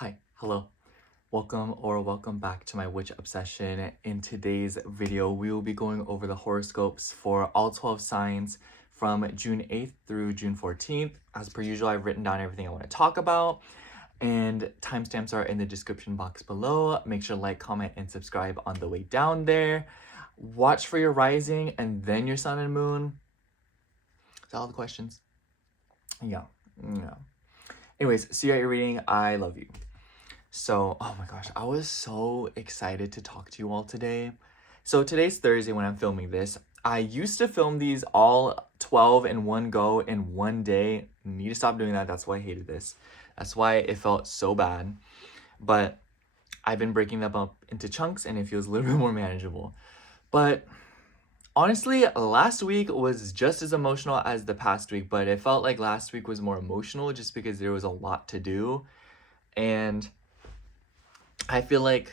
Hi, hello, welcome back to my witch obsession. In today's video, we will be going over the horoscopes for all 12 signs from June 8th through June 14th. As per usual, I've written down everything I want to talk about, and timestamps are in the description box below. Make sure to like, comment, and subscribe on the way down there. Watch for your rising and then your sun and moon. Is that all the questions? Yeah. Anyways, see you at your reading. I love you. So, oh my gosh, I was so excited to talk to you all today. So today's Thursday when I'm filming this. I used to film these all 12 in one go in one day. Need to stop doing that. That's why I hated this. That's why it felt so bad. But I've been breaking them up into chunks and it feels a little bit more manageable. But honestly, last week was just as emotional as the past week, but it felt like last week was more emotional just because there was a lot to do. And I feel like,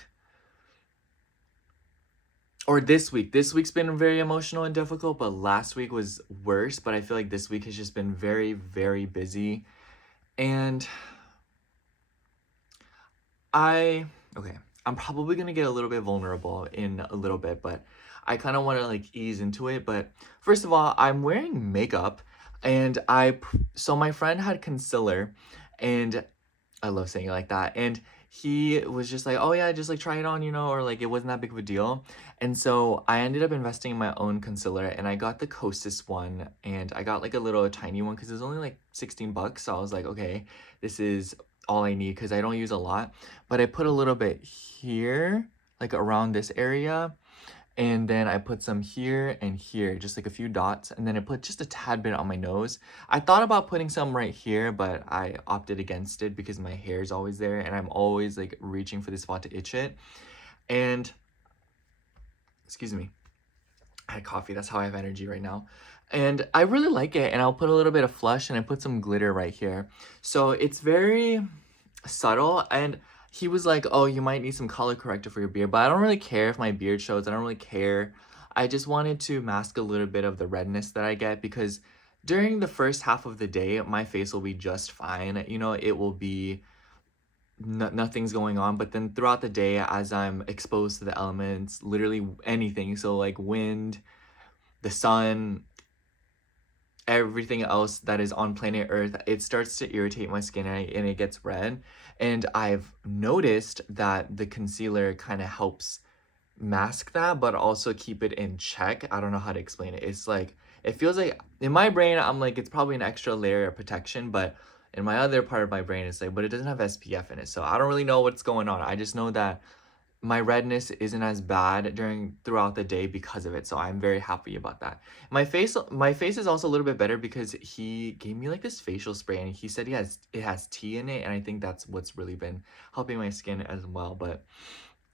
or this week's been very emotional and difficult, but last week was worse. But I feel like this week has just been very, very busy. And I'm probably gonna get a little bit vulnerable in a little bit, but I kind of want to like ease into it. But first of all, I'm wearing makeup, and so my friend had concealer, and I love saying it like that. And he was just like, oh yeah, just like try it on, or like it wasn't that big of a deal. And so I ended up investing in my own concealer, and I got the Kosas one, and I got like a little tiny one because it was only like 16 bucks. So I was like, okay, this is all I need because I don't use a lot. But I put a little bit here, like around this area. And then I put some here and here, just like a few dots. And then I put just a tad bit on my nose. I thought about putting some right here, but I opted against it because my hair is always there. And I'm always like reaching for this spot to itch it. And, excuse me, I had coffee. That's how I have energy right now. And I really like it. And I'll put a little bit of flush and I put some glitter right here. So it's very subtle. And he was like, oh, you might need some color corrector for your beard, but I don't really care if my beard shows. I don't really care. I just wanted to mask a little bit of the redness that I get because during the first half of the day, my face will be just fine. It will be nothing's going on, but then throughout the day, as I'm exposed to the elements, literally anything, so like wind, the sun, everything else that is on planet Earth, it starts to irritate my skin and it gets red. And I've noticed that the concealer kind of helps mask that, but also keep it in check. I don't know how to explain it. It's like, it feels like in my brain, I'm like, it's probably an extra layer of protection, but in my other part of my brain, it's like, but it doesn't have SPF in it. So I don't really know what's going on. I just know that my redness isn't as bad throughout the day because of it, so I'm very happy about that. My face is also a little bit better because he gave me like this facial spray, and he said it has tea in it, and I think that's what's really been helping my skin as well. But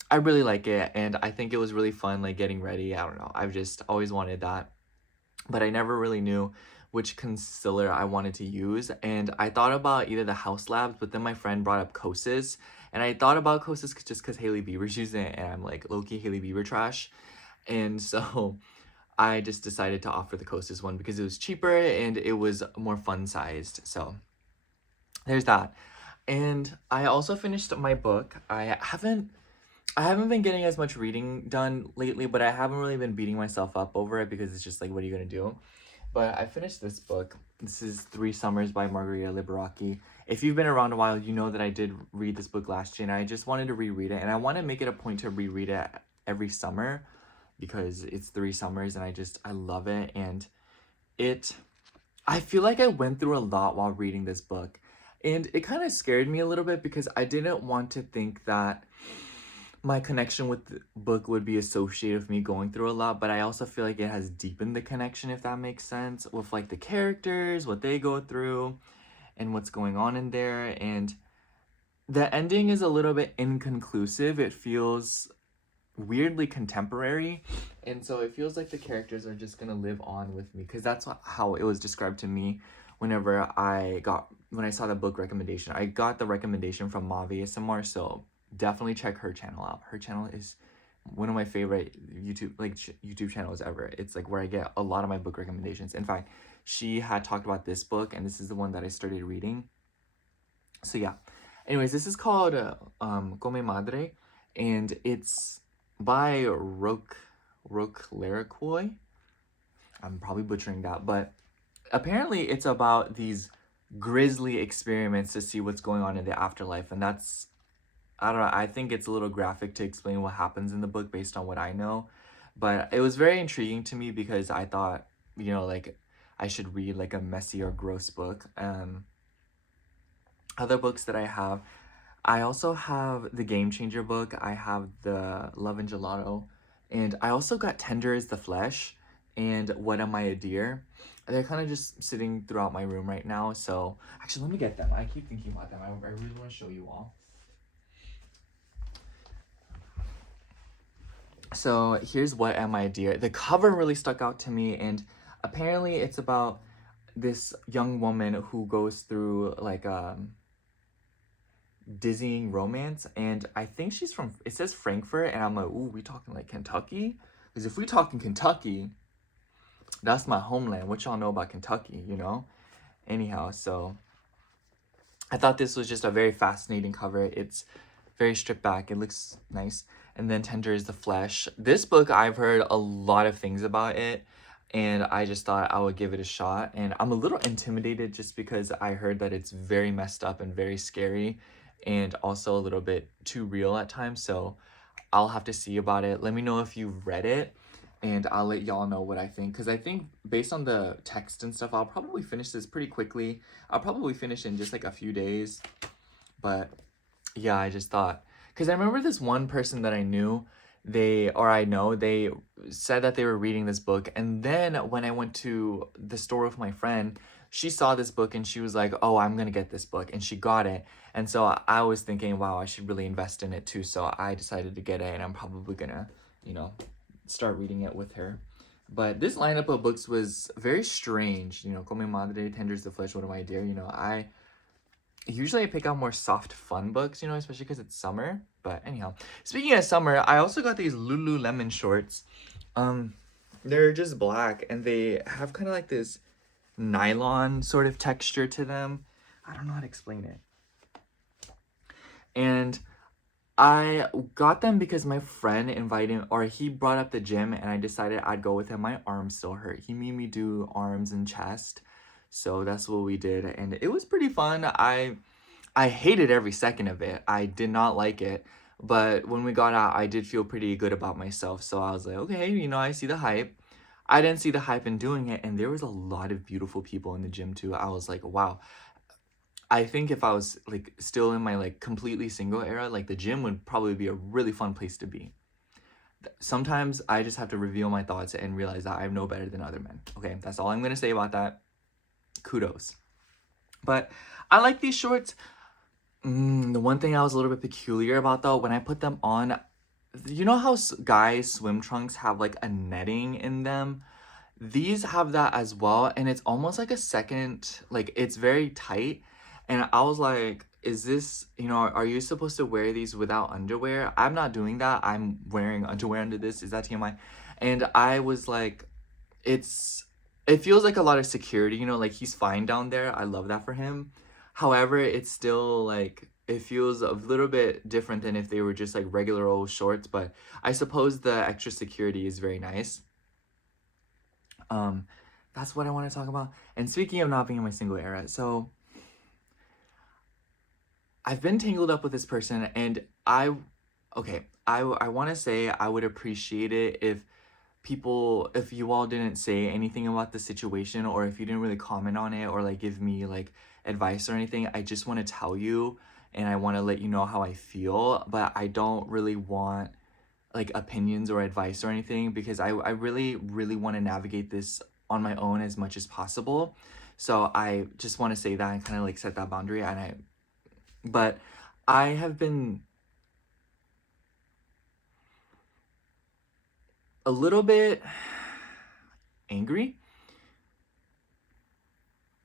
I really like it, and I think it was really fun like getting ready. I don't know, I've just always wanted that, but I never really knew which concealer I wanted to use. And I thought about either the House Labs, but then my friend brought up Kosas. And I thought about Kosas just because Hailey Bieber's using it, and I'm like low-key Hailey Bieber trash. And so I just decided to offer the Kosas one because it was cheaper and it was more fun-sized. So there's that. And I also finished my book. I haven't been getting as much reading done lately, but I haven't really been beating myself up over it because it's just like, what are you gonna do? But I finished this book. This is 3 Summers by Margarita Liberace. If you've been around a while, you know that I did read this book last year, and I just wanted to reread it. And I want to make it a point to reread it every summer because it's 3 summers, and I love it. And I feel like I went through a lot while reading this book. And it kind of scared me a little bit because I didn't want to think that my connection with the book would be associated with me going through a lot, but I also feel like it has deepened the connection, if that makes sense, with like the characters, what they go through, and what's going on in there. And the ending is a little bit inconclusive. It feels weirdly contemporary, and so it feels like the characters are just gonna live on with me because that's how it was described to me when I saw the book recommendation. I got the recommendation from Mavi ASMR, so definitely check her channel out. Her channel is one of my favorite YouTube channels ever. It's like where I get a lot of my book recommendations. In fact, she had talked about this book, and this is the one that I started reading. So yeah, Anyways, this is called Come Madre, and it's by Rook Laracoi. I'm probably butchering that, but apparently it's about these grisly experiments to see what's going on in the afterlife, and that's, I don't know, I think it's a little graphic to explain what happens in the book based on what I know, but it was very intriguing to me because I thought, like I should read like a messy or gross book. Other books that I have, I also have the Game Changer book. I have the Love and Gelato, and I also got Tender is the Flesh and What Am I a Deer. They're kind of just sitting throughout my room right now. So actually, let me get them. I keep thinking about them. I really want to show you all. So here's What Am I a Deer. The cover really stuck out to me, and apparently it's about this young woman who goes through like dizzying romance, and I think she's from, it says Frankfurt, and I'm like, ooh, we talking like Kentucky? Because if we talking Kentucky, that's my homeland. What y'all know about Kentucky, Anyhow, so I thought this was just a very fascinating cover. It's very stripped back. It looks nice. And then Tender is the Flesh. This book, I've heard a lot of things about it, and I just thought I would give it a shot. And I'm a little intimidated just because I heard that it's very messed up and very scary, and also a little bit too real at times. So I'll have to see about it. Let me know if you've read it, and I'll let y'all know what I think. Because I think based on the text and stuff, I'll probably finish this pretty quickly. I'll probably finish in just like a few days. But yeah, I just thought, because I remember this one person that I knew, they said that they were reading this book, and then when I went to the store with my friend, she saw this book and she was like, oh, I'm gonna get this book, and she got it. And so I was thinking, wow, I should really invest in it too. So I decided to get it, and I'm probably gonna, start reading it with her. But this lineup of books was very strange. Come Madre, Tenders the Flesh, What Am I Dear? Usually I pick out more soft, fun books, especially because it's summer. But anyhow, speaking of summer, I also got these Lululemon shorts. They're just black, and they have kind of like this nylon sort of texture to them. I don't know how to explain it. And I got them because my friend invited, or he brought up the gym, and I decided I'd go with him. My arms still hurt. He made me do arms and chest. So that's what we did, and it was pretty fun. I hated every second of it. I did not like it. But when we got out, I did feel pretty good about myself. So I was like, okay, I see the hype. I didn't see the hype in doing it, and there was a lot of beautiful people in the gym too. I was like, wow. I think if I was like still in my like completely single era, like the gym would probably be a really fun place to be. Sometimes I just have to reveal my thoughts and realize that I'm no better than other men. Okay, that's all I'm gonna say about that. Kudos. But I like these shorts. The one thing I was a little bit peculiar about though, when I put them on, you know how guys' swim trunks have like a netting in them? These have that as well, and it's almost like a second, like it's very tight. And I was like, is this, are you supposed to wear these without underwear? I'm not doing that. I'm wearing underwear under this. Is that TMI? And I was like, it feels like a lot of security, like he's fine down there. I love that for him. However, it's still like, it feels a little bit different than if they were just like regular old shorts, but I suppose the extra security is very nice. That's what I want to talk about. And speaking of not being in my single era, so I've been tangled up with this person, and I want to say I would appreciate it if you all didn't say anything about the situation, or if you didn't really comment on it or like give me like advice or anything. I just want to tell you, and I want to let you know how I feel, but I don't really want like opinions or advice or anything, because I really, really want to navigate this on my own as much as possible. So I just want to say that and kind of like set that boundary. But I have been a little bit angry,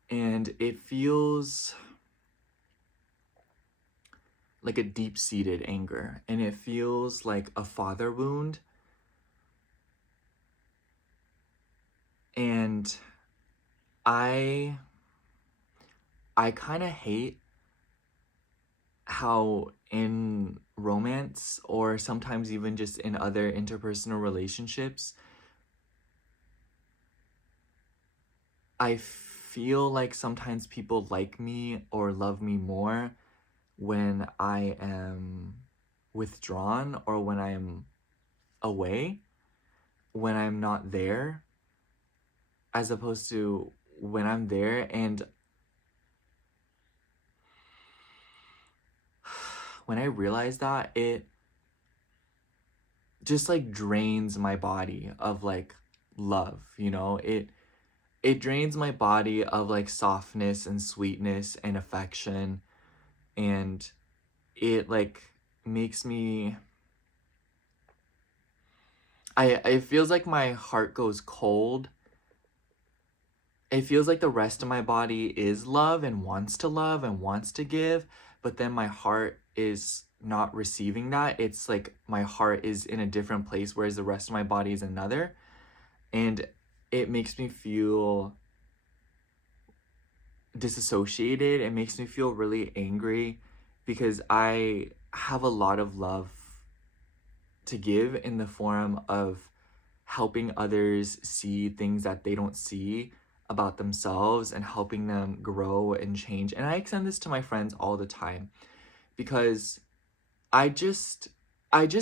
and it feels like a deep-seated anger, and it feels like a father wound. And I kind of hate how in romance, or sometimes even just in other interpersonal relationships, I feel like sometimes people like me or love me more when I am withdrawn, or when I am away, when I'm not there, as opposed to when I'm there. And when I realize that, it just like drains my body of like love, you know? It drains my body of like softness and sweetness and affection, and it like makes me, it feels like my heart goes cold. It feels like the rest of my body is love and wants to give, but then my heart is not receiving that. It's like my heart is in a different place, whereas the rest of my body is another. And it makes me feel disassociated. It makes me feel really angry because I have a lot of love to give in the form of helping others see things that they don't see about themselves, and helping them grow and change. And I extend this to my friends all the time, because I just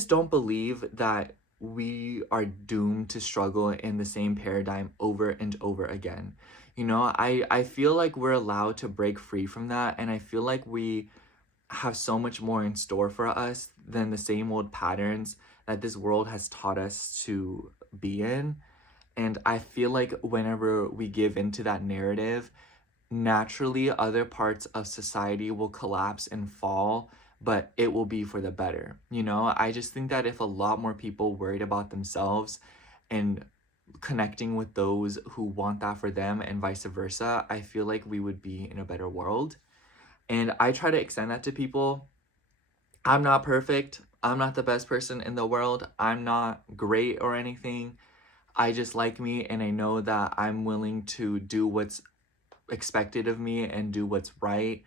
don't believe that we are doomed to struggle in the same paradigm over and over again. You know, I feel like we're allowed to break free from that, and I feel like we have so much more in store for us than the same old patterns that this world has taught us to be in. And I feel like whenever we give into that narrative, naturally other parts of society will collapse and fall, but it will be for the better. You know, I just think that if a lot more people worried about themselves and connecting with those who want that for them, and vice versa, I feel like we would be in a better world. And I try to extend that to people. I'm not perfect. I'm not the best person in the world. I'm not great or anything. I just like me, and I know that I'm willing to do what's expected of me, and do what's right,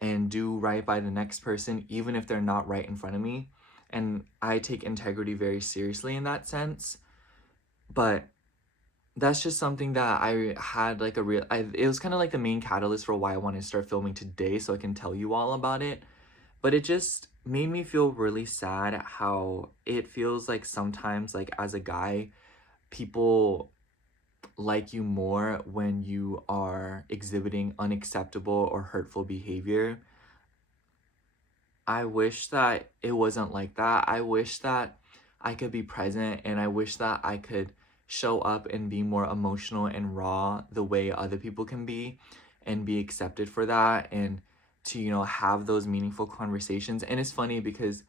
and do right by the next person, even if they're not right in front of me. And I take integrity very seriously in that sense. But that's just something that I had like it was kind of like the main catalyst for why I wanted to start filming today, so I can tell you all about it. But it just made me feel really sad how it feels like sometimes, like as a guy, people like you more when you are exhibiting unacceptable or hurtful behavior. I wish that it wasn't like that. I wish that I could be present, and I wish that I could show up and be more emotional and raw the way other people can be, and be accepted for that, and to, you know, have those meaningful conversations. And it's funny because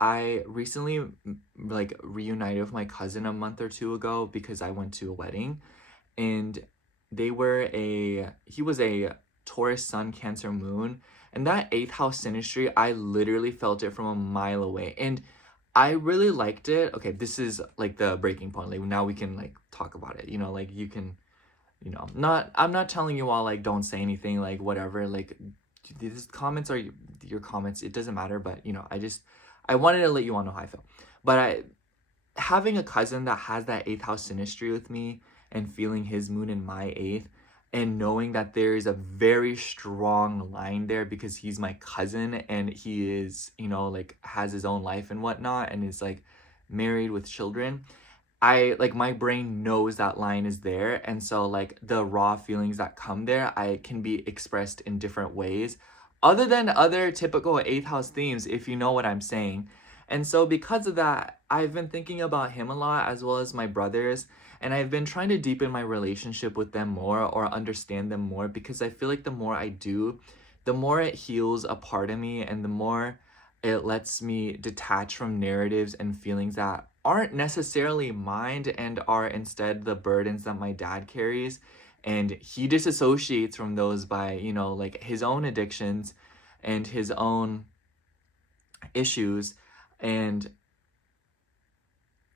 I recently like reunited with my cousin a month or two ago, because I went to a wedding, and he was a Taurus sun, Cancer moon, and that eighth house synastry, I literally felt it from a mile away, and I really liked it. Okay, this is like the breaking point. Like now we can like talk about it. You know, like you can, you know, not I'm not telling you all like don't say anything, like whatever. Like these comments are your comments. It doesn't matter. But you know, I wanted to let you all know how I feel. But having a cousin that has that eighth house synastry with me, and feeling his moon in my eighth, and knowing that there is a very strong line there, because he's my cousin, and he is, you know, like has his own life and whatnot, and is like married with children. I like, my brain knows that line is there, and so like the raw feelings that come there, I can be expressed in different ways other than other typical eighth house themes, if you know what I'm saying. And so because of that, I've been thinking about him a lot, as well as my brothers, and I've been trying to deepen my relationship with them more, or understand them more, because I feel like the more I do, the more it heals a part of me, and the more it lets me detach from narratives and feelings that aren't necessarily mine, and are instead the burdens that my dad carries. And he disassociates from those by, you know, like his own addictions and his own issues. And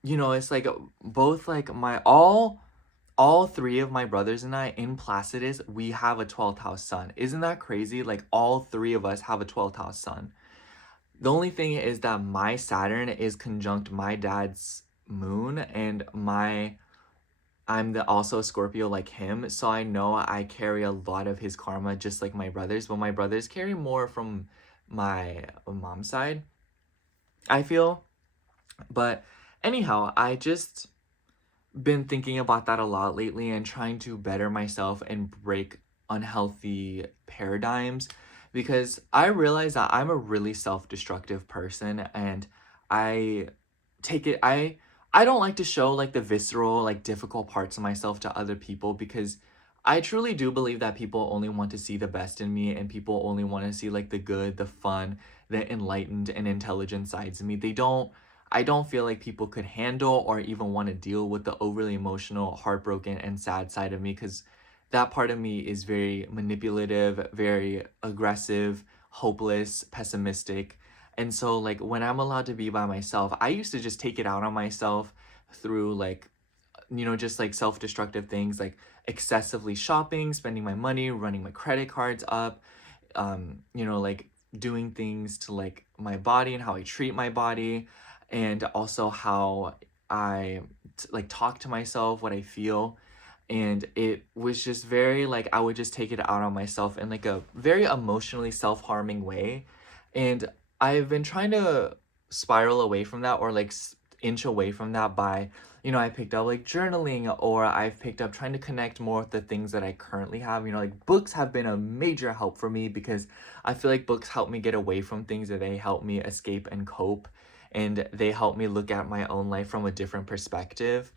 you know, it's like both like my all three of my brothers and I in Placidus, we have a 12th house sun. Isn't that crazy? Like all three of us have a 12th house sun. The only thing is that my Saturn is conjunct my dad's moon, and I'm also a Scorpio like him, so I know I carry a lot of his karma just like my brothers, but my brothers carry more from my mom's side, I feel. But anyhow, I just been thinking about that a lot lately and trying to better myself and break unhealthy paradigms, because I realize that I'm a really self-destructive person, and I take it I don't like to show like the visceral, like difficult parts of myself to other people, because I truly do believe that people only want to see the best in me, and people only want to see like the good, the fun, the enlightened and intelligent sides of me. I don't feel like people could handle or even want to deal with the overly emotional, heartbroken, and sad side of me, because that part of me is very manipulative, very aggressive, hopeless, pessimistic. And so, like, when I'm allowed to be by myself, I used to just take it out on myself through, like, just like self destructive things like excessively shopping, spending my money, running my credit cards up, like doing things to like my body and how I treat my body, and also how I like talk to myself, what I feel. And it was just very like I would just take it out on myself in like a very emotionally self-harming way. And I've been trying to spiral away from that, or like inch away from that by, I picked up like journaling, or I've picked up trying to connect more with the things that I currently have. Like books have been a major help for me, because I feel like books help me get away from things, that they help me escape and cope, and they help me look at my own life from a different perspective.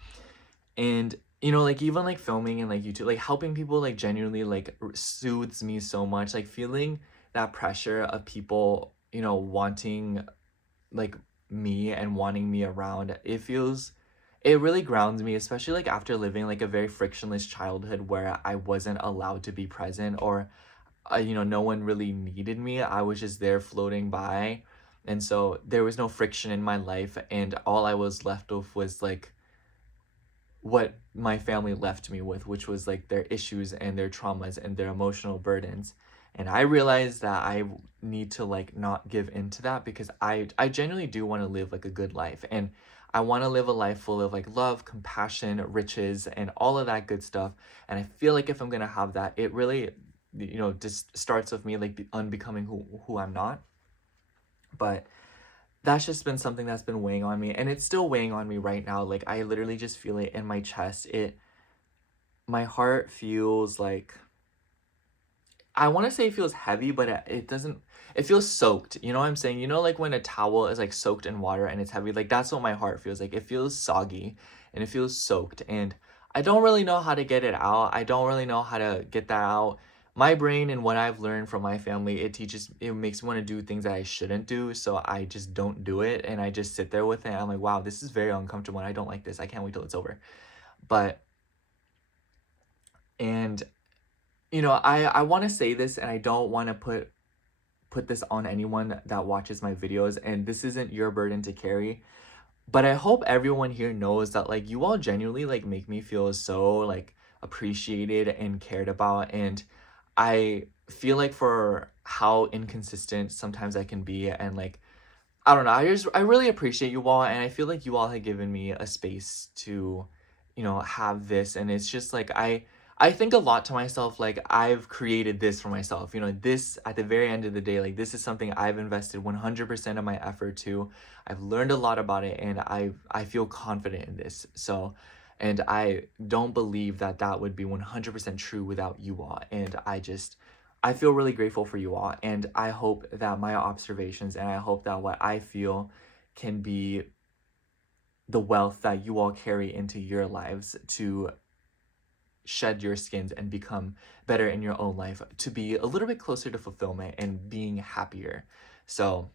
And like even like filming and like YouTube, like helping people like genuinely like soothes me so much. Like feeling that pressure of people, wanting like me and wanting me around, it really grounds me, especially like after living like a very frictionless childhood where I wasn't allowed to be present, or no one really needed me. I was just there floating by, and so there was no friction in my life, and all I was left with was like what my family left me with, which was like their issues and their traumas and their emotional burdens. And I realized that I need to like not give into that, because I genuinely do want to live like a good life, and I want to live a life full of like love, compassion, riches, and all of that good stuff. And I feel like if I'm going to have that, it really just starts with me like unbecoming who I'm not. But that's just been something that's been weighing on me, and it's still weighing on me right now. Like I literally just feel it in my chest. My heart feels like, I want to say it feels heavy, but it doesn't. It feels soaked. You know what I'm saying? Like when a towel is like soaked in water and it's heavy, like that's what my heart feels like. It feels soggy and it feels soaked, and I don't really know how to get it out. I don't really know how to get that out. My brain and what I've learned from my family, it makes me want to do things that I shouldn't do, so I just don't do it, and I just sit there with it. I'm like, wow, this is very uncomfortable, and I don't like this. I can't wait till it's over. But and I want to say this, and I don't want to put this on anyone that watches my videos, and this isn't your burden to carry, but I hope everyone here knows that like you all genuinely like make me feel so like appreciated and cared about. And I feel like for how inconsistent sometimes I can be, and like I don't know, I really appreciate you all, and I feel like you all have given me a space to, have this. And it's just like I think a lot to myself, like I've created this for myself. This at the very end of the day, like this is something I've invested 100% of my effort to. I've learned a lot about it, and I feel confident in this. So, and I don't believe that that would be 100% true without you all. And I feel really grateful for you all, and I hope that my observations, and I hope that what I feel can be the wealth that you all carry into your lives to shed your skins and become better in your own life, to be a little bit closer to fulfillment and being happier. So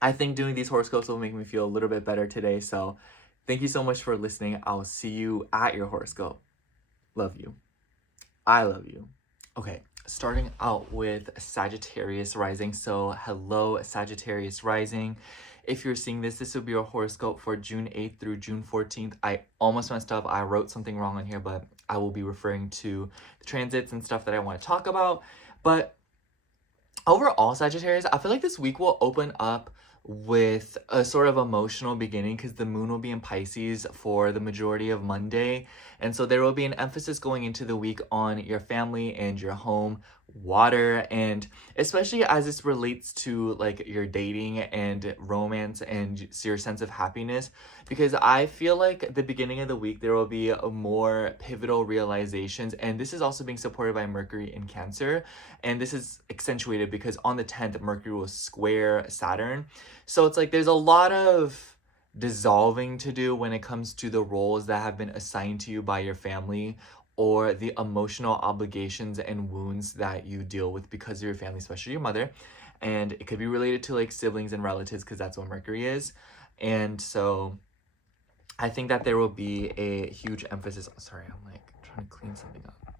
I think doing these horoscopes will make me feel a little bit better today. So thank you so much for listening. I'll see you at your horoscope. Love you. I love you. Okay, starting out with Sagittarius rising. So hello, Sagittarius rising. If you're seeing this, this will be your horoscope for June 8th through June 14th. I almost messed up. I wrote something wrong on here, but I will be referring to the transits and stuff that I want to talk about. But Overall, Sagittarius, I feel like this week will open up with a sort of emotional beginning because the moon will be in Pisces for the majority of Monday. And so there will be an emphasis going into the week on your family and your home, water, and especially as this relates to like your dating and romance and your sense of happiness. Because I feel like at the beginning of the week, there will be a more pivotal realizations. And this is also being supported by Mercury in Cancer. And this is accentuated because on the 10th, Mercury will square Saturn. So it's like there's a lot of dissolving to do when it comes to the roles that have been assigned to you by your family or the emotional obligations and wounds that you deal with because of your family, especially your mother. And it could be related to like siblings and relatives because that's what Mercury is. And so I think that there will be a huge emphasis. Sorry, I'm like trying to clean something up.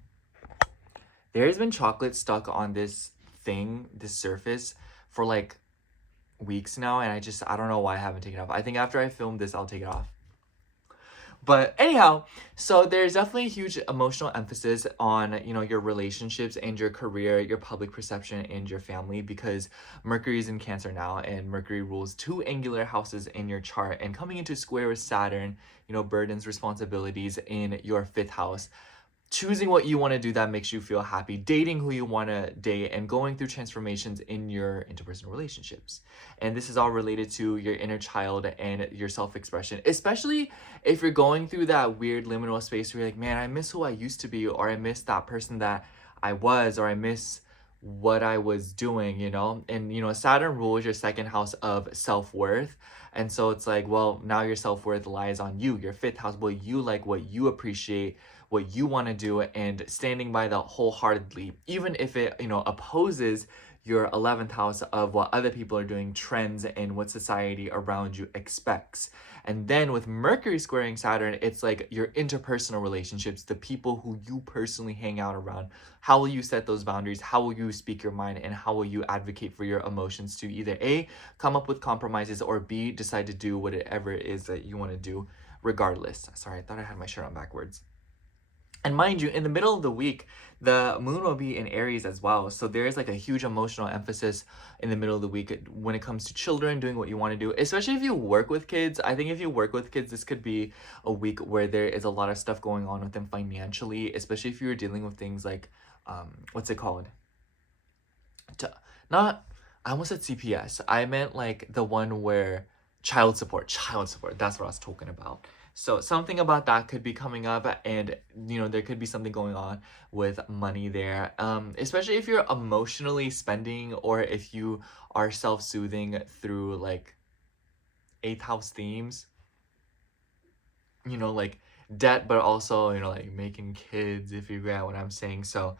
There's been chocolate stuck on this thing, this surface, for like weeks now, and I don't know why I haven't taken it off. I think after I film this, I'll take it off. But anyhow, so there's definitely a huge emotional emphasis on, you know, your relationships and your career, your public perception, and your family because Mercury is in Cancer now, and Mercury rules 2 angular houses in your chart, and coming into square with Saturn, you know, burdens, responsibilities in your 5th house. Choosing what you want to do that makes you feel happy, dating who you want to date, and going through transformations in your interpersonal relationships. And this is all related to your inner child and your self-expression, especially if you're going through that weird liminal space where you're like, man, I miss who I used to be, or I miss that person that I was, or I miss what I was doing, you know? And, you know, Saturn rules your 2nd house of self-worth. And so it's like, well, now your self-worth lies on you, your 5th house, what you like, what you appreciate, what you want to do, and standing by that wholeheartedly, even if it, you know, opposes your 11th house of what other people are doing, trends, and what society around you expects. And then with Mercury squaring Saturn, it's like your interpersonal relationships, the people who you personally hang out around. How will you set those boundaries? How will you speak your mind? And how will you advocate for your emotions to either A, come up with compromises, or B, decide to do whatever it is that you want to do regardless. Sorry, I thought I had my shirt on backwards. And mind you, in the middle of the week, the moon will be in Aries as well. So there is like a huge emotional emphasis in the middle of the week when it comes to children doing what you want to do, especially if you work with kids. I think if you work with kids, this could be a week where there is a lot of stuff going on with them financially, especially if you're dealing with things like, what's it called? I almost said CPS. I meant like the one where child support, that's what I was talking about. So something about that could be coming up, and you know there could be something going on with money there, especially if you're emotionally spending or if you are self-soothing through like 8th house themes, you know, like debt, but also, you know, like making kids, if you get what I'm saying. So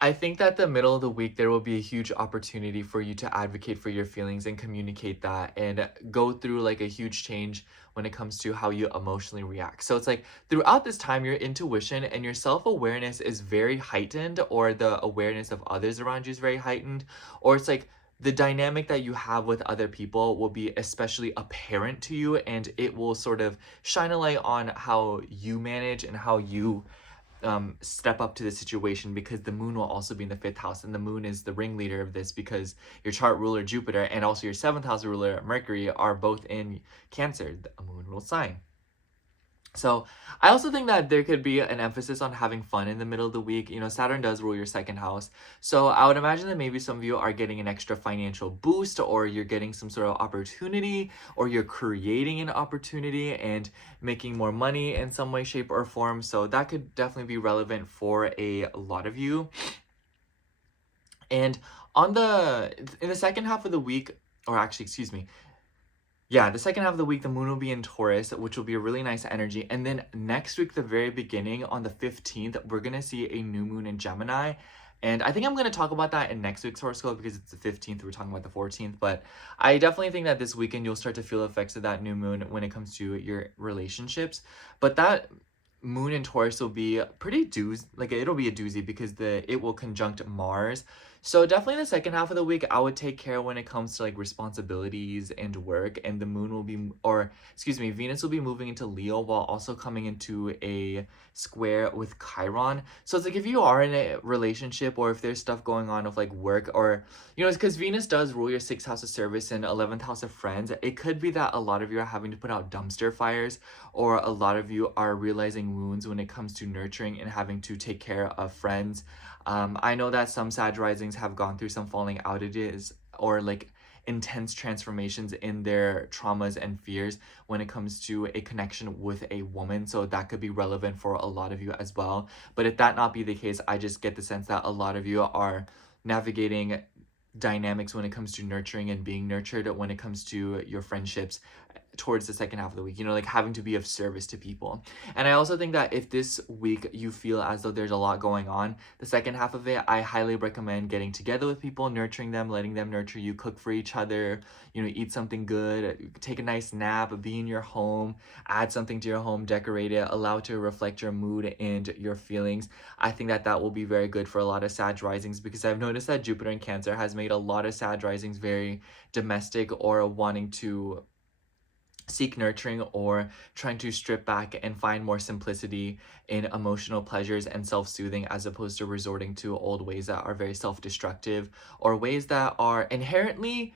I think that the middle of the week, there will be a huge opportunity for you to advocate for your feelings and communicate that and go through like a huge change when it comes to how you emotionally react. So it's like throughout this time, your intuition and your self-awareness is very heightened, or the awareness of others around you is very heightened, or it's like the dynamic that you have with other people will be especially apparent to you, and it will sort of shine a light on how you manage and how you step up to the situation, because the moon will also be in the 5th house, and the moon is the ringleader of this because your chart ruler Jupiter and also your 7th house ruler Mercury are both in Cancer, a moon ruled sign. So I also think that there could be an emphasis on having fun in the middle of the week. You know, Saturn does rule your 2nd house. So I would imagine that maybe some of you are getting an extra financial boost, or you're getting some sort of opportunity, or you're creating an opportunity and making more money in some way, shape, or form. So that could definitely be relevant for a lot of you. And in the 2nd half of the week, or actually, excuse me, yeah, the 2nd half of the week, the moon will be in Taurus, which will be a really nice energy. And then next week, the very beginning, on the 15th, we're going to see a new moon in Gemini. And I think I'm going to talk about that in next week's horoscope because it's the 15th. We're talking about the 14th. But I definitely think that this weekend, you'll start to feel effects of that new moon when it comes to your relationships. But that moon in Taurus will be pretty doozy, like it'll be a doozy because it will conjunct Mars. So definitely the second half of the week, I would take care when it comes to like responsibilities and work, and the moon will be, or excuse me, Venus will be moving into Leo while also coming into a square with Chiron. So it's like if you are in a relationship or if there's stuff going on with like work or, it's because Venus does rule your sixth house of service and 11th house of friends. It could be that a lot of you are having to put out dumpster fires, or a lot of you are realizing wounds when it comes to nurturing and having to take care of friends. I know that some Sag risings have gone through some falling outages or like intense transformations in their traumas and fears when it comes to a connection with a woman. So that could be relevant for a lot of you as well. But if that not be the case, I just get the sense that a lot of you are navigating dynamics when it comes to nurturing and being nurtured when it comes to your friendships towards the second half of the week, like having to be of service to people. And I also think that if this week you feel as though there's a lot going on, the second half of it, I highly recommend getting together with people, nurturing them, letting them nurture you, cook for each other, eat something good, take a nice nap, be in your home, add something to your home, decorate it, allow it to reflect your mood and your feelings. I think that that will be very good for a lot of Sag risings, because I've noticed that Jupiter in Cancer has made a lot of Sag risings very domestic or wanting to seek nurturing or trying to strip back and find more simplicity in emotional pleasures and self-soothing, as opposed to resorting to old ways that are very self-destructive or ways that are inherently,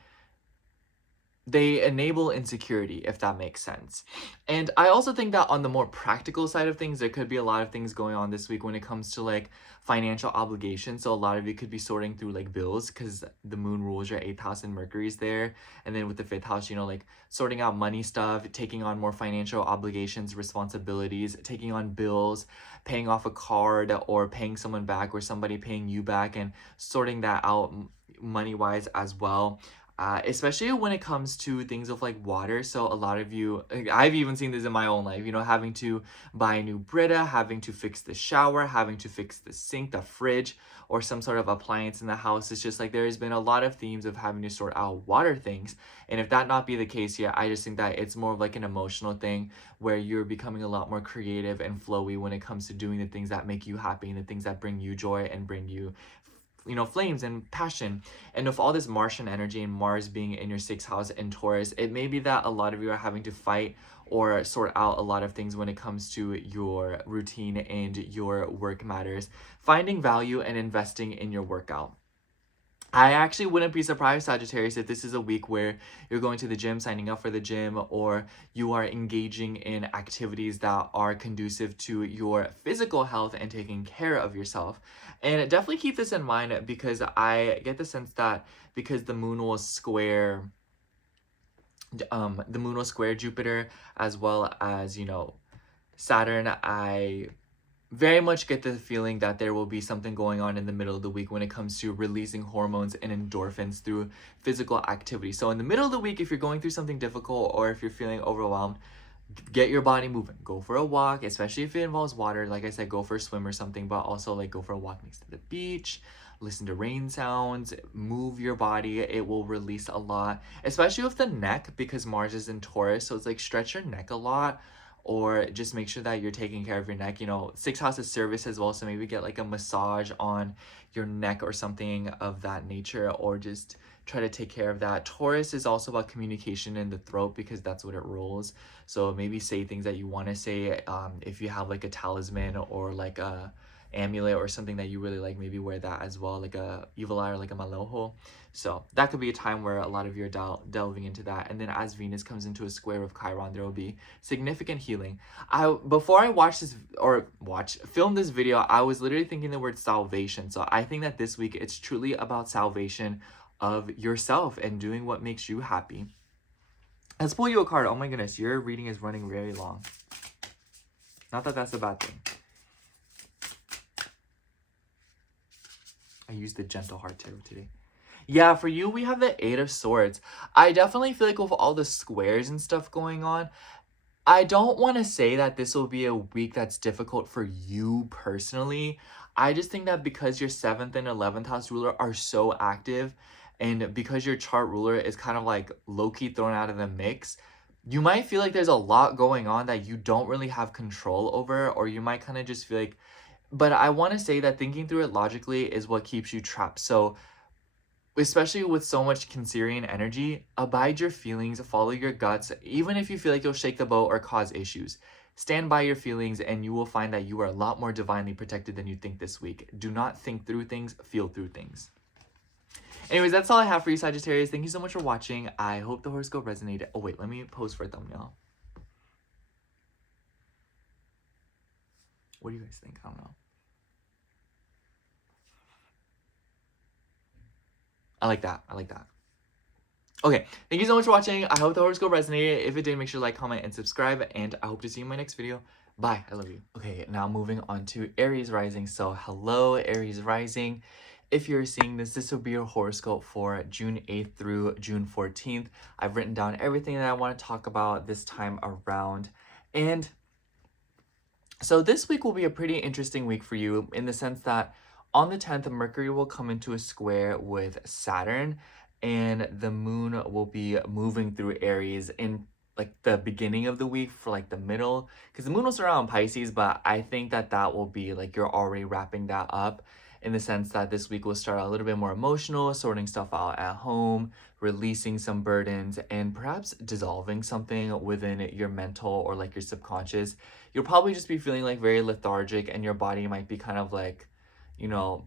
they enable insecurity, if that makes sense. And I also think that on the more practical side of things, there could be a lot of things going on this week when it comes to like financial obligations. So a lot of you could be sorting through like bills, because the moon rules your 8th house and Mercury's there. And then with the 5th house, like sorting out money stuff, taking on more financial obligations, responsibilities, taking on bills, paying off a card or paying someone back, or somebody paying you back, and sorting that out money wise as well. Especially when it comes to things of like water. So a lot of you, I've even seen this in my own life, having to buy a new Brita, having to fix the shower, having to fix the sink, the fridge, or some sort of appliance in the house. It's just like there's been a lot of themes of having to sort out water things. And if that not be the case yet, I just think that it's more of like an emotional thing where you're becoming a lot more creative and flowy when it comes to doing the things that make you happy and the things that bring you joy and bring you flames and passion. And with all this Martian energy and Mars being in your 6th house in Taurus, it may be that a lot of you are having to fight or sort out a lot of things when it comes to your routine and your work matters, finding value and investing in your workout. I actually wouldn't be surprised, Sagittarius, if this is a week where you're going to the gym, signing up for the gym, or you are engaging in activities that are conducive to your physical health and taking care of yourself. And definitely keep this in mind, because I get the sense that because the moon will square Jupiter as well as, Saturn, I very much get the feeling that there will be something going on in the middle of the week when it comes to releasing hormones and endorphins through physical activity. So in the middle of the week, if you're going through something difficult or if you're feeling overwhelmed, get your body moving. Go for a walk, especially if it involves water. Like I said, go for a swim or something, but also like go for a walk next to the beach. Listen to rain sounds, move your body. It will release a lot, especially with the neck, because Mars is in Taurus. So it's like stretch your neck a lot, or just make sure that you're taking care of your neck. 6th house is service as well, so maybe get like a massage on your neck or something of that nature, or just try to take care of that. Taurus is also about communication in the throat, because that's what it rules. So maybe say things that you want to say. If you have like a talisman or like a amulet or something that you really like, maybe wear that as well, like a evil eye or like a malojo. So that could be a time where a lot of you are delving into that. And then as Venus comes into a square with Chiron, there will be significant healing. Before I film this video, I was literally thinking the word salvation. So I think that this week it's truly about salvation of yourself and doing what makes you happy. Let's pull you a card. Oh my goodness, your reading is running very long. Not that that's a bad thing. I used the gentle heart tarot today. Yeah, for you, we have the 8 of Swords. I definitely feel like with all the squares and stuff going on, I don't want to say that this will be a week that's difficult for you personally. I just think that because your 7th and 11th house ruler are so active, and because your chart ruler is kind of like low-key thrown out of the mix, you might feel like there's a lot going on that you don't really have control over, or you might kind of just feel like, but I want to say that thinking through it logically is what keeps you trapped. So especially with so much Cancerian energy, abide your feelings, follow your guts, even if you feel like you'll shake the boat or cause issues. Stand by your feelings, and you will find that you are a lot more divinely protected than you think this week. Do not think through things, feel through things. Anyways, that's all I have for you, Sagittarius. Thank you so much for watching. I hope the horoscope resonated. Oh, wait, let me pose for a thumbnail. What do you guys think? I don't know. I like that. I like that. Okay, thank you so much for watching. I hope the horoscope resonated. If it did, make sure to like, comment, and subscribe. And I hope to see you in my next video. Bye. I love you. Okay, now moving on to Aries rising. So hello, Aries rising. If you're seeing this, this will be your horoscope for June 8th through June 14th. I've written down everything that I want to talk about this time around. And so this week will be a pretty interesting week for you in the sense that on the 10th, Mercury will come into a square with Saturn, and the moon will be moving through Aries in like the beginning of the week for like the middle, because the moon will start out in Pisces, but I think that that will be like you're already wrapping that up in the sense that this week will start out a little bit more emotional, sorting stuff out at home, releasing some burdens, and perhaps dissolving something within your mental or like your subconscious. You'll probably just be feeling like very lethargic, and your body might be kind of like, you know,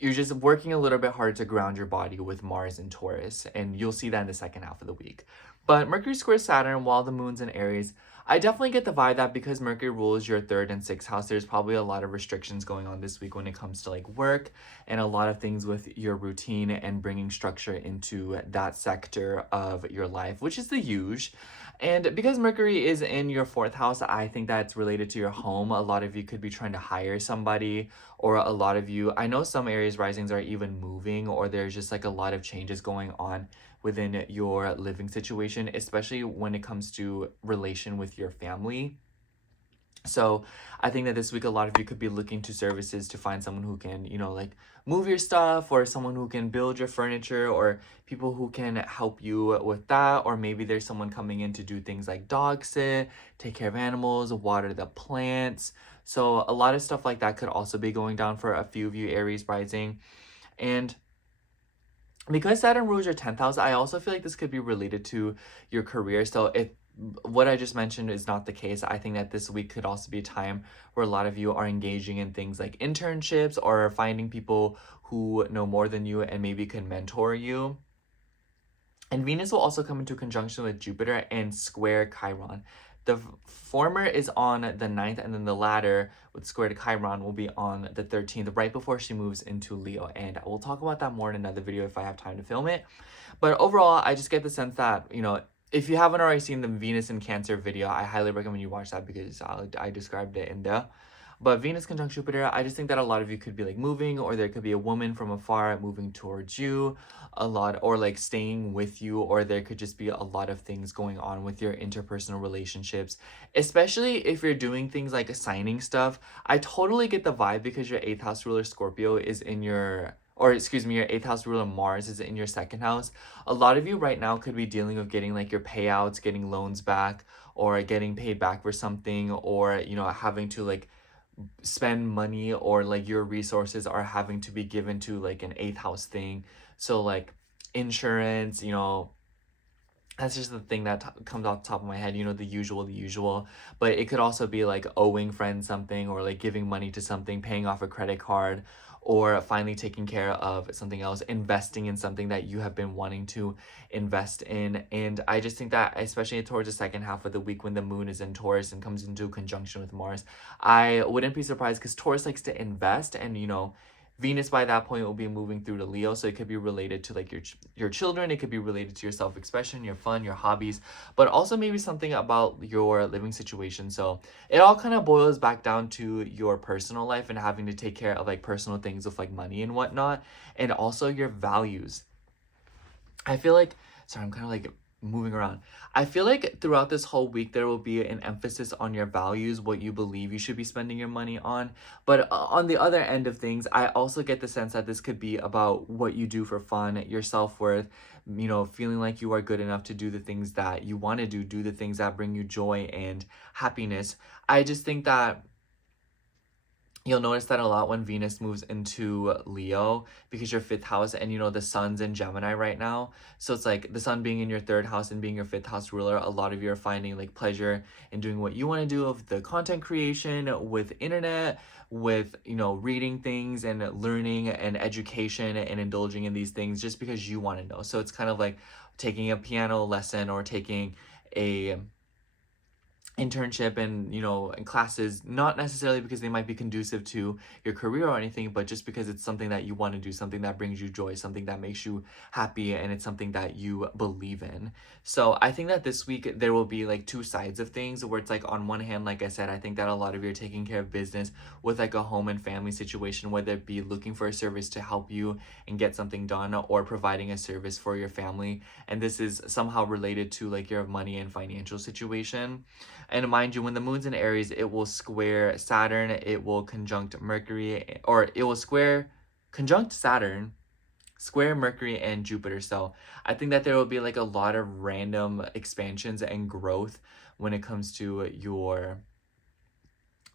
you're just working a little bit hard to ground your body with Mars and Taurus, and you'll see that in the second half of the week. But Mercury squares Saturn while the moon's in Aries. I definitely get the vibe that because Mercury rules your 3rd and 6th house, there's probably a lot of restrictions going on this week when it comes to like work and a lot of things with your routine and bringing structure into that sector of your life, which is the huge. And because Mercury is in your 4th house, I think that's related to your home. A lot of you could be trying to hire somebody, or a lot of you, I know some Aries risings are even moving, or there's just like a lot of changes going on within your living situation, especially when it comes to relation with your family. So I think that this week a lot of you could be looking to services to find someone who can, you know, like move your stuff, or someone who can build your furniture, or people who can help you with that. Or maybe there's someone coming in to do things like dog sit, take care of animals, water the plants. So a lot of stuff like that could also be going down for a few of you Aries rising. And because Saturn rules your 10th house, I also feel like this could be related to your career. So if what I just mentioned is not the case, I think that this week could also be a time where a lot of you are engaging in things like internships, or finding people who know more than you and maybe can mentor you. And Venus will also come into conjunction with Jupiter and square Chiron. The former is on the 9th, and then the latter with square to Chiron will be on the 13th, right before she moves into Leo. And we'll talk about that more in another video if I have time to film it. But overall, I just get the sense that, you know, if you haven't already seen the Venus in Cancer video, I highly recommend you watch that because I described it in there. But Venus conjunct Jupiter, I just think that a lot of you could be like moving, or there could be a woman from afar moving towards you a lot, or like staying with you, or there could just be a lot of things going on with your interpersonal relationships, especially if you're doing things like assigning stuff. I totally get the vibe because your 8th house ruler Scorpio is in your, or excuse me, your 8th house ruler Mars is in your 2nd house. A lot of you right now could be dealing with getting like your payouts, getting loans back, or getting paid back for something, or, you know, having to like spend money, or like your resources are having to be given to like an 8th house thing. So like insurance, you know, that's just the thing that comes off the top of my head, you know, the usual. But it could also be like owing friends something, or like giving money to something, paying off a credit card, or finally taking care of something else, investing in something that you have been wanting to invest in. And I just think that especially towards the second half of the week, when the moon is in Taurus and comes into conjunction with Mars, I wouldn't be surprised, because Taurus likes to invest, and, you know, Venus by that point will be moving through to Leo, so it could be related to like your children, it could be related to your self-expression, your fun, your hobbies, but also maybe something about your living situation. So it all kind of boils back down to your personal life and having to take care of like personal things with like money and whatnot, and also your values. I feel like, sorry, I'm kind of like moving around. I feel like throughout this whole week, there will be an emphasis on your values, what you believe you should be spending your money on. But on the other end of things, I also get the sense that this could be about what you do for fun, your self-worth, you know, feeling like you are good enough to do the things that you want to do the things that bring you joy and happiness. I just think that, You'll notice that a lot when Venus moves into Leo, because your fifth house, and you know the sun's in Gemini right now. So it's like the sun being in your third house and being your fifth house ruler, a lot of you are finding like pleasure in doing what you want to do, of the content creation with internet, with, you know, reading things and learning and education and indulging in these things just because you want to know. So it's kind of like taking a piano lesson or taking a internship and, you know, and classes, not necessarily because they might be conducive to your career or anything, but just because it's something that you want to do, something that brings you joy, something that makes you happy, and it's something that you believe in. So I think that this week there will be like two sides of things, where it's like, on one hand, like I said, I think that a lot of you are taking care of business with like a home and family situation, whether it be looking for a service to help you and get something done, or providing a service for your family, and this is somehow related to like your money and financial situation. And mind you, when the moon's in Aries, it will square Saturn, it will conjunct Mercury, or it will conjunct Saturn, square Mercury and Jupiter. So I think that there will be like a lot of random expansions and growth when it comes to your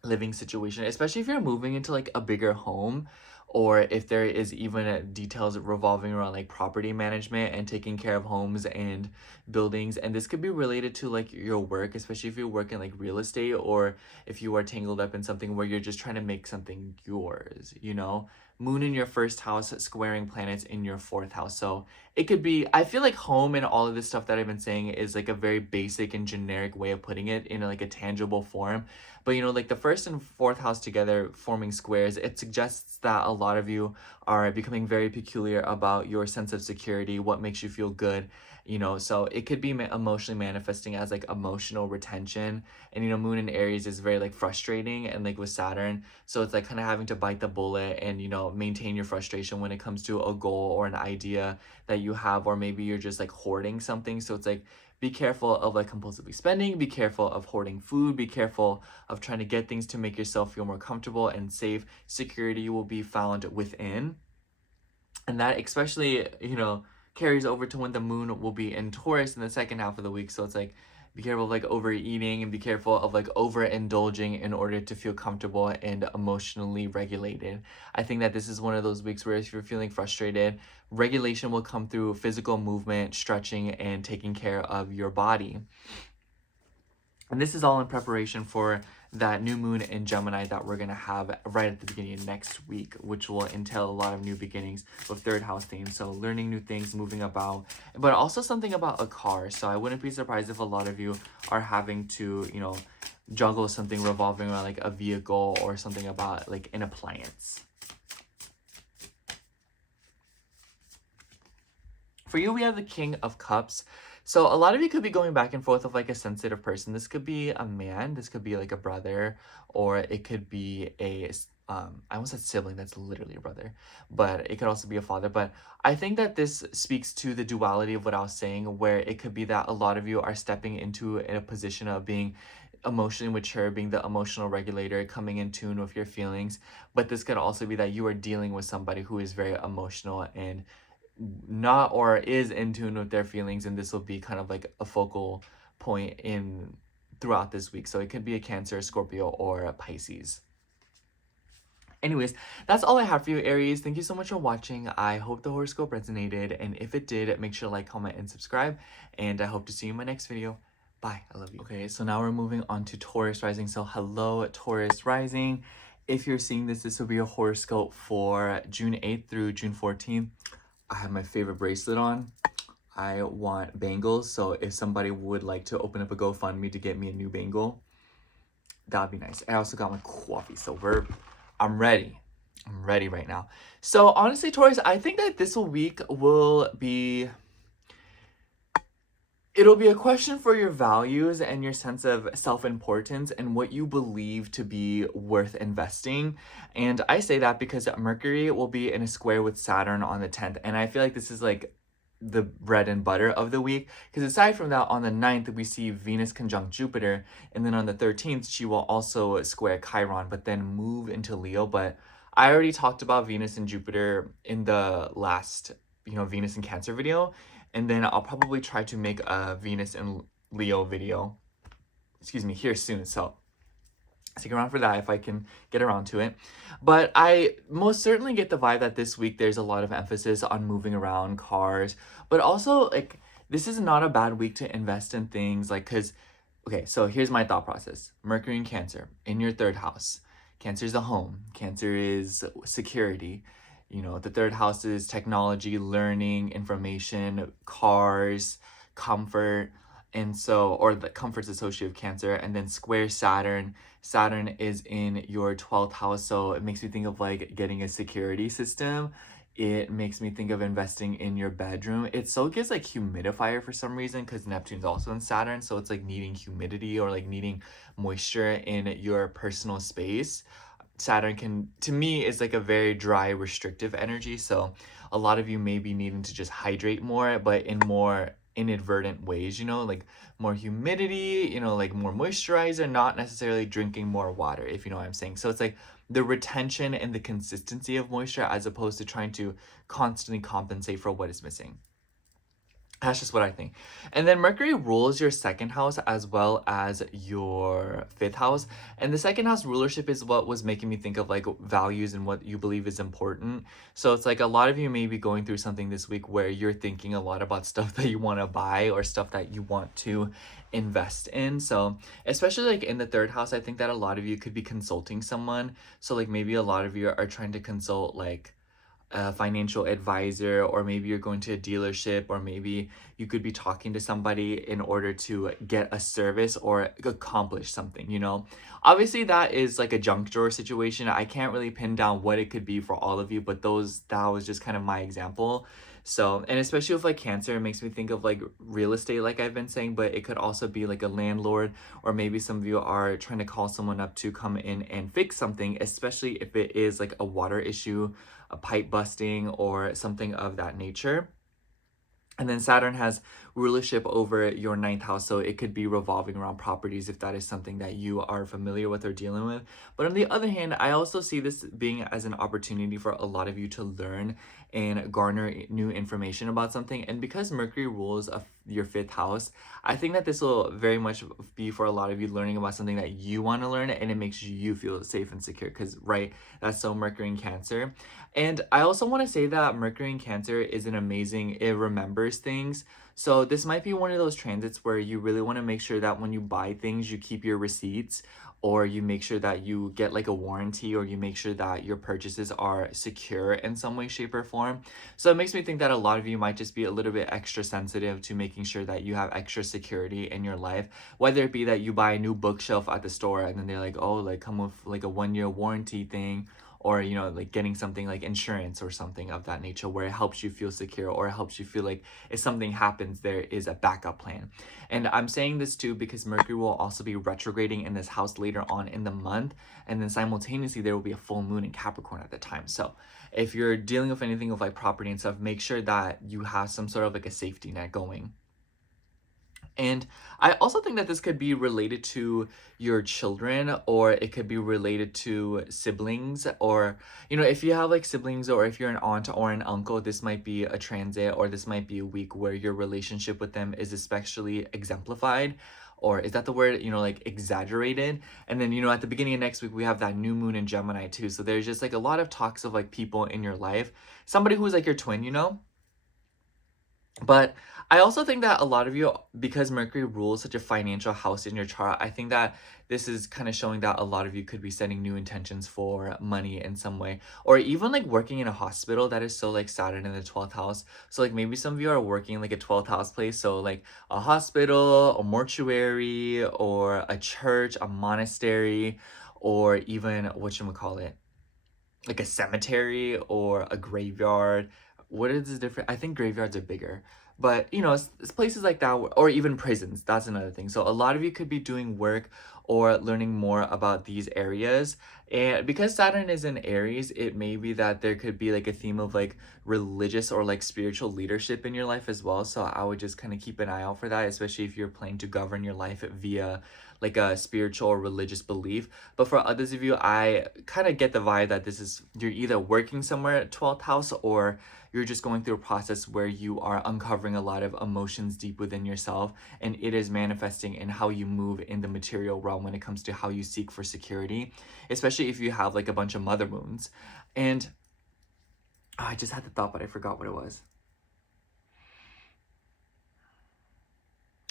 living situation, especially if you're moving into like a bigger home, or if there is even details revolving around like property management and taking care of homes and buildings. And this could be related to like your work, especially if you work in like real estate, or if you are tangled up in something where you're just trying to make something yours, you know. Moon in your first house squaring planets in your fourth house. So it could be, I feel like home and all of this stuff that I've been saying is like a very basic and generic way of putting it in like a tangible form. But you know, like the first and fourth house together forming squares, it suggests that a lot of you are becoming very peculiar about your sense of security, what makes you feel good, you know. So it could be emotionally manifesting as like emotional retention. And you know, moon in Aries is very like frustrating, and like with Saturn, so it's like kind of having to bite the bullet and, you know, maintain your frustration when it comes to a goal or an idea that you have, or maybe you're just like hoarding something. So it's like, be careful of like compulsively spending, be careful of hoarding food, be careful of trying to get things to make yourself feel more comfortable and safe. Security will be found within. And that especially, you know, carries over to when the moon will be in Taurus in the second half of the week. So it's like, be careful of like overeating, and be careful of like overindulging in order to feel comfortable and emotionally regulated. I think that this is one of those weeks where if you're feeling frustrated, regulation will come through physical movement, stretching, and taking care of your body. And this is all in preparation for that new moon in Gemini that we're going to have right at the beginning of next week, which will entail a lot of new beginnings with third house themes. So learning new things, moving about, but also something about a car. So I wouldn't be surprised if a lot of you are having to, you know, juggle something revolving around like a vehicle, or something about like an appliance. For you, we have the King of Cups. So a lot of you could be going back and forth of like a sensitive person. This could be a man, this could be like a brother, or it could be a, I almost said sibling, that's literally a brother, but it could also be a father. But I think that this speaks to the duality of what I was saying, where it could be that a lot of you are stepping into a position of being emotionally mature, being the emotional regulator, coming in tune with your feelings. But this could also be that you are dealing with somebody who is very emotional and not, or is in tune with their feelings, and this will be kind of like a focal point in throughout this week. So it could be a Cancer, Scorpio, or a Pisces. Anyways, that's all I have for you, Aries. Thank you so much for watching. I hope the horoscope resonated, and if it did, make sure to like, comment, and subscribe, and I hope to see you in my next video. Bye. I love you. Okay, so now we're moving on to Taurus rising. So hello, Taurus rising. If you're seeing this, this will be a horoscope for June 8th through June 14th. I have my favorite bracelet on. I want bangles, so if somebody would like to open up a GoFundMe to get me a new bangle, that'd be nice. I also got my coffee, so I'm ready. I'm ready right now. So honestly, Taurus, I think that this week it'll be a question for your values and your sense of self-importance and what you believe to be worth investing. And I say that because Mercury will be in a square with Saturn on the 10th. And I feel like this is like the bread and butter of the week. Because aside from that, on the 9th, we see Venus conjunct Jupiter. And then on the 13th, she will also square Chiron, but then move into Leo. But I already talked about Venus and Jupiter in the last, you know, Venus and Cancer video. And then I'll probably try to make a Venus and Leo video, here soon. So Stick around for that if I can get around to it. But I most certainly get the vibe that this week there's a lot of emphasis on moving around, cars, but also like this is not a bad week to invest in things like, because okay, so here's my thought process. Mercury and Cancer in your third house. Cancer is the home. Cancer is security. You know, the third house is technology, learning, information, cars, comfort. And so, or the comfort's associated with Cancer. And then square Saturn. Saturn is in your 12th house. So it makes me think of like getting a security system. It makes me think of investing in your bedroom. It so gives like humidifier for some reason because Neptune's also in Saturn. So it's like needing humidity or like needing moisture in your personal space. Saturn can, to me, is like a very dry, restrictive energy. So a lot of you may be needing to just hydrate more, but in more inadvertent ways, you know, like more humidity, you know, like more moisturizer, not necessarily drinking more water, if you know what I'm saying. So it's like the retention and the consistency of moisture as opposed to trying to constantly compensate for what is missing. That's just what I think. And then Mercury rules your second house as well as your fifth house. And the second house rulership is what was making me think of like values and what you believe is important. So it's like a lot of you may be going through something this week where you're thinking a lot about stuff that you want to buy or stuff that you want to invest in. So especially like in the third house, I think that a lot of you could be consulting someone. So like maybe a lot of you are trying to consult like a financial advisor, or maybe you're going to a dealership, or maybe you could be talking to somebody in order to get a service or accomplish something, you know. Obviously that is like a junk drawer situation. I can't really pin down what it could be for all of you, but that was just kind of my example. So, and especially with like Cancer, it makes me think of like real estate, like I've been saying, but it could also be like a landlord, or maybe some of you are trying to call someone up to come in and fix something, especially if it is like a water issue, a pipe busting, or something of that nature. And then Saturn has rulership over your ninth house, so it could be revolving around properties if that is something that you are familiar with or dealing with. But on the other hand, I also see this being as an opportunity for a lot of you to learn and garner new information about something. And because Mercury rules your fifth house, I think that this will very much be for a lot of you learning about something that you want to learn, and it makes you feel safe and secure because, right, that's so Mercury in Cancer. And I also want to say that Mercury in Cancer is an amazing, it remembers things. So this might be one of those transits where you really want to make sure that when you buy things, you keep your receipts, or you make sure that you get like a warranty, or you make sure that your purchases are secure in some way, shape, or form. So it makes me think that a lot of you might just be a little bit extra sensitive to making sure that you have extra security in your life, whether it be that you buy a new bookshelf at the store and then they're like, oh, like come with like a 1-year warranty thing, or you know, like getting something like insurance or something of that nature where it helps you feel secure, or it helps you feel like if something happens there is a backup plan. And I'm saying this too because Mercury will also be retrograding in this house later on in the month, and then simultaneously there will be a full moon in Capricorn at the time. So if you're dealing with anything of like property and stuff, make sure that you have some sort of like a safety net going. And I also think that this could be related to your children, or it could be related to siblings, or, you know, if you have like siblings, or if you're an aunt or an uncle, this might be a transit, or this might be a week where your relationship with them is especially exemplified, or is that the word, you know, like exaggerated. And then, you know, at the beginning of next week, we have that new moon in Gemini too. So there's just like a lot of talks of like people in your life, somebody who's like your twin, you know. But I also think that a lot of you, because Mercury rules such a financial house in your chart, I think that this is kind of showing that a lot of you could be setting new intentions for money in some way, or even like working in a hospital. That is so like Saturn in the 12th house. So like maybe some of you are working like a 12th house place, so like a hospital, a mortuary, or a church, a monastery, or even whatchamacallit, like a cemetery or a graveyard. What is the difference? I think graveyards are bigger, but you know, it's places like that, or even prisons. That's another thing. So a lot of you could be doing work or learning more about these areas. And because Saturn is in Aries, it may be that there could be like a theme of like religious or like spiritual leadership in your life as well. So I would just kind of keep an eye out for that, especially if you're planning to govern your life via like a spiritual or religious belief. But for others of you, I kind of get the vibe that this is, you're either working somewhere at 12th house, or you're just going through a process where you are uncovering a lot of emotions deep within yourself, and it is manifesting in how you move in the material realm when it comes to how you seek for security, especially if you have like a bunch of mother moons. And I just had the thought, but I forgot what it was.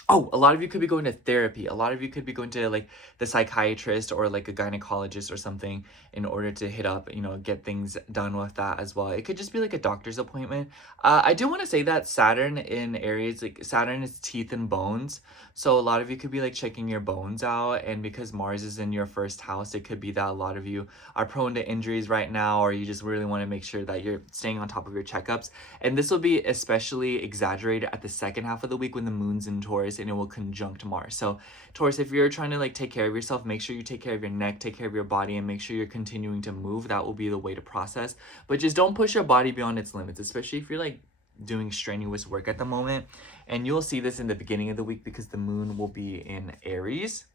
Oh, a lot of you could be going to therapy. A lot of you could be going to like the psychiatrist or like a gynecologist or something in order to hit up, get things done with that as well. It could just be like a doctor's appointment. I do want to say that Saturn in Aries, like Saturn is teeth and bones. So a lot of you could be like checking your bones out. And because Mars is in your first house, it could be that a lot of you are prone to injuries right now, or you just really want to make sure that you're staying on top of your checkups. And this will be especially exaggerated at the second half of the week when the moon's in Taurus and it will conjunct Mars. So Taurus, if you're trying to like take care of yourself, make sure you take care of your neck, take care of your body, and make sure you're continuing to move. That will be the way to process. But just don't push your body beyond its limits, especially if you're like doing strenuous work at the moment. And you'll see this in the beginning of the week because the moon will be in Aries.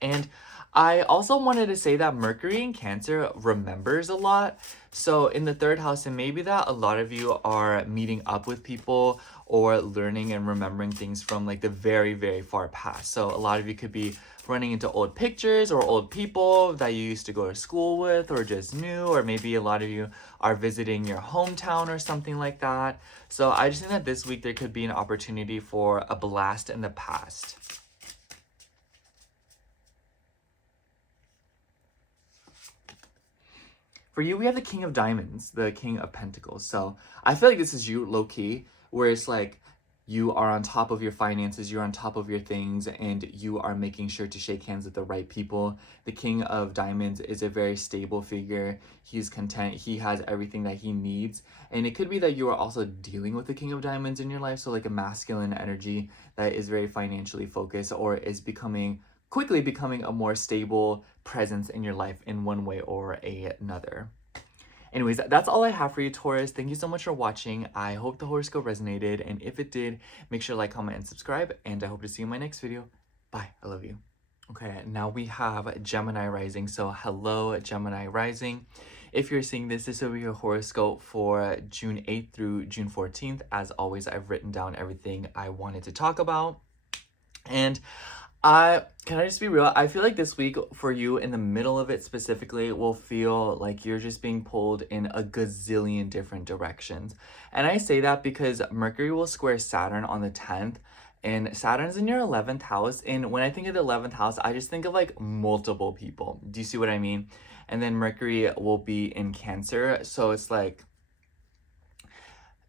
And I also wanted to say that Mercury in Cancer remembers a lot. So in the third house, and maybe that a lot of you are meeting up with people or learning and remembering things from like the very, very far past. So a lot of you could be running into old pictures or old people that you used to go to school with or just knew, or maybe a lot of you are visiting your hometown or something like that. So I just think that this week there could be an opportunity for a blast in the past. For you, we have the King of Diamonds, the King of Pentacles. So I feel like this is you low-key, where it's like you are on top of your finances, you're on top of your things, and you are making sure to shake hands with the right people. The King of Diamonds is a very stable figure. He's content. He has everything that he needs. And it could be that you are also dealing with the King of Diamonds in your life. So like a masculine energy that is very financially focused or is quickly becoming a more stable presence in your life in one way or another. Anyways, that's all I have for you, Taurus. Thank you so much for watching. I hope the horoscope resonated, and if it did, make sure to like, comment, and subscribe, and I hope to see you in my next video. Bye. I love you. Okay, now we have Gemini rising. So hello, Gemini rising. If you're seeing this, this will be your horoscope for June 8th through June 14th. As always, I've written down everything I wanted to talk about. And can I just be real? I feel like this week for you, in the middle of it specifically, will feel like you're just being pulled in a gazillion different directions. And I say that because Mercury will square Saturn on the 10th, and Saturn's in your 11th house. And when I think of the 11th house, I just think of like multiple people. Do you see what I mean? And then Mercury will be in Cancer. So it's like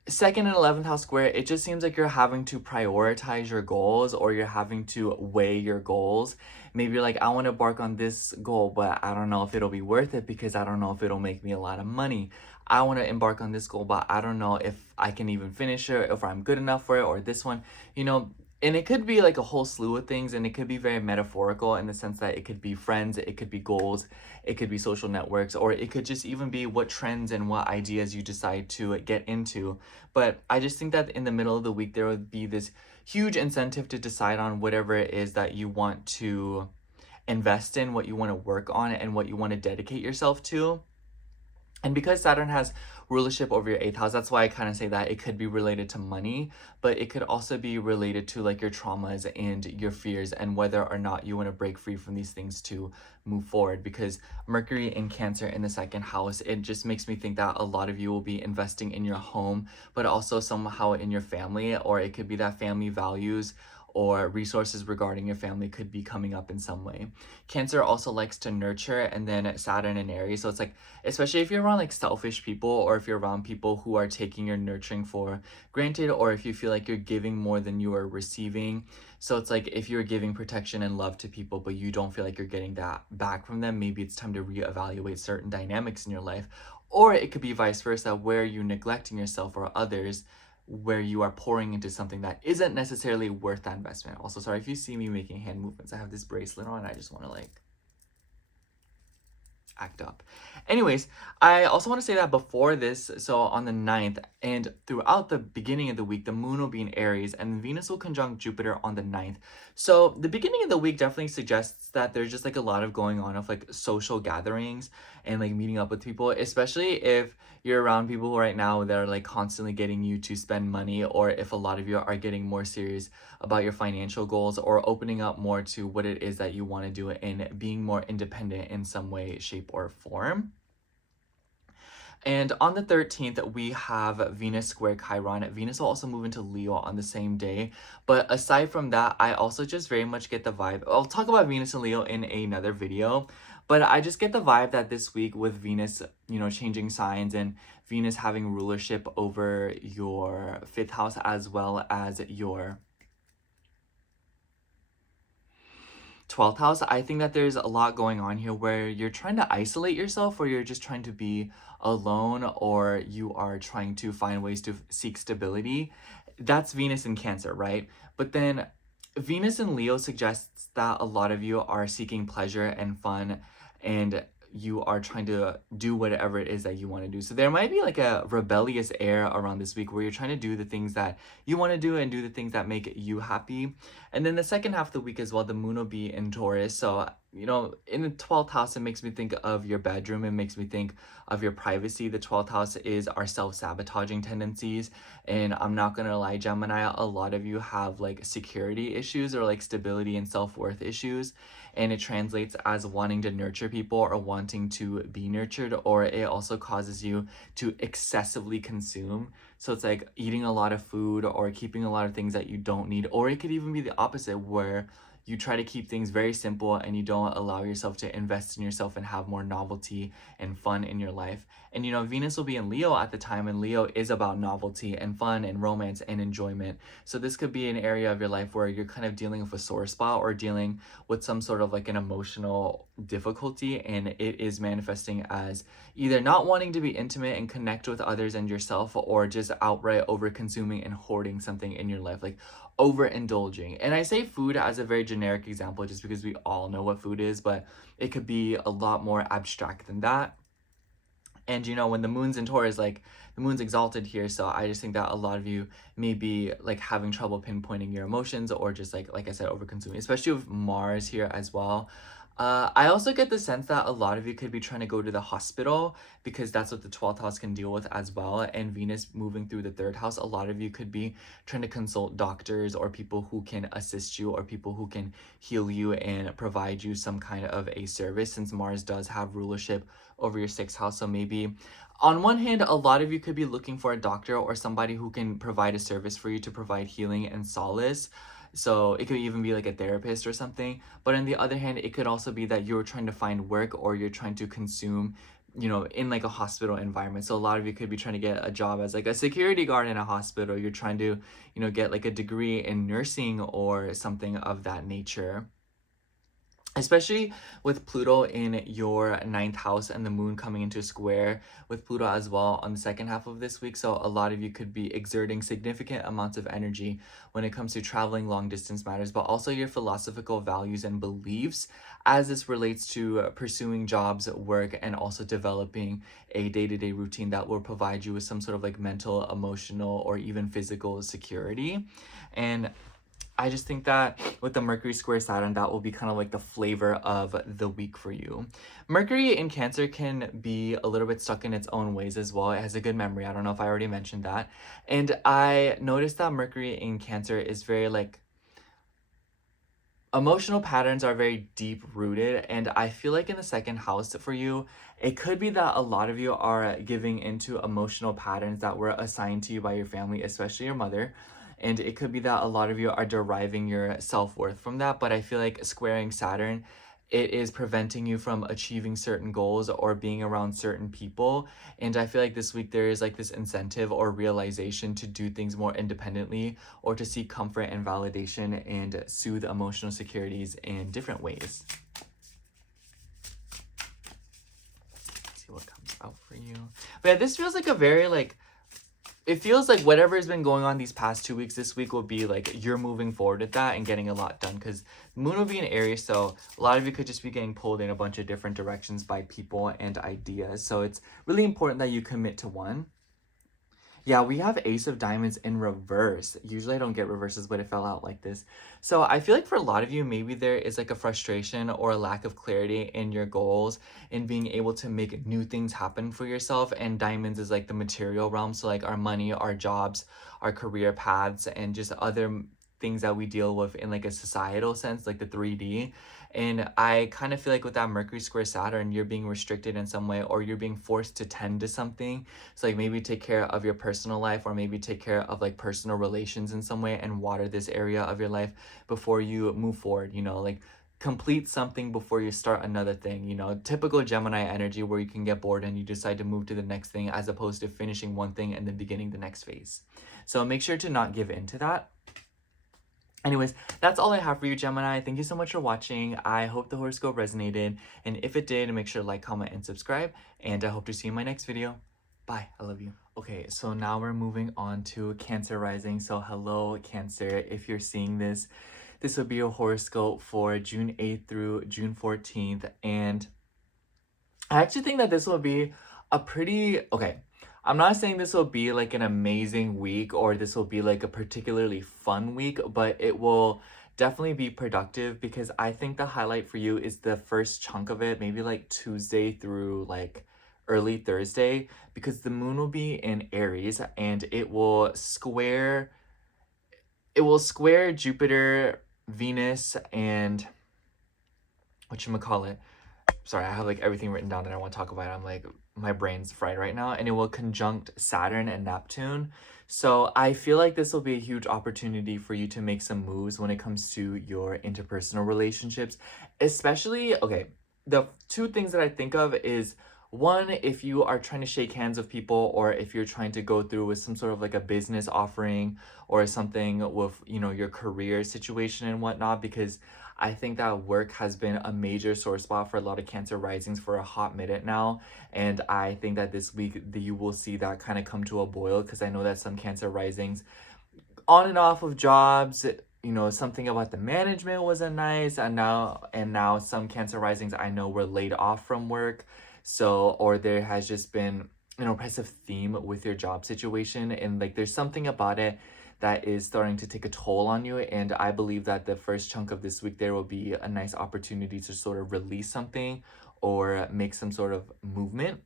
second and 11th house square, it just seems like you're having to prioritize your goals, or you're having to weigh your goals. Maybe you're like, I want to embark on this goal, but I don't know if it'll be worth it because I don't know if it'll make me a lot of money. I want to embark on this goal, but I don't know if I can even finish it, if I'm good enough for it, or this one, and it could be like a whole slew of things, and it could be very metaphorical in the sense that it could be friends, it could be goals, it could be social networks, or it could just even be what trends and what ideas you decide to get into. But I just think that in the middle of the week, there would be this huge incentive to decide on whatever it is that you want to invest in, what you want to work on, and what you want to dedicate yourself to. And because Saturn has rulership over your 8th house, that's why I kind of say that it could be related to money, but it could also be related to like your traumas and your fears, and whether or not you want to break free from these things to move forward. Because Mercury in Cancer in the 2nd house, it just makes me think that a lot of you will be investing in your home, but also somehow in your family, or it could be that family values or resources regarding your family could be coming up in some way. Cancer also likes to nurture, and then Saturn and Aries. So it's like, especially if you're around like selfish people, or if you're around people who are taking your nurturing for granted, or if you feel like you're giving more than you are receiving. So it's like if you're giving protection and love to people, but you don't feel like you're getting that back from them, maybe it's time to reevaluate certain dynamics in your life. Or it could be vice versa, where you're neglecting yourself or others, where you are pouring into something that isn't necessarily worth that investment. Also, sorry if you see me making hand movements. I have this bracelet on. I just want to like act up. Anyways, I also want to say that before this, so on the 9th and throughout the beginning of the week, the moon will be in Aries and Venus will conjunct Jupiter on the 9th. So the beginning of the week definitely suggests that there's just like a lot of going on of like social gatherings and like meeting up with people, especially if you're around people right now that are like constantly getting you to spend money, or if a lot of you are getting more serious about your financial goals or opening up more to what it is that you want to do and being more independent in some way, shape, or form. And on the 13th, we have Venus square Chiron. Venus will also move into Leo on the same day. But aside from that, I also just very much get the vibe. I'll talk about Venus and Leo in another video. But I just get the vibe that this week with Venus, changing signs and Venus having rulership over your 5th house as well as your 12th house, I think that there's a lot going on here where you're trying to isolate yourself, or you're just trying to be alone, or you are trying to find ways to seek stability. That's Venus in Cancer, right? But then Venus in Leo suggests that a lot of you are seeking pleasure and fun, and you are trying to do whatever it is that you want to do. So there might be like a rebellious air around this week where you're trying to do the things that you want to do and do the things that make you happy. And then the second half of the week as well, the moon will be in Taurus. So, in the 12th house, it makes me think of your bedroom. It makes me think of your privacy. The 12th house is our self-sabotaging tendencies. And I'm not going to lie, Gemini, a lot of you have like security issues or like stability and self-worth issues. And it translates as wanting to nurture people or wanting to be nurtured, or it also causes you to excessively consume. So it's like eating a lot of food or keeping a lot of things that you don't need, or it could even be the opposite where you try to keep things very simple and you don't allow yourself to invest in yourself and have more novelty and fun in your life. And Venus will be in Leo at the time, and Leo is about novelty and fun and romance and enjoyment. So this could be an area of your life where you're kind of dealing with a sore spot or dealing with some sort of like an emotional difficulty, and it is manifesting as either not wanting to be intimate and connect with others and yourself, or just outright over consuming and hoarding something in your life, like overindulging. And I say food as a very generic example just because we all know what food is, but it could be a lot more abstract than that. And when the moon's in Taurus, like the moon's exalted here, so I just think that a lot of you may be like having trouble pinpointing your emotions, or just like I said, over consuming, especially with Mars here as well. I also get the sense that a lot of you could be trying to go to the hospital because that's what the 12th house can deal with as well. And Venus moving through the 3rd house, a lot of you could be trying to consult doctors or people who can assist you or people who can heal you and provide you some kind of a service, since Mars does have rulership over your 6th house. So maybe on one hand, a lot of you could be looking for a doctor or somebody who can provide a service for you to provide healing and solace. So it could even be like a therapist or something. But on the other hand, it could also be that you're trying to find work, or you're trying to consume, in like a hospital environment. So a lot of you could be trying to get a job as like a security guard in a hospital. You're trying to, get like a degree in nursing or something of that nature. Especially with Pluto in your 9th house and the moon coming into a square with Pluto as well on the second half of this week. So a lot of you could be exerting significant amounts of energy when it comes to traveling long distance matters, but also your philosophical values and beliefs as this relates to pursuing jobs, work, and also developing a day-to-day routine that will provide you with some sort of like mental, emotional, or even physical security. And I just think that with the Mercury square Saturn, that will be kind of like the flavor of the week for you. Mercury in Cancer can be a little bit stuck in its own ways as well. It has a good memory. I don't know if I already mentioned that. And I noticed that Mercury in Cancer is very like, emotional patterns are very deep rooted. And I feel like in the 2nd house for you, it could be that a lot of you are giving into emotional patterns that were assigned to you by your family, especially your mother. And it could be that a lot of you are deriving your self-worth from that. But I feel like squaring Saturn, it is preventing you from achieving certain goals or being around certain people. And I feel like this week there is like this incentive or realization to do things more independently, or to seek comfort and validation and soothe emotional securities in different ways. Let's see what comes out for you. But yeah, this feels like a very like it feels like whatever has been going on these past 2 weeks, this week will be like you're moving forward with that and getting a lot done, because moon will be in Aries, so a lot of you could just be getting pulled in a bunch of different directions by people and ideas. So it's really important that you commit to one. Yeah, we have Ace of Diamonds in reverse. Usually I don't get reverses, but it fell out like this. So I feel like for a lot of you, maybe there is like a frustration or a lack of clarity in your goals in being able to make new things happen for yourself. And diamonds is like the material realm. So like our money, our jobs, our career paths, and just other things that we deal with in like a societal sense, like the 3D. And I kind of feel like with that Mercury square Saturn, you're being restricted in some way, or you're being forced to tend to something. So like maybe take care of your personal life, or maybe take care of like personal relations in some way and water this area of your life before you move forward, you know, like complete something before you start another thing, you know, typical Gemini energy where you can get bored and you decide to move to the next thing as opposed to finishing one thing and then beginning the next phase. So make sure to not give in to that. Anyways, that's all I have for you, Gemini. Thank you so much for watching. I hope the horoscope resonated. And if it did, make sure to like, comment, and subscribe. And I hope to see you in my next video. Bye. I love you. Okay, so now we're moving on to Cancer rising. So hello, Cancer. If you're seeing this, this will be a horoscope for June 8th through June 14th. And I actually think that this will be a pretty... Okay, I'm not saying this will be like an amazing week or this will be like a particularly fun week, but it will definitely be productive, because I think the highlight for you is the first chunk of it, maybe like Tuesday through like early Thursday, because the moon will be in Aries and it will square Jupiter, Venus, and whatchamacallit. Sorry, I have like everything written down that I want to talk about. I'm like, my brain's fried right now. And it will conjunct Saturn and Neptune. So I feel like this will be a huge opportunity for you to make some moves when it comes to your interpersonal relationships. Especially, okay, the two things that I think of is, one, if you are trying to shake hands with people, or if you're trying to go through with some sort of like a business offering or something with, you know, your career situation and whatnot, because I think that work has been a major sore spot for a lot of Cancer risings for a hot minute now. And I think that this week you will see that kind of come to a boil, because I know that some Cancer risings on and off of jobs, you know, something about the management wasn't nice, and now some Cancer risings I know were laid off from work. So, or there has just been an oppressive theme with your job situation, and like there's something about it that is starting to take a toll on you. And I believe that the first chunk of this week there will be a nice opportunity to sort of release something or make some sort of movement.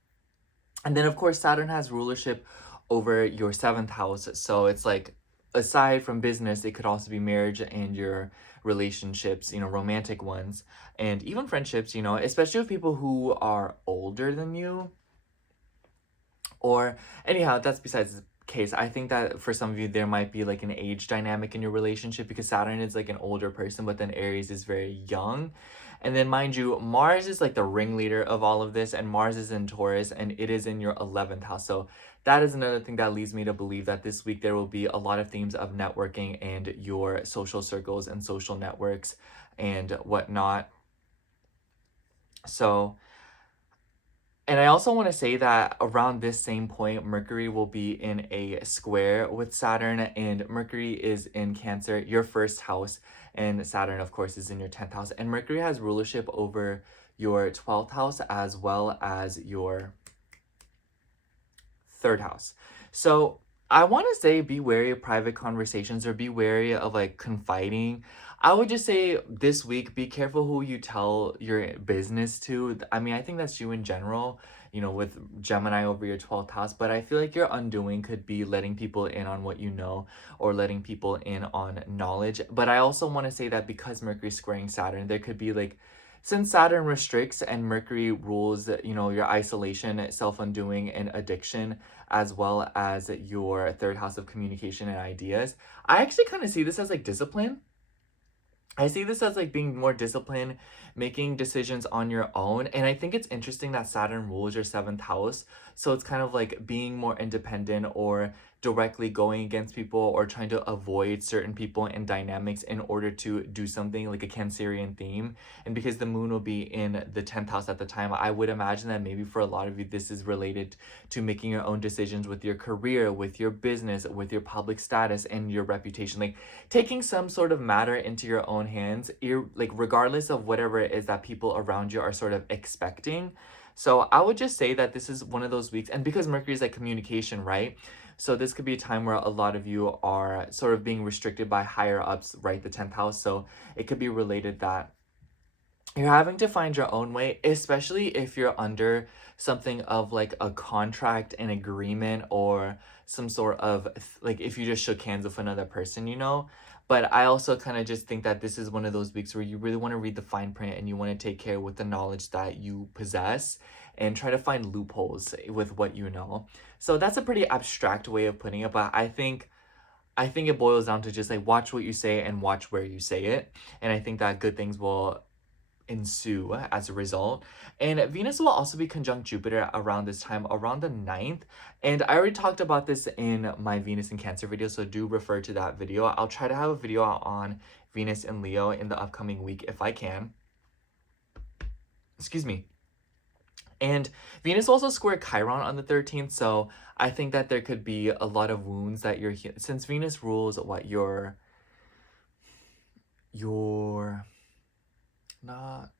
And then of course Saturn has rulership over your 7th house, so it's like, aside from business, it could also be marriage and your relationships, you know, romantic ones, and even friendships, you know, especially with people who are older than you. Or anyhow, that's besides the case. I think that for some of you there might be like an age dynamic in your relationship, because Saturn is like an older person, but then Aries is very young. And then mind you, Mars is like the ringleader of all of this, and Mars is in Taurus and it is in your 11th house. So that is another thing that leads me to believe that this week there will be a lot of themes of networking and your social circles and social networks and whatnot. So, and I also want to say that around this same point, Mercury will be in a square with Saturn, and Mercury is in Cancer, your 1st house, and Saturn, of course, is in your 10th house. And Mercury has rulership over your 12th house as well as your 3rd house. So I want to say be wary of private conversations, or be wary of like confiding. I would just say this week, be careful who you tell your business to. I mean, I think that's you in general, you know, with Gemini over your 12th house, but I feel like your undoing could be letting people in on what you know, or letting people in on knowledge. But I also want to say that because Mercury squaring Saturn, there could be like, since Saturn restricts and Mercury rules, you know, your isolation, self-undoing, and addiction, as well as your 3rd house of communication and ideas, I actually kind of see this as like discipline. I see this as like being more disciplined, making decisions on your own. And I think it's interesting that Saturn rules your 7th house. So it's kind of like being more independent, or directly going against people or trying to avoid certain people and dynamics in order to do something, like a Cancerian theme. And because the moon will be in the 10th house at the time, I would imagine that maybe for a lot of you, this is related to making your own decisions with your career, with your business, with your public status, and your reputation. Like taking some sort of matter into your own hands, like regardless of whatever it is that people around you are sort of expecting. So I would just say that this is one of those weeks, and because Mercury is like communication, right? So this could be a time where a lot of you are sort of being restricted by higher ups, right? The 10th house. So it could be related that you're having to find your own way, especially if you're under something of like a contract, an agreement, or some sort of like if you just shook hands with another person, you know? But I also kind of just think that this is one of those weeks where you really want to read the fine print and you want to take care with the knowledge that you possess and try to find loopholes with what you know. So that's a pretty abstract way of putting it, but I think it boils down to just like watch what you say and watch where you say it. And I think that good things will ensue as a result. And Venus will also be conjunct Jupiter around this time, around the 9th. And I already talked about this in my Venus and Cancer video, so do refer to that video. I'll try to have a video out on Venus and Leo in the upcoming week if I can. Excuse me. And Venus will also square Chiron on the 13th, so I think that there could be a lot of wounds that you're since Venus rules what your not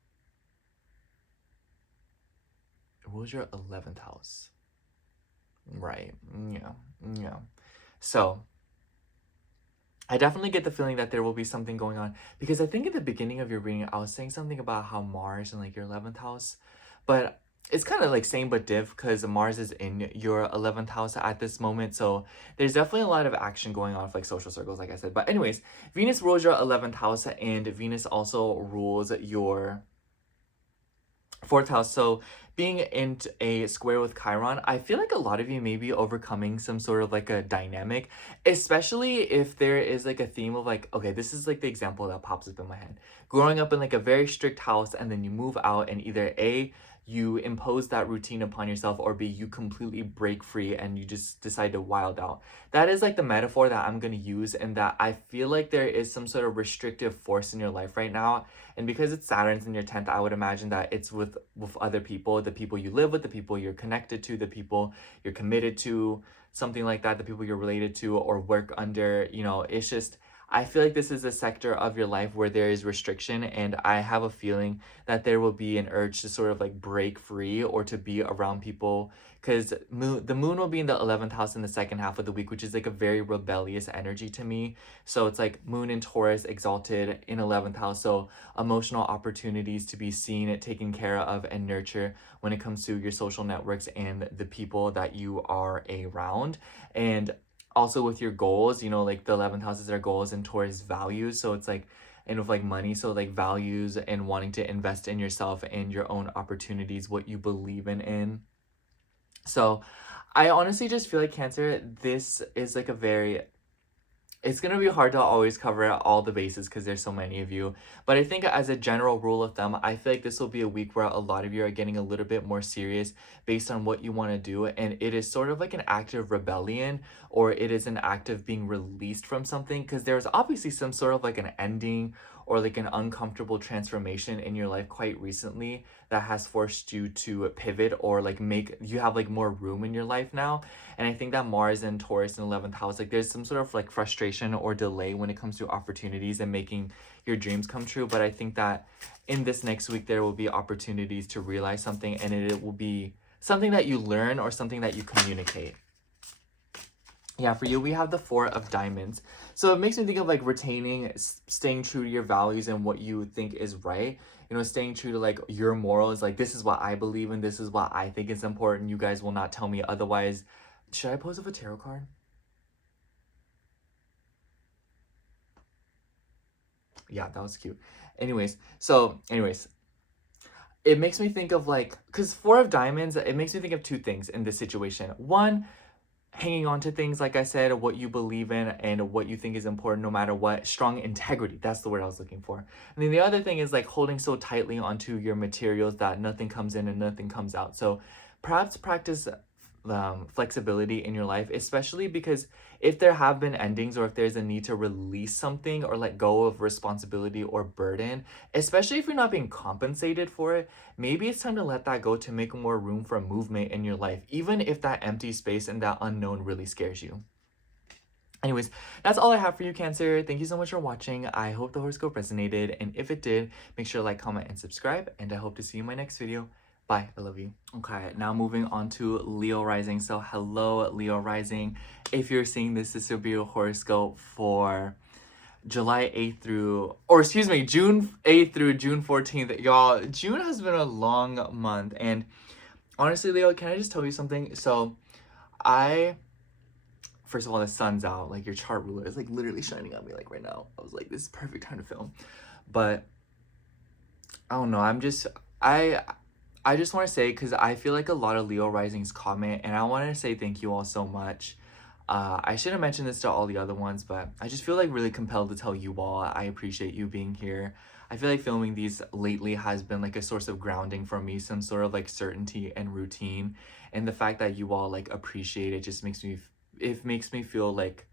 it rules your 11th house, right? Yeah. So I definitely get the feeling that there will be something going on, because I think at the beginning of your reading I was saying something about how Mars in like your 11th house, but it's kind of like same but diff, because Mars is in your 11th house at this moment. So there's definitely a lot of action going on with like social circles, like I said. But anyways, Venus rules your 11th house, and Venus also rules your 4th house. So being in a square with Chiron, I feel like a lot of you may be overcoming some sort of like a dynamic, especially if there is like a theme of like, okay, this is like the example that pops up in my head. Growing up in like a very strict house, and then you move out, and either A, you impose that routine upon yourself, or B, you completely break free and you just decide to wild out. That is like the metaphor that I'm going to use, and that I feel like there is some sort of restrictive force in your life right now. And because it's Saturn's in your 10th, I would imagine that it's with other people, the people you live with, the people you're connected to, the people you're committed to, something like that, the people you're related to or work under, you know. It's just, I feel like this is a sector of your life where there is restriction, and I have a feeling that there will be an urge to sort of like break free or to be around people, because the moon will be in the 11th house in the second half of the week, which is like a very rebellious energy to me. So it's like moon in Taurus exalted in 11th house, so emotional opportunities to be seen, taken care of, and nurture when it comes to your social networks and the people that you are around. And also with your goals, you know, like the 11th house is their goals, and Taurus values. So it's like, and with like money, so like values and wanting to invest in yourself and your own opportunities, what you believe in. So I honestly just feel like Cancer, this is like a very, it's going to be hard to always cover all the bases because there's so many of you. But I think as a general rule of thumb, I feel like this will be a week where a lot of you are getting a little bit more serious based on what you want to do. And it is sort of like an act of rebellion, or it is an act of being released from something, because there's obviously some sort of like an ending or like an uncomfortable transformation in your life quite recently that has forced you to pivot, or like make you have like more room in your life now. And I think that Mars and Taurus in 11th house, like there's some sort of like frustration or delay when it comes to opportunities and making your dreams come true. But I think that in this next week there will be opportunities to realize something, and it will be something that you learn or something that you communicate. Yeah, for you, we have the 4 of Diamonds. So it makes me think of like retaining, staying true to your values and what you think is right. You know, staying true to like your morals. Like, this is what I believe in. This is what I think is important. You guys will not tell me otherwise. Should I pose with a tarot card? Yeah, that was cute. Anyways, it makes me think of like, because 4 of Diamonds, it makes me think of 2 things in this situation. One, hanging on to things, like I said, what you believe in and what you think is important no matter what. Strong integrity, that's the word I was looking for. And then the other thing is like holding so tightly onto your materials that nothing comes in and nothing comes out. So perhaps practice flexibility in your life, especially because if there have been endings or if there's a need to release something or let go of responsibility or burden, especially if you're not being compensated for it, maybe it's time to let that go to make more room for movement in your life, even if that empty space and that unknown really scares you. Anyways, that's all I have for you, Cancer. Thank you so much for watching. I hope the horoscope resonated, and if it did, make sure to like, comment, and subscribe, and I hope to see you in my next video. Bye. I love you. Okay, now moving on to Leo rising. So hello, Leo rising. If you're seeing this, this will be a horoscope for July 8th through, or excuse me, June 8th through June 14th. Y'all, June has been a long month, and honestly, Leo, can I just tell you something? So first of all, the sun's out. Like, your chart ruler is like literally shining on me like right now. I was like, this is perfect time to film. But I don't know. I just want to say, because I feel like a lot of Leo risings comment, and I want to say thank you all so much. I should have mentioned this to all the other ones, but I just feel like really compelled to tell you all I appreciate you being here. I feel like filming these lately has been like a source of grounding for me, some sort of like certainty and routine. And the fact that you all like appreciate it just makes me feel like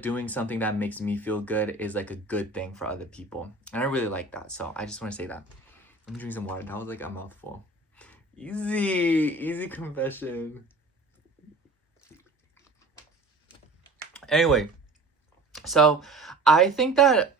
doing something that makes me feel good is like a good thing for other people. And I really like that. So I just want to say that. Let me drink some water. That was like a mouthful. Easy confession. Anyway, so I think that,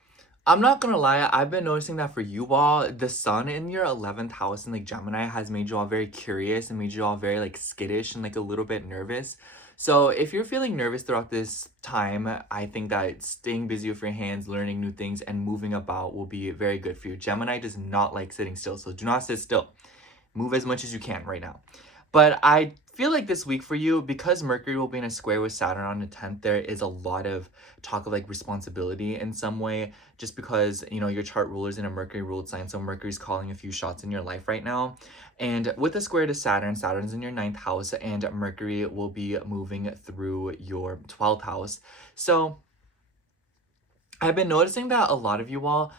I'm not gonna lie, I've been noticing that for you all, the sun in your 11th house in like Gemini has made you all very curious and made you all very like skittish and like a little bit nervous. So if you're feeling nervous throughout this time, I think that staying busy with your hands, learning new things, and moving about will be very good for you. Gemini does not like sitting still, so do not sit still. Move as much as you can right now. But I feel like this week for you, because Mercury will be in a square with Saturn on the 10th, there is a lot of talk of like responsibility in some way, just because, you know, your chart ruler's in a Mercury ruled sign, so Mercury's calling a few shots in your life right now. And with the square to Saturn, Saturn's in your 9th house, and Mercury will be moving through your 12th house. So I've been noticing that a lot of you all,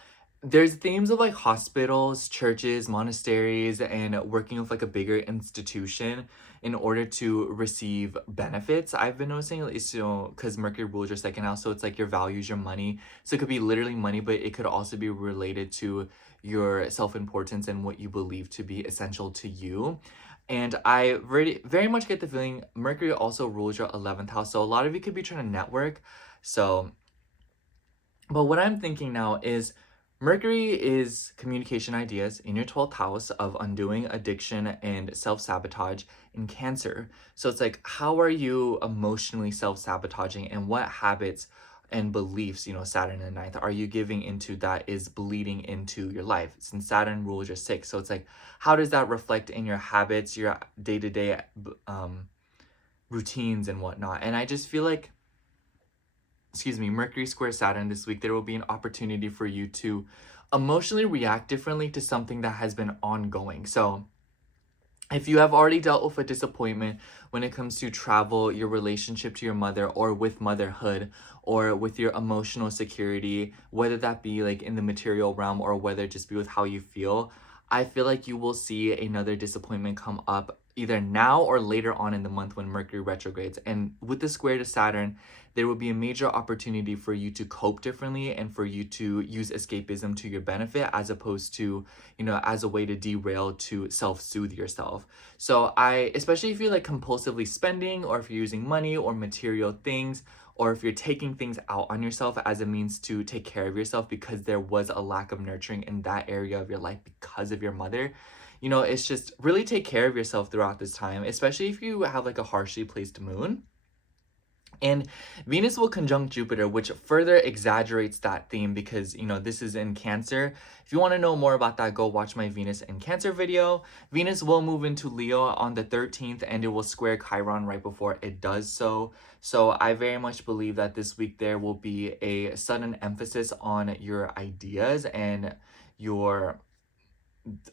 there's themes of like hospitals, churches, monasteries, and working with like a bigger institution in order to receive benefits. I've been noticing, at least, you know, because Mercury rules your second house, so it's like your values, your money. So it could be literally money, but it could also be related to your self-importance and what you believe to be essential to you. And I very much get the feeling Mercury also rules your 11th house, so a lot of you could be trying to network. So, but what I'm thinking now is, Mercury is communication ideas in your 12th house of undoing addiction and self-sabotage in Cancer. So it's like, how are you emotionally self-sabotaging, and what habits and beliefs, you know, Saturn in the 9th, are you giving into that is bleeding into your life? Since Saturn rules your 6th. So it's like, how does that reflect in your habits, your day-to-day routines and whatnot? And I just feel like, Mercury square Saturn this week, there will be an opportunity for you to emotionally react differently to something that has been ongoing. So if you have already dealt with a disappointment when it comes to travel, your relationship to your mother, or with motherhood, or with your emotional security, whether that be like in the material realm or whether it just be with how you feel, I feel like you will see another disappointment come up either now or later on in the month when Mercury retrogrades. And with the square to Saturn, there will be a major opportunity for you to cope differently and for you to use escapism to your benefit, as opposed to, you know, as a way to derail to self-soothe yourself. So especially if you're like compulsively spending, or if you're using money or material things, or if you're taking things out on yourself as a means to take care of yourself because there was a lack of nurturing in that area of your life because of your mother, you know, it's just really take care of yourself throughout this time, especially if you have like a harshly placed moon. And Venus will conjunct Jupiter, which further exaggerates that theme because, you know, this is in Cancer. If you want to know more about that, go watch my Venus in Cancer video. Venus will move into Leo on the 13th, and it will square Chiron right before it does so. So I very much believe that this week there will be a sudden emphasis on your ideas and your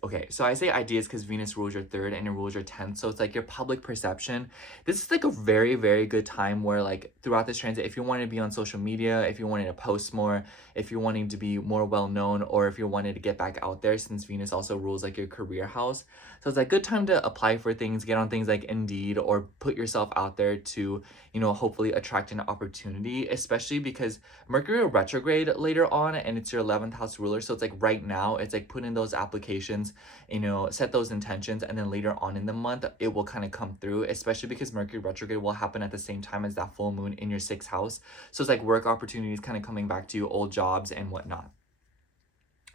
okay, so I say ideas because Venus rules your third and it rules your 10th. So it's like your public perception. This is like a very, very good time where like throughout this transit, if you wanted to be on social media, if you wanted to post more, if you're wanting to be more well known, or if you're wanting to get back out there, since Venus also rules like your career house. So it's like good time to apply for things, get on things like Indeed, or put yourself out there to, you know, hopefully attract an opportunity, especially because Mercury will retrograde later on and it's your 11th house ruler. So it's like right now, it's like put in those applications, you know, set those intentions, and then later on in the month, it will kind of come through, especially because Mercury retrograde will happen at the same time as that full moon in your 6th house. So it's like work opportunities kind of coming back to you, old jobs and whatnot.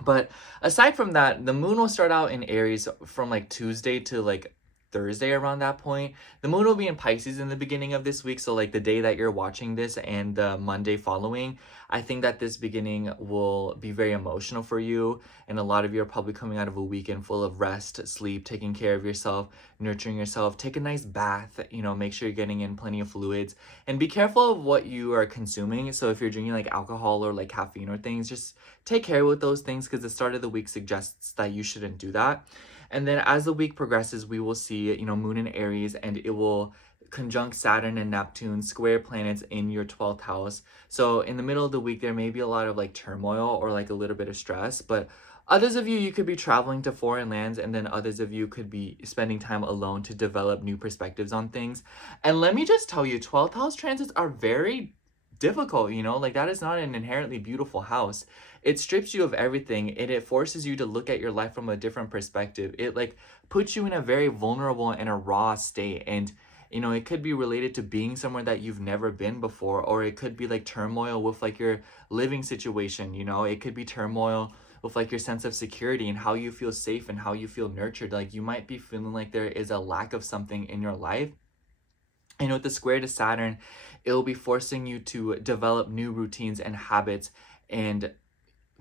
But aside from that, the moon will start out in Aries from like Tuesday to like Thursday around that point. The moon will be in Pisces in the beginning of this week. So like the day that you're watching this and the Monday following, I think that this beginning will be very emotional for you. And a lot of you are probably coming out of a weekend full of rest, sleep, taking care of yourself, nurturing yourself. Take a nice bath, you know, make sure you're getting in plenty of fluids, and be careful of what you are consuming. So if you're drinking like alcohol or like caffeine or things, just take care with those things, because the start of the week suggests that you shouldn't do that. And then as the week progresses, we will see, you know, moon in Aries, and it will conjunct Saturn and Neptune, square planets in your 12th house. So in the middle of the week, there may be a lot of like turmoil or like a little bit of stress, but others of you could be traveling to foreign lands, and then others of you could be spending time alone to develop new perspectives on things. And let me just tell you, 12th house transits are very difficult, you know, like that is not an inherently beautiful house. It strips you of everything, and it forces you to look at your life from a different perspective. It like puts you in a very vulnerable and a raw state. And you know, it could be related to being somewhere that you've never been before, or it could be like turmoil with like your living situation, you know, it could be turmoil with like your sense of security and how you feel safe and how you feel nurtured. Like you might be feeling like there is a lack of something in your life. And with the square to Saturn, it will be forcing you to develop new routines and habits, and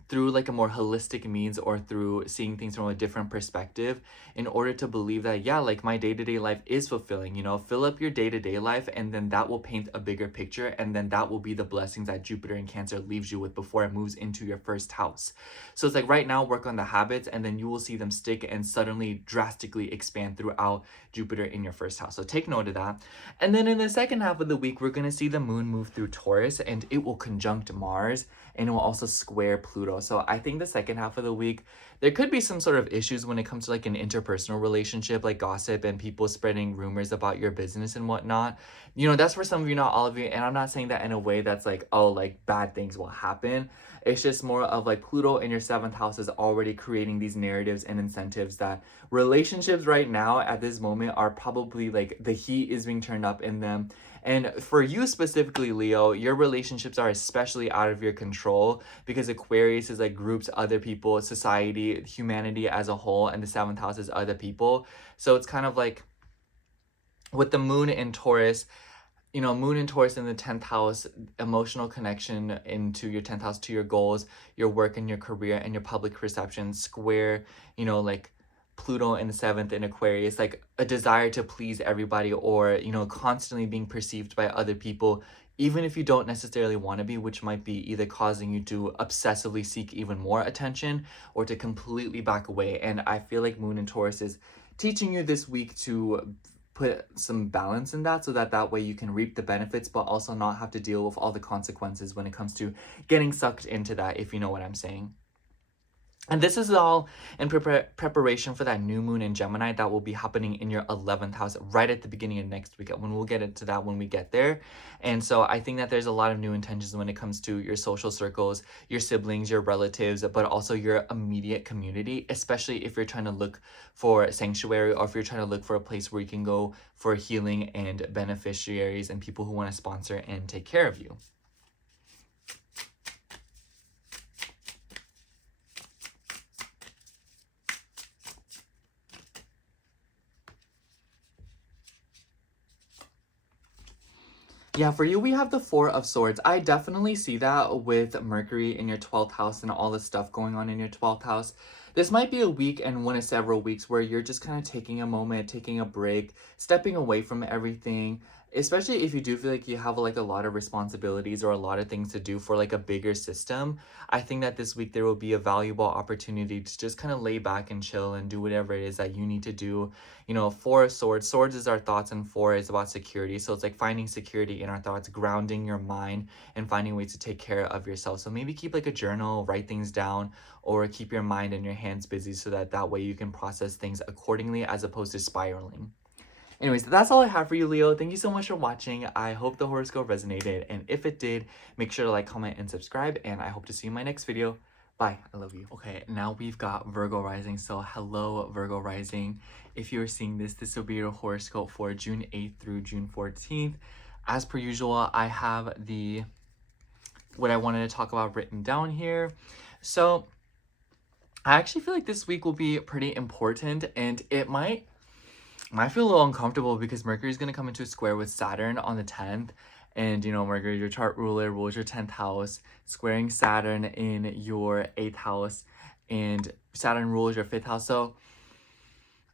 through like a more holistic means, or through seeing things from a different perspective, in order to believe that, yeah, like my day-to-day life is fulfilling. You know, fill up your day-to-day life, and then that will paint a bigger picture, and then that will be the blessings that Jupiter in Cancer leaves you with before it moves into your 1st house. So it's like right now, work on the habits, and then you will see them stick and suddenly drastically expand throughout Jupiter in your 1st house. So take note of that. And then in the second half of the week, we're going to see the moon move through Taurus, and it will conjunct Mars, and it will also square Pluto. So I think the second half of the week, there could be some sort of issues when it comes to like an interpersonal relationship, like gossip and people spreading rumors about your business and whatnot. You know, that's for some of you, not all of you. And I'm not saying that in a way that's like, oh, like bad things will happen. It's just more of like Pluto in your 7th house is already creating these narratives and incentives that relationships right now at this moment are probably like the heat is being turned up in them. And for you specifically, Leo, your relationships are especially out of your control, because Aquarius is like groups, other people, society, humanity as a whole, and the 7th house is other people. So it's kind of like with the moon in Taurus, you know, moon and Taurus in the 10th house, emotional connection into your 10th house to your goals, your work and your career and your public perception, square, you know, like Pluto in the 7th in Aquarius, like a desire to please everybody, or, you know, constantly being perceived by other people, even if you don't necessarily want to be, which might be either causing you to obsessively seek even more attention or to completely back away. And I feel like moon in Taurus is teaching you this week to put some balance in that, so that that way you can reap the benefits but also not have to deal with all the consequences when it comes to getting sucked into that, if you know what I'm saying. And this is all in preparation for that new moon in Gemini that will be happening in your 11th house right at the beginning of next week, when we'll get into that when we get there. And so I think that there's a lot of new intentions when it comes to your social circles, your siblings, your relatives, but also your immediate community, especially if you're trying to look for sanctuary, or if you're trying to look for a place where you can go for healing and beneficiaries and people who want to sponsor and take care of you. Yeah, for you, we have the Four of Swords. I definitely see that with Mercury in your 12th house and all the stuff going on in your 12th house. This might be a week and one of several weeks where you're just kind of taking a moment, taking a break, stepping away from everything, especially if you do feel like you have like a lot of responsibilities or a lot of things to do for like a bigger system, I think that this week there will be a valuable opportunity to just kind of lay back and chill and do whatever it is that you need to do. You know, Four of Swords, swords is our thoughts, and four is about security. So it's like finding security in our thoughts, grounding your mind, and finding ways to take care of yourself. So maybe keep like a journal, write things down, or keep your mind and your hands busy so that that way you can process things accordingly as opposed to spiraling. Anyways, that's all I have for you, Leo. Thank you so much for watching. I hope the horoscope resonated, and if it did, make sure to like, comment, and subscribe, and I hope to see you in my next video. Bye. I love you. Okay, now we've got Virgo rising. So hello, Virgo rising. If you're seeing this, this will be your horoscope for June 8th through June 14th. As per usual, I have what I wanted to talk about written down here. So I actually feel like this week will be pretty important, and it might feel a little uncomfortable because Mercury is going to come into a square with Saturn on the 10th. And, you know, Mercury, your chart ruler, rules your 10th house, squaring Saturn in your 8th house, and Saturn rules your 5th house. So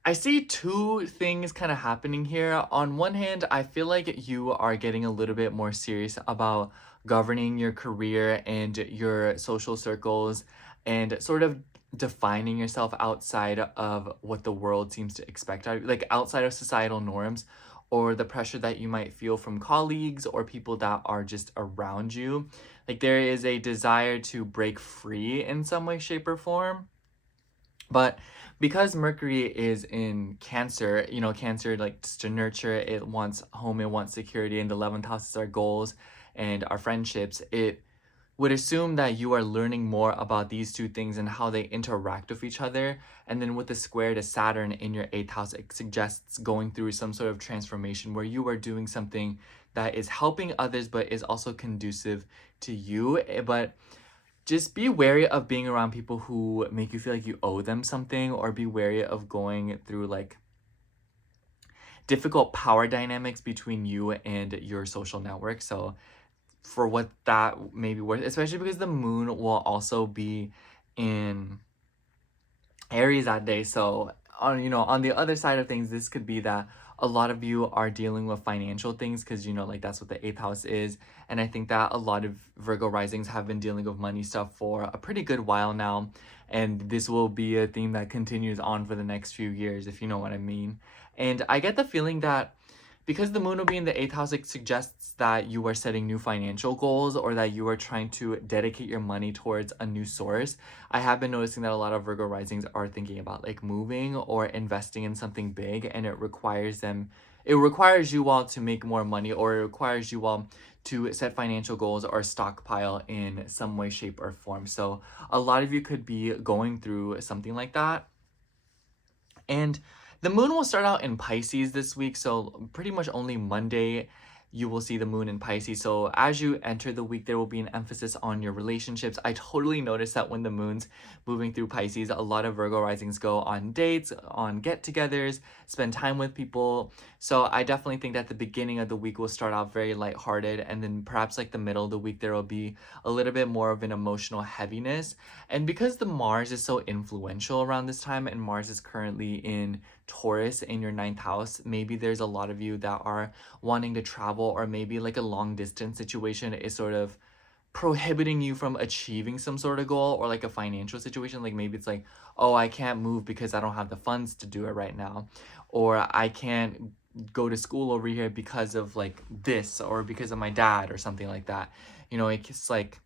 I see two things kind of happening here. On one hand, I feel like you are getting a little bit more serious about governing your career and your social circles and sort of defining yourself outside of what the world seems to expect out of you, like outside of societal norms or the pressure that you might feel from colleagues or people that are just around you. Like there is a desire to break free in some way, shape, or form. But because Mercury is in Cancer, you know, Cancer likes to nurture, it wants home, it wants security, and the 11th house is our goals and our friendships. It would assume that you are learning more about these two things and how they interact with each other. And then with the square to Saturn in your 8th house, it suggests going through some sort of transformation where you are doing something that is helping others but is also conducive to you. But just be wary of being around people who make you feel like you owe them something, or be wary of going through like difficult power dynamics between you and your social network. So for what that may be worth, especially because the moon will also be in Aries that day. So on the other side of things, this could be that a lot of you are dealing with financial things because like that's what the 8th house is. And I think that a lot of Virgo risings have been dealing with money stuff for a pretty good while now. And this will be a theme that continues on for the next few years, if you know what I mean. And I get the feeling that because the moon will be in the 8th house, it suggests that you are setting new financial goals or that you are trying to dedicate your money towards a new source. I have been noticing that a lot of Virgo risings are thinking about like moving or investing in something big, and it requires you all to make more money, or it requires you all to set financial goals or stockpile in some way, shape, or form. So a lot of you could be going through something like that. And the moon will start out in Pisces this week, so pretty much only Monday you will see the moon in Pisces. So as you enter the week, there will be an emphasis on your relationships. I totally noticed that when the moon's moving through Pisces, a lot of Virgo risings go on dates, on get-togethers, spend time with people. So I definitely think that the beginning of the week will start out very lighthearted, and then perhaps like the middle of the week, there will be a little bit more of an emotional heaviness. And because the Mars is so influential around this time, and Mars is currently in Taurus in your 9th house, maybe there's a lot of you that are wanting to travel, or maybe like a long distance situation is sort of prohibiting you from achieving some sort of goal, or like a financial situation. Like maybe it's like, oh, I can't move because I don't have the funds to do it right now, or I can't go to school over here because of like this, or because of my dad, or something like that. It's like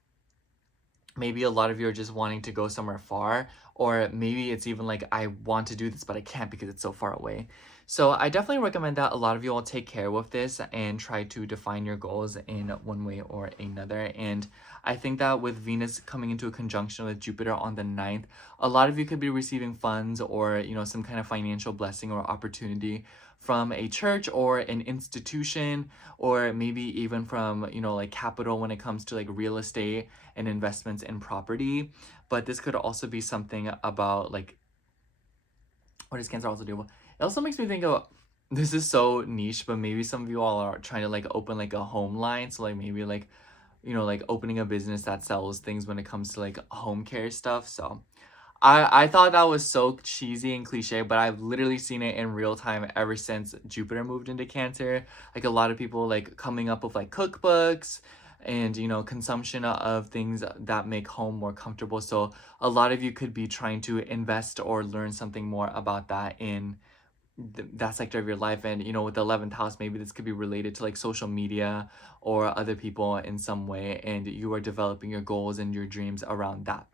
maybe a lot of you are just wanting to go somewhere far, or maybe it's even like, I want to do this but I can't because it's so far away. So I definitely recommend that a lot of you all take care with this and try to define your goals in one way or another. And I think that with Venus coming into a conjunction with Jupiter on the 9th, a lot of you could be receiving funds or some kind of financial blessing or opportunity from a church or an institution, or maybe even from like capital when it comes to like real estate and investments in property. But this could also be something about like, what does Cancer also do? It also makes me think of, this is so niche, but maybe some of you all are trying to like open like a home line. So like maybe like like opening a business that sells things when it comes to like home care stuff. So I thought that was so cheesy and cliche, but I've literally seen it in real time ever since Jupiter moved into Cancer. Like a lot of people like coming up with like cookbooks and consumption of things that make home more comfortable. So a lot of you could be trying to invest or learn something more about that in that sector of your life. And with the 11th house, maybe this could be related to like social media or other people in some way, and you are developing your goals and your dreams around that.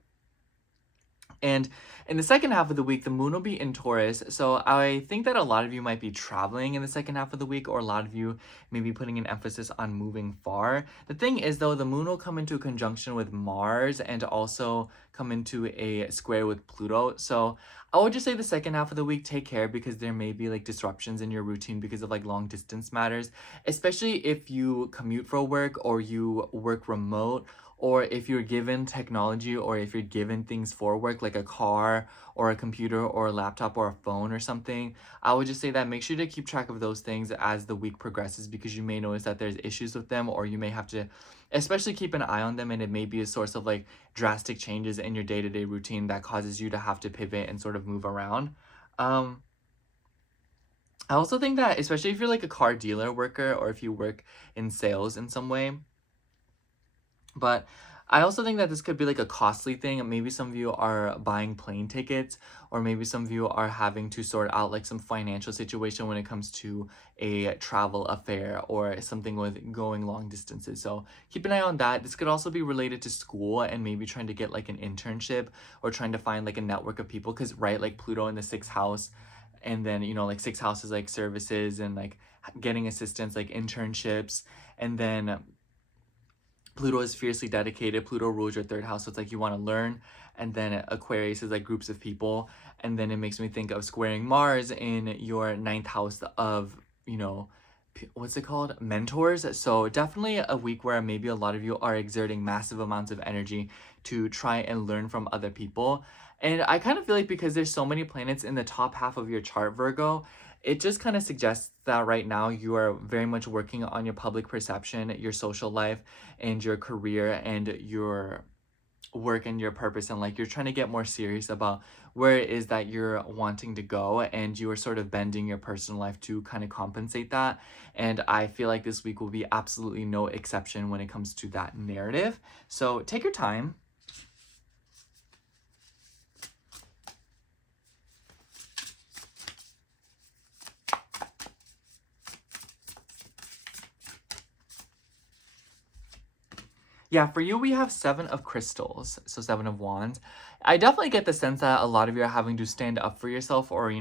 And in the second half of the week, the moon will be in Taurus. So I think that a lot of you might be traveling in the second half of the week, or a lot of you may be putting an emphasis on moving far. The thing is, though, the moon will come into conjunction with Mars and also come into a square with Pluto. So I would just say the second half of the week, take care, because there may be like disruptions in your routine because of like long distance matters, especially if you commute for work or you work remote, or if you're given technology, or if you're given things for work like a car or a computer or a laptop or a phone or something. I would just say that make sure to keep track of those things as the week progresses, because you may notice that there's issues with them, or you may have to especially keep an eye on them, and it may be a source of like drastic changes in your day-to-day routine that causes you to have to pivot and sort of move around. I also think that especially if you're like a car dealer worker, or if you work in sales in some way, but I also think that this could be like a costly thing. Maybe some of you are buying plane tickets, or maybe some of you are having to sort out like some financial situation when it comes to a travel affair or something with going long distances. So keep an eye on that. This could also be related to school and maybe trying to get like an internship, or trying to find like a network of people, because right, like Pluto in the sixth house, and then like sixth house is like services and like getting assistance, like internships, and then Pluto is fiercely dedicated. Pluto rules your third house, so it's like you want to learn. And then Aquarius is like groups of people. And then it makes me think of squaring Mars in your ninth house of, what's it called? Mentors. So definitely a week where maybe a lot of you are exerting massive amounts of energy to try and learn from other people. And I kind of feel like because there's so many planets in the top half of your chart, Virgo, it just kind of suggests that right now you are very much working on your public perception, your social life, and your career, and your work and your purpose, and like you're trying to get more serious about where it is that you're wanting to go, and you are sort of bending your personal life to kind of compensate that. And I feel like this week will be absolutely no exception when it comes to that narrative. So take your time. Yeah, for you, we have Seven of Crystals, so Seven of Wands. I definitely get the sense that a lot of you are having to stand up for yourself, or,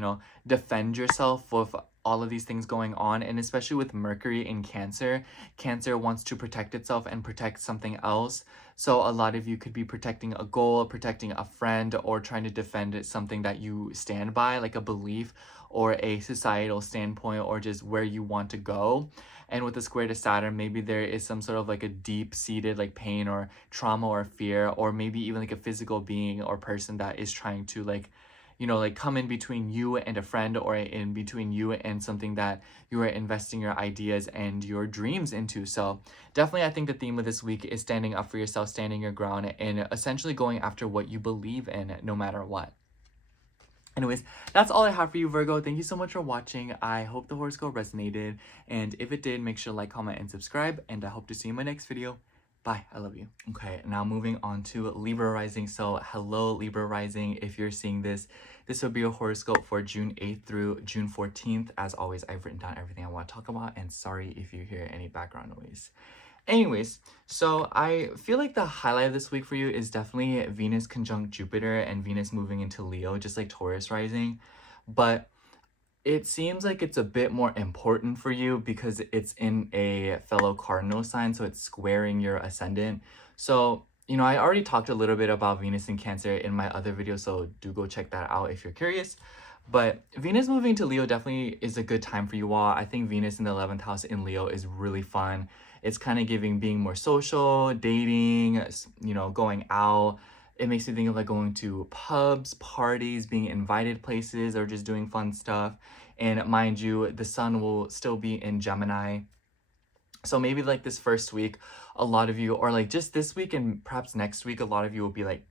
defend yourself with all of these things going on. And especially with Mercury in Cancer, Cancer wants to protect itself and protect something else. So a lot of you could be protecting a goal, protecting a friend, or trying to defend something that you stand by, like a belief or a societal standpoint, or just where you want to go. And with the square to Saturn, maybe there is some sort of like a deep-seated like pain or trauma or fear, or maybe even like a physical being or person that is trying to like, like come in between you and a friend, or in between you and something that you are investing your ideas and your dreams into. So definitely, I think the theme of this week is standing up for yourself, standing your ground, and essentially going after what you believe in, no matter what. Anyways, that's all I have for you, Virgo. Thank you so much for watching. I hope the horoscope resonated. And if it did, make sure to like, comment, and subscribe. And I hope to see you in my next video. Bye. I love you. Okay, now moving on to Libra rising. So hello, Libra rising. If you're seeing this, this will be a horoscope for June 8th through June 14th. As always, I've written down everything I want to talk about. And sorry if you hear any background noise. Anyways, so I feel like the highlight of this week for you is definitely Venus conjunct Jupiter and Venus moving into Leo, just like Taurus rising. But it seems like it's a bit more important for you because it's in a fellow cardinal sign, so it's squaring your ascendant. So, I already talked a little bit about Venus in Cancer in my other video, so do go check that out if you're curious. But Venus moving to Leo definitely is a good time for you all. I think Venus in the 11th house in Leo is really fun. It's kind of giving being more social, dating, going out. It makes me think of like going to pubs, parties, being invited places, or just doing fun stuff. And mind you, the sun will still be in Gemini. So maybe like this first week, a lot of you, or like just this week and perhaps next week, a lot of you will be like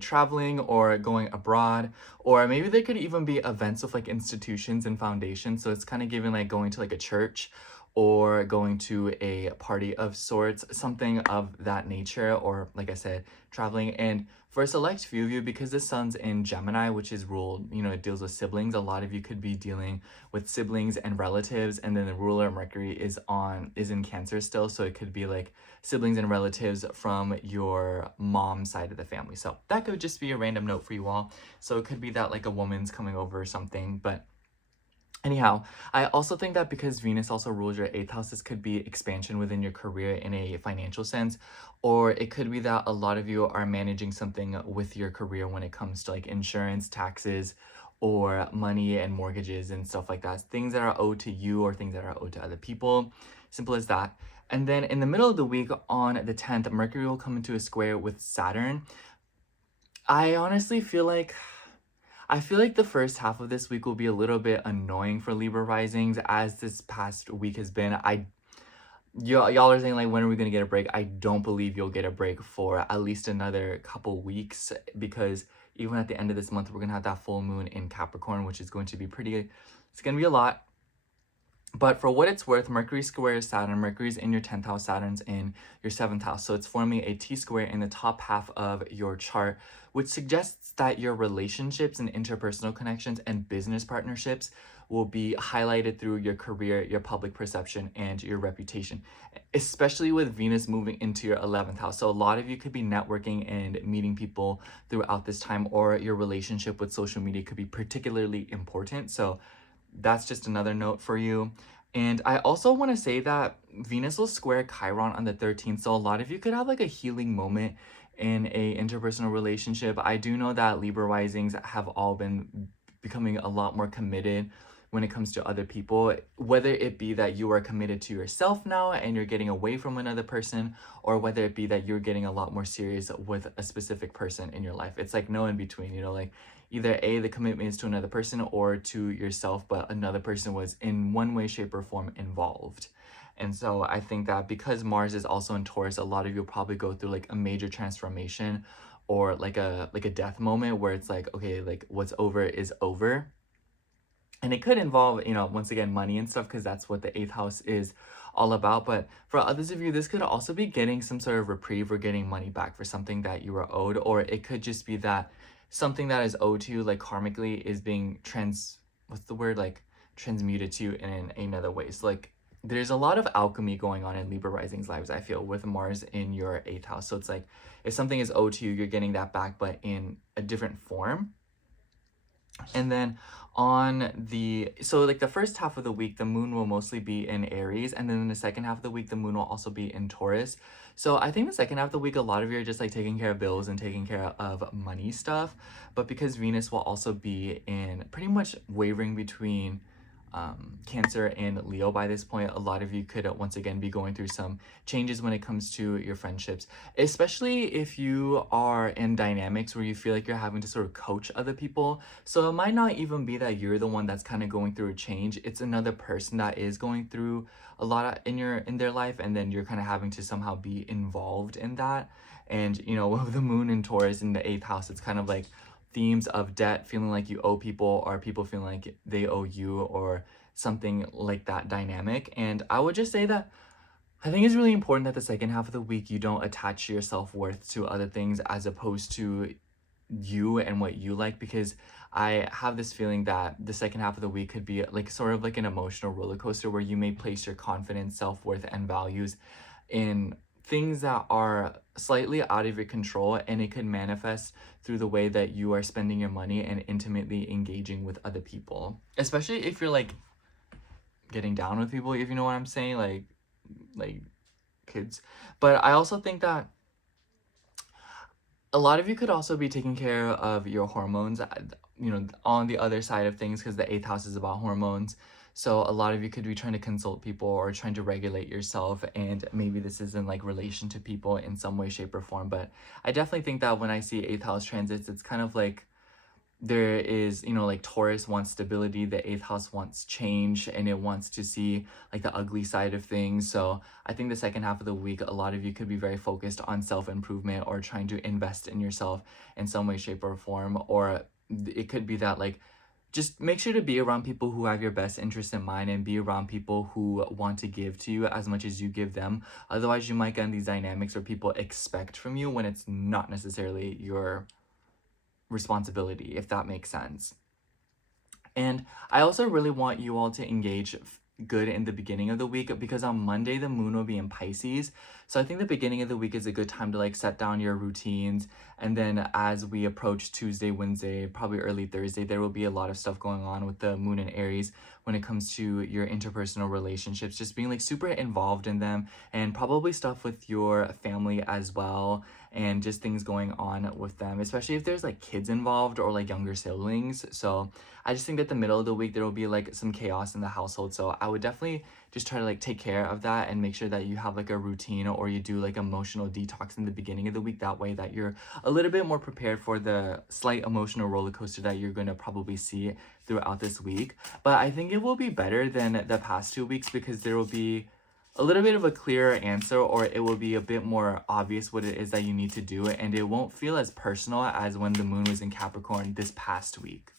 traveling or going abroad, or maybe there could even be events with like institutions and foundations. So it's kind of giving like going to like a church or going to a party of sorts, something of that nature, or like I said, traveling. And for a select few of you, because the sun's in Gemini, which is ruled, it deals with siblings, a lot of you could be dealing with siblings and relatives, and then the ruler Mercury is in Cancer still, so it could be like siblings and relatives from your mom's side of the family. So that could just be a random note for you all. So it could be that like a woman's coming over or something, but anyhow, I also think that because Venus also rules your 8th house, this could be expansion within your career in a financial sense, or it could be that a lot of you are managing something with your career when it comes to like insurance, taxes, or money and mortgages and stuff like that. Things that are owed to you or things that are owed to other people. Simple as that. And then in the middle of the week on the 10th, Mercury will come into a square with Saturn. I honestly feel like the first half of this week will be a little bit annoying for Libra risings, as this past week has been. Y'all are saying like, when are we gonna get a break? I don't believe you'll get a break for at least another couple weeks, because even at the end of this month, we're gonna have that full moon in Capricorn, which is going to be it's gonna be a lot. But for what it's worth, Mercury squares Saturn. Mercury's in your 10th house, Saturn's in your 7th house. So it's forming a T-square in the top half of your chart, which suggests that your relationships and interpersonal connections and business partnerships will be highlighted through your career, your public perception, and your reputation, especially with Venus moving into your 11th house. So a lot of you could be networking and meeting people throughout this time, or your relationship with social media could be particularly important. So that's just another note for you. And I also want to say that Venus will square Chiron on the 13th. So a lot of you could have like a healing moment in a interpersonal relationship. I do know that Libra risings have all been becoming a lot more committed when it comes to other people, whether it be that you are committed to yourself now and you're getting away from another person, or whether it be that you're getting a lot more serious with a specific person in your life. It's like no in between, like either A, the commitment is to another person, or to yourself, but another person was in one way, shape, or form involved. And so I think that because Mars is also in Taurus, a lot of you will probably go through like a major transformation, or like a death moment where it's like, okay, like what's over is over. And it could involve, once again, money and stuff, because that's what the 8th house is all about. But for others of you, this could also be getting some sort of reprieve or getting money back for something that you were owed, or it could just be that something that is owed to you, like karmically, is being transmuted to you in another way. So like there's a lot of alchemy going on in Libra rising's lives, I feel, with Mars in your 8th house. So it's like if something is owed to you, you're getting that back, but in a different form. And then so like the first half of the week, the moon will mostly be in Aries, and then in the second half of the week, the moon will also be in Taurus. So I think the second half of the week, a lot of you are just like taking care of bills and taking care of money stuff. But because Venus will also be in pretty much wavering between Cancer and Leo by this point, a lot of you could once again be going through some changes when it comes to your friendships, especially if you are in dynamics where you feel like you're having to sort of coach other people. So it might not even be that you're the one that's kind of going through a change. It's another person that is going through a lot in their life, and then you're kind of having to somehow be involved in that. And with the moon in Taurus in the 8th house, it's kind of like themes of debt, feeling like you owe people, or people feeling like they owe you, or something like that dynamic. And I would just say that I think it's really important that the second half of the week you don't attach your self-worth to other things as opposed to you and what you like, because I have this feeling that the second half of the week could be like sort of like an emotional roller coaster where you may place your confidence, self-worth, and values in things that are slightly out of your control, and it could manifest through the way that you are spending your money and intimately engaging with other people, especially if you're like getting down with people, if you know what I'm saying, like kids. But I also think that a lot of you could also be taking care of your hormones, on the other side of things, because the 8th house is about hormones. So a lot of you could be trying to consult people or trying to regulate yourself, and maybe this is in like relation to people in some way, shape, or form. But I definitely think that when I see 8th house transits, it's kind of like there is, you know, like Taurus wants stability, the 8th house wants change, and it wants to see like the ugly side of things. So I think the second half of the week, a lot of you could be very focused on self-improvement or trying to invest in yourself in some way, shape, or form. Or it could be that like just make sure to be around people who have your best interest in mind and be around people who want to give to you as much as you give them. Otherwise, you might get in these dynamics where people expect from you when it's not necessarily your responsibility, if that makes sense. And I also really want you all to engage good in the beginning of the week, because on Monday the moon will be in Pisces. So I think the beginning of the week is a good time to like set down your routines, and then as we approach Tuesday, Wednesday, probably early Thursday, there will be a lot of stuff going on with the moon in Aries when it comes to your interpersonal relationships, just being like super involved in them, and probably stuff with your family as well, and just things going on with them, especially if there's like kids involved or like younger siblings. So I just think that the middle of the week there will be like some chaos in the household. So I would definitely just try to like take care of that and make sure that you have like a routine, or you do like emotional detox in the beginning of the week. That way that you're a little bit more prepared for the slight emotional roller coaster that you're going to probably see throughout this week. But I think it will be better than the past 2 weeks, because there will be a little bit of a clearer answer, or it will be a bit more obvious what it is that you need to do, and it won't feel as personal as when the moon was in Capricorn this past week.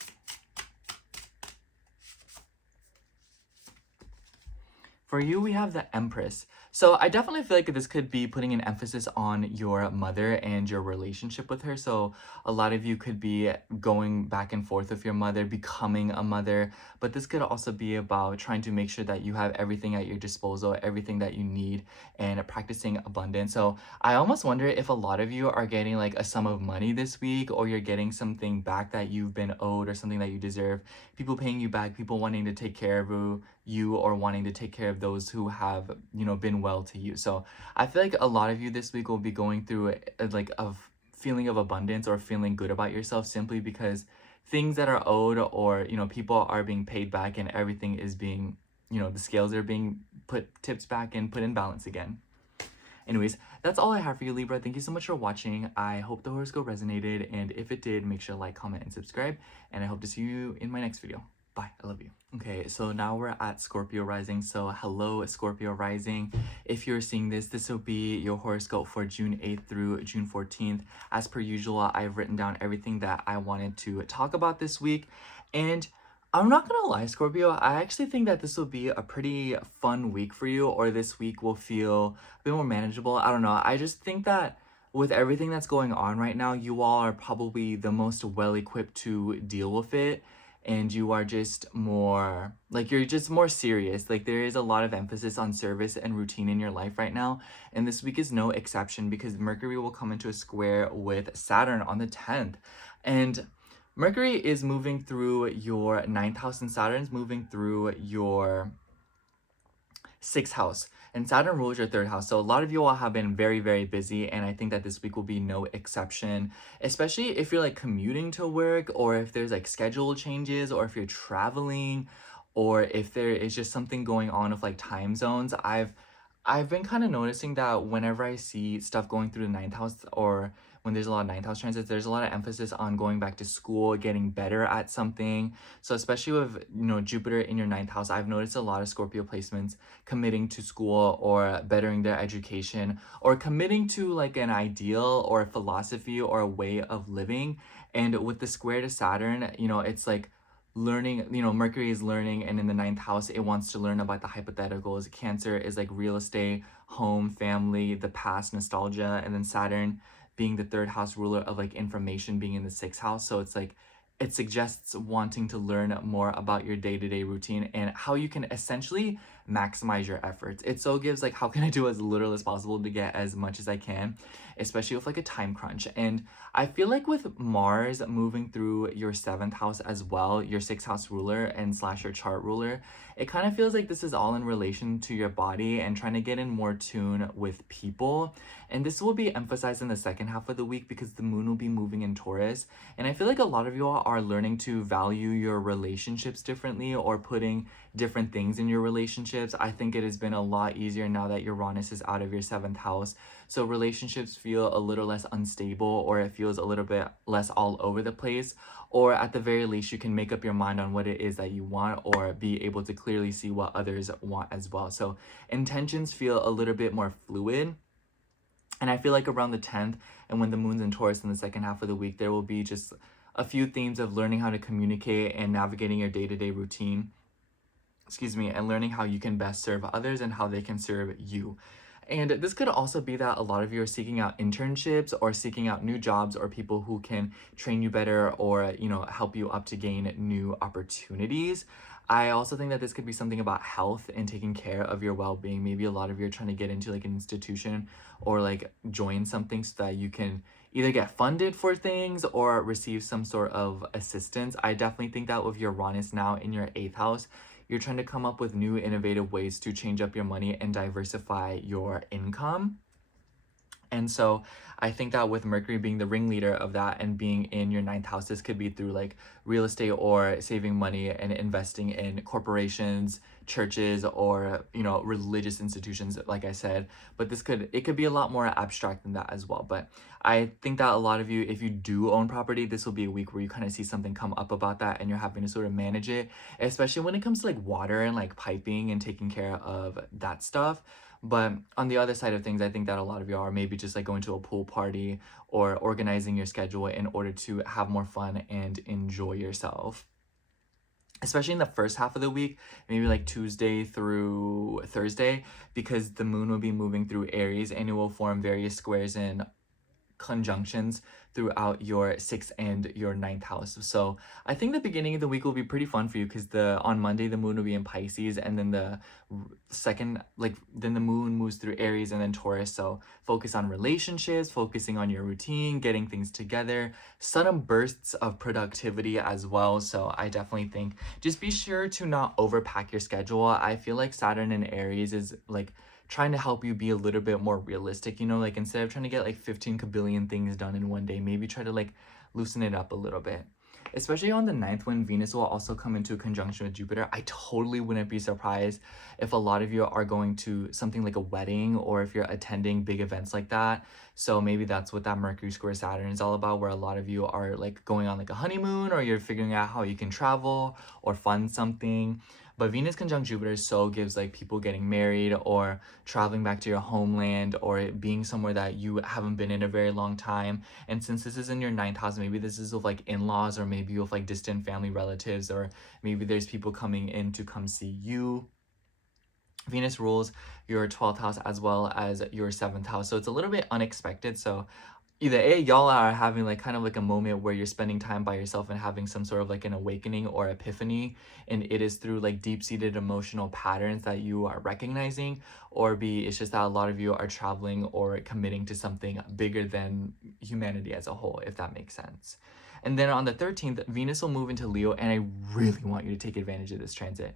For you, we have the Empress. So I definitely feel like this could be putting an emphasis on your mother and your relationship with her. So a lot of you could be going back and forth with your mother, becoming a mother, but this could also be about trying to make sure that you have everything at your disposal, everything that you need, and practicing abundance. So I almost wonder if a lot of you are getting like a sum of money this week, or you're getting something back that you've been owed, or something that you deserve, people paying you back, people wanting to take care of you, or wanting to take care of those who have, you know, been well to you. So I feel like a lot of you this week will be going through like a feeling of abundance, or feeling good about yourself, simply because things that are owed, or, you know, people are being paid back, and everything is being, you know, the scales are being tipped back and put in balance again. Anyways, that's all I have for you, Libra. Thank you so much for watching. I hope the horoscope resonated, and if it did, make sure to like, comment, and subscribe, and I hope to see you in my next video. Bye. I love you. Okay, so now we're at Scorpio rising. So hello, Scorpio rising. If you're seeing this, this will be your horoscope for June 8th through June 14th. As per usual, I've written down everything that I wanted to talk about this week. And I'm not gonna lie, Scorpio, I actually think that this will be a pretty fun week for you, or this week will feel a bit more manageable. I don't know. I just think that with everything that's going on right now, you all are probably the most well-equipped to deal with it. And you are just more, like, you're just more serious. Like, there is a lot of emphasis on service and routine in your life right now. And this week is no exception, because Mercury will come into a square with Saturn on the 10th. And Mercury is moving through your 9th house, and Saturn's moving through your 6th house, and Saturn rules your 3rd house. So a lot of you all have been very, very busy, and I think that this week will be no exception, especially if you're like commuting to work, or if there's like schedule changes, or if you're traveling, or if there is just something going on with like time zones. I've been kind of noticing that whenever I see stuff going through the 9th house, or when there's a lot of 9th house transits, there's a lot of emphasis on going back to school, getting better at something. So especially with, you know, Jupiter in your 9th house, I've noticed a lot of Scorpio placements committing to school, or bettering their education, or committing to like an ideal or a philosophy or a way of living. And with the square to Saturn, you know, it's like learning, you know, Mercury is learning, and in the 9th house it wants to learn about the hypotheticals. Cancer is like real estate, home, family, the past, nostalgia, and then Saturn being the 3rd house ruler of like information, being in the 6th house. So it's like it suggests wanting to learn more about your day-to-day routine and how you can essentially maximize your efforts. It so gives like, how can I do as little as possible to get as much as I can, especially with like a time crunch. And I feel like with Mars moving through your 7th house as well, your 6th house ruler and / your chart ruler, it kind of feels like this is all in relation to your body and trying to get in more tune with people. And this will be emphasized in the second half of the week, because the moon will be moving in Taurus. And I feel like a lot of you all are learning to value your relationships differently, or putting different things in your relationships. I think it has been a lot easier now that Uranus is out of your 7th house. So relationships feel a little less unstable, or it feels a little bit less all over the place. Or at the very least, you can make up your mind on what it is that you want, or be able to clearly see what others want as well. So intentions feel a little bit more fluid. And I feel like around the 10th, and when the moon's in Taurus in the second half of the week, there will be just a few themes of learning how to communicate and navigating your day-to-day routine, and learning how you can best serve others and how they can serve you. And this could also be that a lot of you are seeking out internships or seeking out new jobs, or people who can train you better, or, help you up to gain new opportunities. I also think that this could be something about health and taking care of your well-being. Maybe a lot of you are trying to get into like an institution, or like join something so that you can either get funded for things or receive some sort of assistance. I definitely think that with Uranus now in your 8th house, you're trying to come up with new innovative ways to change up your money and diversify your income. And so I think that with Mercury being the ringleader of that and being in your 9th house, this could be through like real estate, or saving money and investing in corporations, churches, or, religious institutions, like I said. But it could be a lot more abstract than that as well. But I think that a lot of you, if you do own property, this will be a week where you kind of see something come up about that, and you're having to sort of manage it, especially when it comes to like water and like piping and taking care of that stuff. But on the other side of things, I think that a lot of you are maybe just like going to a pool party or organizing your schedule in order to have more fun and enjoy yourself. Especially in the first half of the week, maybe like Tuesday through Thursday, because the moon will be moving through Aries, and it will form various squares and conjunctions throughout your 6th and your 9th house. So I think the beginning of the week will be pretty fun for you, because on Monday the moon will be in Pisces, and then the moon moves through Aries and then Taurus. So focus on relationships, focusing on your routine, getting things together, sudden bursts of productivity as well. So I definitely think just be sure to not overpack your schedule. I feel like Saturn in Aries is like trying to help you be a little bit more realistic, like instead of trying to get like 15 kabillion things done in one day, maybe try to like loosen it up a little bit. Especially on the 9th, when Venus will also come into a conjunction with Jupiter. I totally wouldn't be surprised if a lot of you are going to something like a wedding, or if you're attending big events like that. So maybe that's what that Mercury square Saturn is all about, where a lot of you are like going on like a honeymoon, or you're figuring out how you can travel or fund something. But Venus conjunct Jupiter so gives like people getting married, or traveling back to your homeland, or being somewhere that you haven't been in a very long time. And since this is in your 9th house, maybe this is with like in-laws, or maybe with like distant family relatives, or maybe there's people coming in to come see you. Venus rules your 12th house as well as your 7th house. So it's a little bit unexpected. So either y'all are having like kind of like a moment where you're spending time by yourself and having some sort of like an awakening or epiphany, and it is through like deep-seated emotional patterns that you are recognizing, or B, it's just that a lot of you are traveling or committing to something bigger than humanity as a whole, if that makes sense. And then on the 13th, Venus will move into Leo, and I really want you to take advantage of this transit.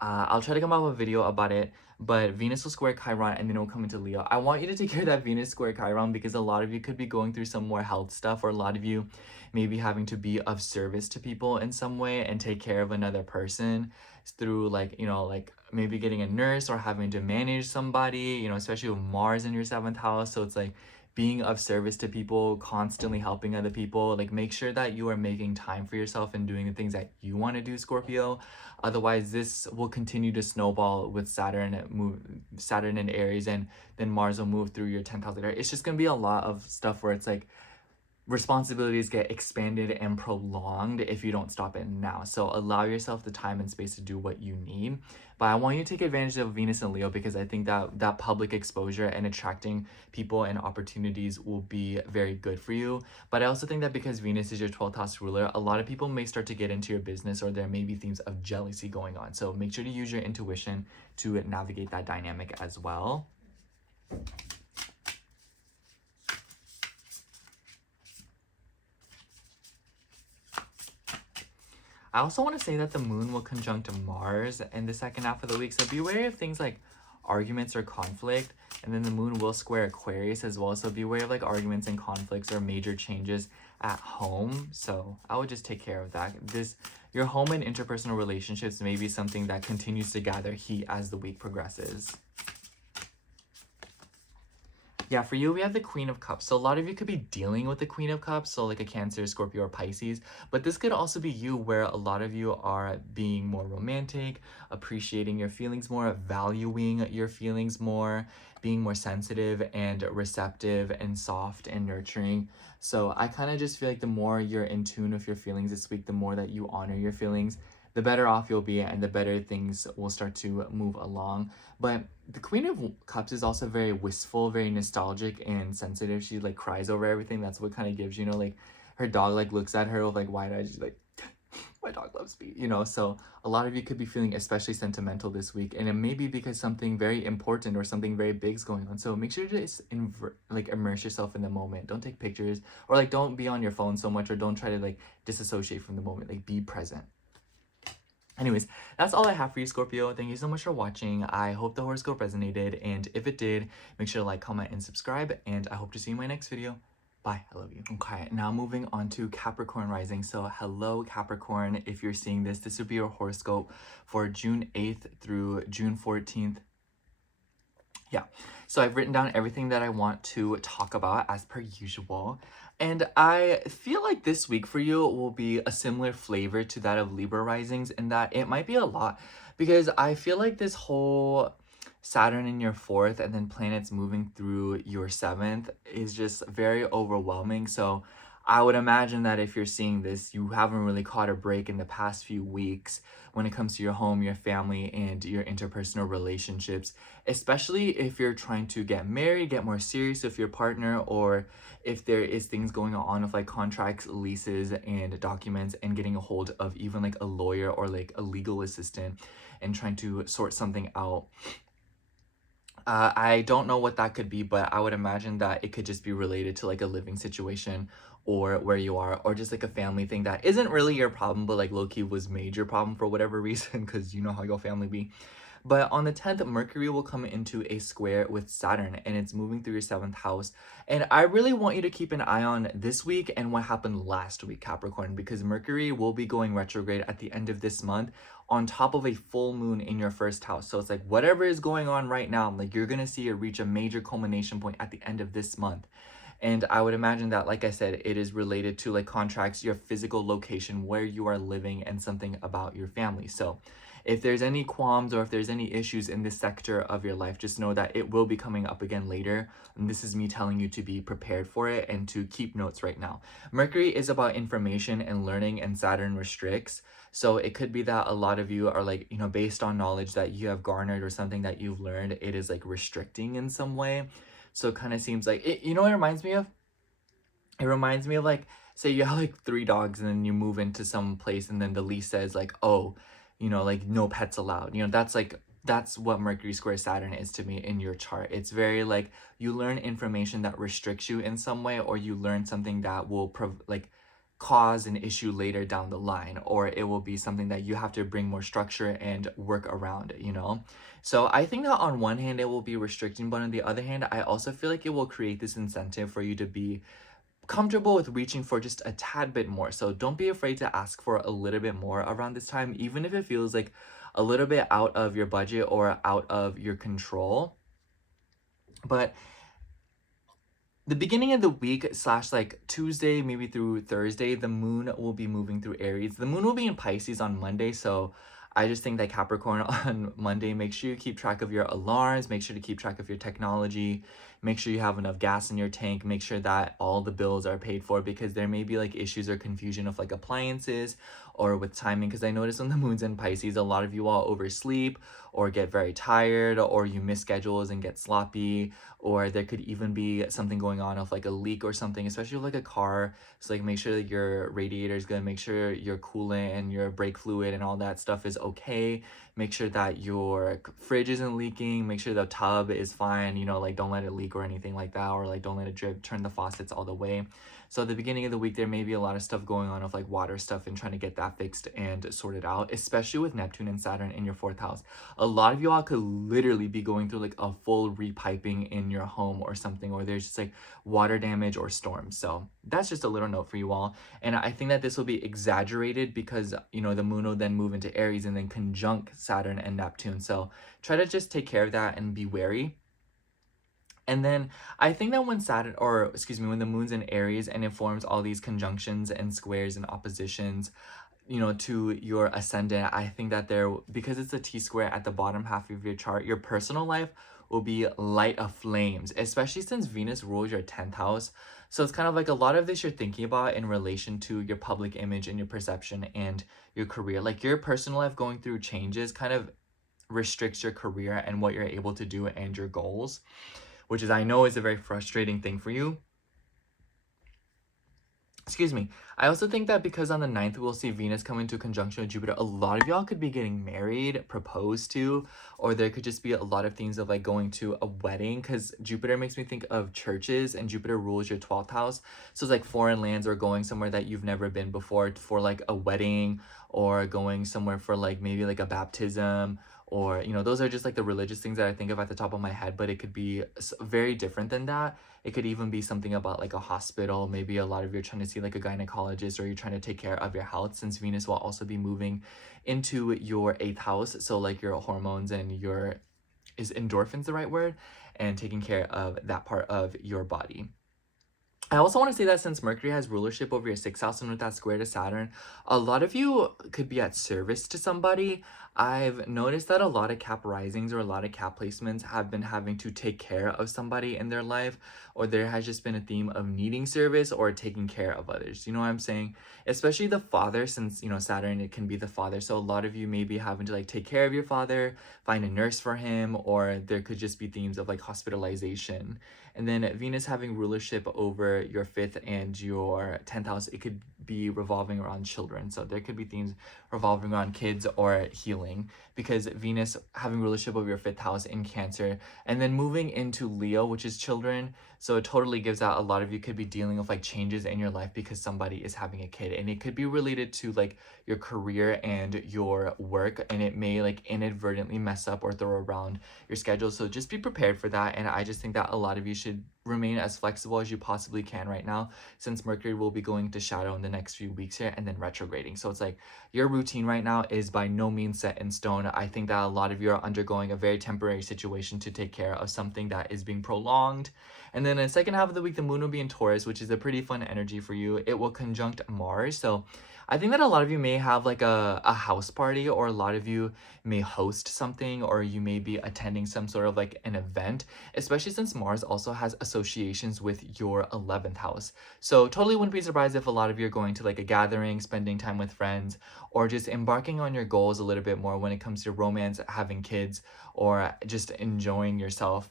I'll try to come up with a video about it, but Venus will square Chiron, and then it will come into Leo. I want you to take care of that Venus square Chiron, because a lot of you could be going through some more health stuff, or a lot of you may be having to be of service to people in some way and take care of another person through like, like maybe getting a nurse or having to manage somebody, especially with Mars in your 7th house. So it's like being of service to people, constantly helping other people. Like make sure that you are making time for yourself and doing the things that you want to do, Scorpio. Otherwise, this will continue to snowball with Saturn in Aries, and then Mars will move through your 10th house later. It's just going to be a lot of stuff where it's like responsibilities get expanded and prolonged if you don't stop it now. So allow yourself the time and space to do what you need. But I want you to take advantage of Venus and Leo, because I think that public exposure and attracting people and opportunities will be very good for you. But I also think that because Venus is your 12th house ruler, a lot of people may start to get into your business, or there may be themes of jealousy going on. So make sure to use your intuition to navigate that dynamic as well. I also want to say that the moon will conjunct Mars in the second half of the week. So be wary of things like arguments or conflict. And then the moon will square Aquarius as well. So beware of like arguments and conflicts or major changes at home. So I would just take care of that. Your home and interpersonal relationships may be something that continues to gather heat as the week progresses. Yeah, for you, we have the Queen of Cups. So a lot of you could be dealing with the Queen of Cups, so like a Cancer, Scorpio, or Pisces. But this could also be you, where a lot of you are being more romantic, appreciating your feelings more, valuing your feelings more, being more sensitive and receptive and soft and nurturing. So I kind of just feel like the more you're in tune with your feelings this week, the more that you honor your feelings, the better off you'll be and the better things will start to move along. But the Queen of Cups is also very wistful, very nostalgic and sensitive. She like cries over everything. That's what kind of gives, you know, like her dog like looks at her with like wide eyes. She's like, my dog loves me, you know. So a lot of you could be feeling especially sentimental this week, and it may be because something very important or something very big is going on. So make sure to just immerse yourself in the moment. Don't take pictures, or like don't be on your phone so much, or don't try to like disassociate from the moment. Like be present. Anyways, that's all I have for you, Scorpio. Thank you so much for watching. I hope the horoscope resonated, and if it did, make sure to like, comment, and subscribe, and I hope to see you in my next video. Bye. I love you. Okay, now moving on to Capricorn rising. So hello, Capricorn. If you're seeing this, this would be your horoscope for June 8th through June 14th. Yeah, so I've written down everything that I want to talk about as per usual. And I feel like this week for you will be a similar flavor to that of Libra risings, in that it might be a lot, because I feel like this whole Saturn in your 4th and then planets moving through your 7th is just very overwhelming. So I would imagine that if you're seeing this, you haven't really caught a break in the past few weeks when it comes to your home, your family, and your interpersonal relationships, especially if you're trying to get married, get more serious with your partner, or if there is things going on with like contracts, leases, and documents, and getting a hold of even like a lawyer or like a legal assistant and trying to sort something out. I don't know what that could be, but I would imagine that it could just be related to like a living situation or where you are, or just like a family thing that isn't really your problem, but like low-key was major problem for whatever reason, because you know how your family be. But on the 10th, Mercury will come into a square with Saturn, and it's moving through your 7th house. And I really want you to keep an eye on this week and what happened last week, Capricorn, because Mercury will be going retrograde at the end of this month on top of a full moon in your 1st house. So it's like whatever is going on right now, like you're going to see it reach a major culmination point at the end of this month. And I would imagine that, like I said, it is related to like contracts, your physical location, where you are living, and something about your family. So if there's any qualms or if there's any issues in this sector of your life, just know that it will be coming up again later. And this is me telling you to be prepared for it and to keep notes right now. Mercury is about information and learning, and Saturn restricts. So it could be that a lot of you are like, you know, based on knowledge that you have garnered or something that you've learned, it is like restricting in some way. So it kind of seems like, you know what it reminds me of? It reminds me of like, say you have like 3 dogs and then you move into some place and then the lease says like, oh, you know, like no pets allowed. You know, that's what Mercury square Saturn is to me in your chart. It's very like you learn information that restricts you in some way, or you learn something that will cause an issue later down the line, or it will be something that you have to bring more structure and work around, you know? So I think that on one hand it will be restricting, but on the other hand, I also feel like it will create this incentive for you to be comfortable with reaching for just a tad bit more. So don't be afraid to ask for a little bit more around this time, even if it feels like a little bit out of your budget or out of your control. But the beginning of the week / like Tuesday, maybe through Thursday, the moon will be moving through Aries. The moon will be in Pisces on Monday. So I just think that Capricorn on Monday, make sure you keep track of your alarms, make sure to keep track of your technology, make sure you have enough gas in your tank, make sure that all the bills are paid for, because there may be like issues or confusion of like appliances or with timing. Because I noticed when the moon's in Pisces, a lot of you all oversleep or get very tired, or you miss schedules and get sloppy, or there could even be something going on of like a leak or something, especially with like a car. So like make sure that your radiator is good, make sure your coolant and your brake fluid and all that stuff is okay, make sure that your fridge isn't leaking, make sure the tub is fine, you know, like don't let it leak or anything like that, or like don't let it drip, turn the faucets all the way. So at the beginning of the week, there may be a lot of stuff going on with like water stuff and trying to get that fixed and sorted out, especially with Neptune and Saturn in your 4th house. A lot of y'all could literally be going through like a full repiping in your home or something, or there's just like water damage or storms. So that's just a little note for you all. And I think that this will be exaggerated because, you know, the moon will then move into Aries and then conjunct Saturn and Neptune. So try to just take care of that and be wary. And then I think that when when the moon's in Aries and it forms all these conjunctions and squares and oppositions, you know, to your ascendant, I think that because it's a T-square at the bottom half of your chart, your personal life will be light of flames, especially since Venus rules your 10th house. So it's kind of like a lot of this you're thinking about in relation to your public image and your perception and your career. Like your personal life going through changes kind of restricts your career and what you're able to do and your goals, which I know is a very frustrating thing for you. Excuse me. I also think that because on the 9th, we'll see Venus come into conjunction with Jupiter, a lot of y'all could be getting married, proposed to, or there could just be a lot of themes of like going to a wedding, because Jupiter makes me think of churches and Jupiter rules your 12th house. So it's like foreign lands or going somewhere that you've never been before for like a wedding, or going somewhere for like maybe like a baptism, or, you know, those are just like the religious things that I think of at the top of my head, but it could be very different than that. It could even be something about like a hospital. Maybe a lot of you're trying to see like a gynecologist, or you're trying to take care of your health, since Venus will also be moving into your 8th house. So like your hormones and is endorphins the right word? And taking care of that part of your body. I also want to say that since Mercury has rulership over your 6th house and with that square to Saturn, a lot of you could be at service to somebody. I've noticed that a lot of Cap risings or a lot of Cap placements have been having to take care of somebody in their life, or there has just been a theme of needing service or taking care of others. You know what I'm saying? Especially the father, since, you know, Saturn, it can be the father. So a lot of you may be having to like take care of your father, find a nurse for him, or there could just be themes of like hospitalization. And then Venus having rulership over your 5th and your 10th house, it could be revolving around children. So there could be themes revolving around kids or healing, because Venus having rulership over your 5th house in Cancer and then moving into Leo, which is children. So it totally gives out a lot of you could be dealing with like changes in your life because somebody is having a kid, and it could be related to like your career and your work, and it may like inadvertently mess up or throw around your schedule. So just be prepared for that. And I just think that a lot of you should remain as flexible as you possibly can right now, since Mercury will be going to shadow in the next few weeks here and then retrograding. So it's like your routine right now is by no means set in stone. I think that a lot of you are undergoing a very temporary situation to take care of something that is being prolonged. And then in the second half of the week, the moon will be in Taurus, which is a pretty fun energy for you. It will conjunct Mars. So I think that a lot of you may have like a house party, or a lot of you may host something, or you may be attending some sort of like an event, especially since Mars also has associations with your 11th house. So totally wouldn't be surprised if a lot of you are going to like a gathering, spending time with friends, or just embarking on your goals a little bit more when it comes to romance, having kids, or just enjoying yourself.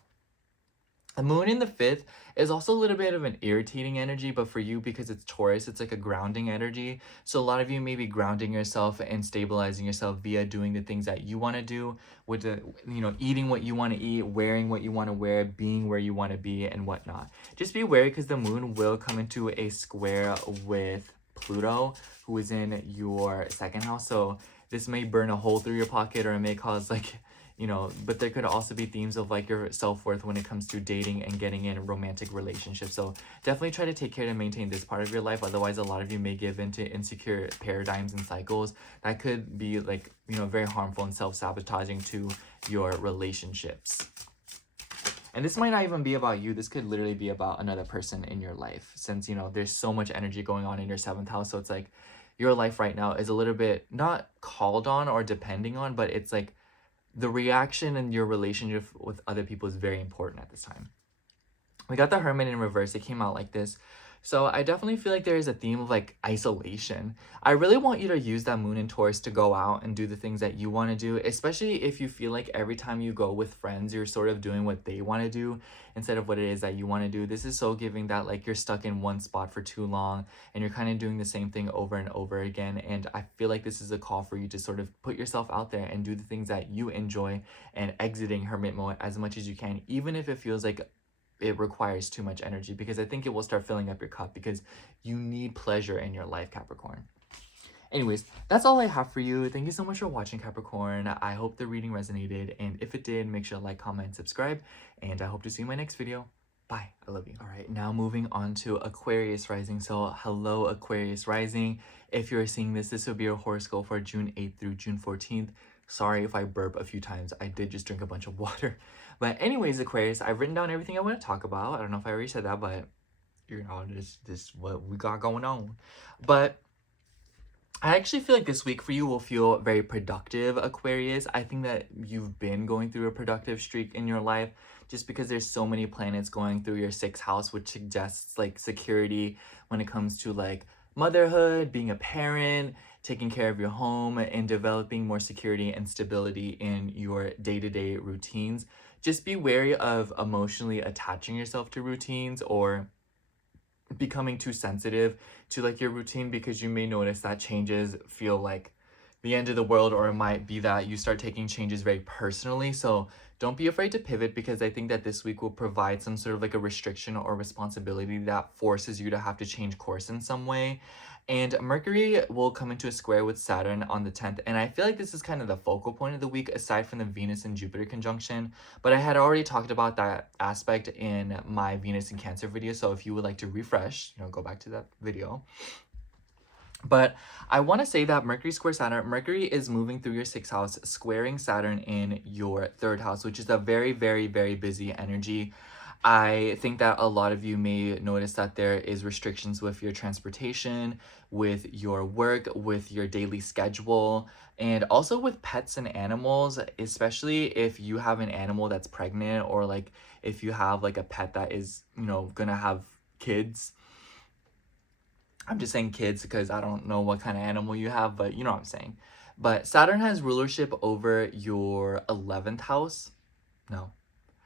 The moon in the 5th is also a little bit of an irritating energy, but for you, because it's Taurus, it's like a grounding energy. So a lot of you may be grounding yourself and stabilizing yourself via doing the things that you want to do, with the, you know, eating what you want to eat, wearing what you want to wear, being where you want to be, and whatnot. Just be wary, because the moon will come into a square with Pluto, who is in your 2nd house. So this may burn a hole through your pocket, or it may cause like, you know, but there could also be themes of like your self-worth when it comes to dating and getting in a romantic relationship. So definitely try to take care to maintain this part of your life. Otherwise, a lot of you may give into insecure paradigms and cycles that could be like, you know, very harmful and self-sabotaging to your relationships. And this might not even be about you. This could literally be about another person in your life, since, you know, there's so much energy going on in your 7th house. So it's like your life right now is a little bit not called on or depending on, but it's like the reaction in your relationship with other people is very important at this time. We got the Hermit in reverse. It came out like this. So I definitely feel like there is a theme of like isolation. I really want you to use that moon in Taurus to go out and do the things that you want to do, especially if you feel like every time you go with friends, you're sort of doing what they want to do instead of what it is that you want to do. This is so giving that like you're stuck in one spot for too long and you're kind of doing the same thing over and over again. And I feel like this is a call for you to sort of put yourself out there and do the things that you enjoy, and exiting hermit mode as much as you can, even if it feels like it requires too much energy, because I think it will start filling up your cup because you need pleasure in your life, Capricorn. Anyways, that's all I have for you. Thank you so much for watching, Capricorn. I hope the reading resonated, and if it did, make sure to like, comment, and subscribe, and I hope to see you in my next video. Bye. I love you. All right, now moving on to Aquarius rising. So hello, Aquarius rising. If you're seeing this, this will be your horoscope for June 8th through June 14th. Sorry if I burp a few times. I did just drink a bunch of water. But anyways, Aquarius, I've written down everything I want to talk about. I don't know if I already said that, but you know, this is what we got going on. But I actually feel like this week for you will feel very productive, Aquarius. I think that you've been going through a productive streak in your life just because there's so many planets going through your 6th house, which suggests like security when it comes to like motherhood, being a parent, taking care of your home, and developing more security and stability in your day-to-day routines. Just be wary of emotionally attaching yourself to routines or becoming too sensitive to like your routine, because you may notice that changes feel like the end of the world, or it might be that you start taking changes very personally. So don't be afraid to pivot, because I think that this week will provide some sort of like a restriction or responsibility that forces you to have to change course in some way. And Mercury will come into a square with Saturn on the 10th, and I feel like this is kind of the focal point of the week aside from the Venus and Jupiter conjunction, but I had already talked about that aspect in my Venus and Cancer video, so if you would like to refresh, you know, go back to that video. But I want to say that Mercury square Saturn, Mercury is moving through your 6th house, squaring Saturn in your 3rd house, which is a very, very, very busy energy. I think that a lot of you may notice that there is restrictions with your transportation, with your work, with your daily schedule, and also with pets and animals, especially if you have an animal that's pregnant, or like if you have like a pet that is, you know, gonna have kids. I'm just saying kids because I don't know what kind of animal you have, but you know what I'm saying. But Saturn has rulership over your 11th house. No.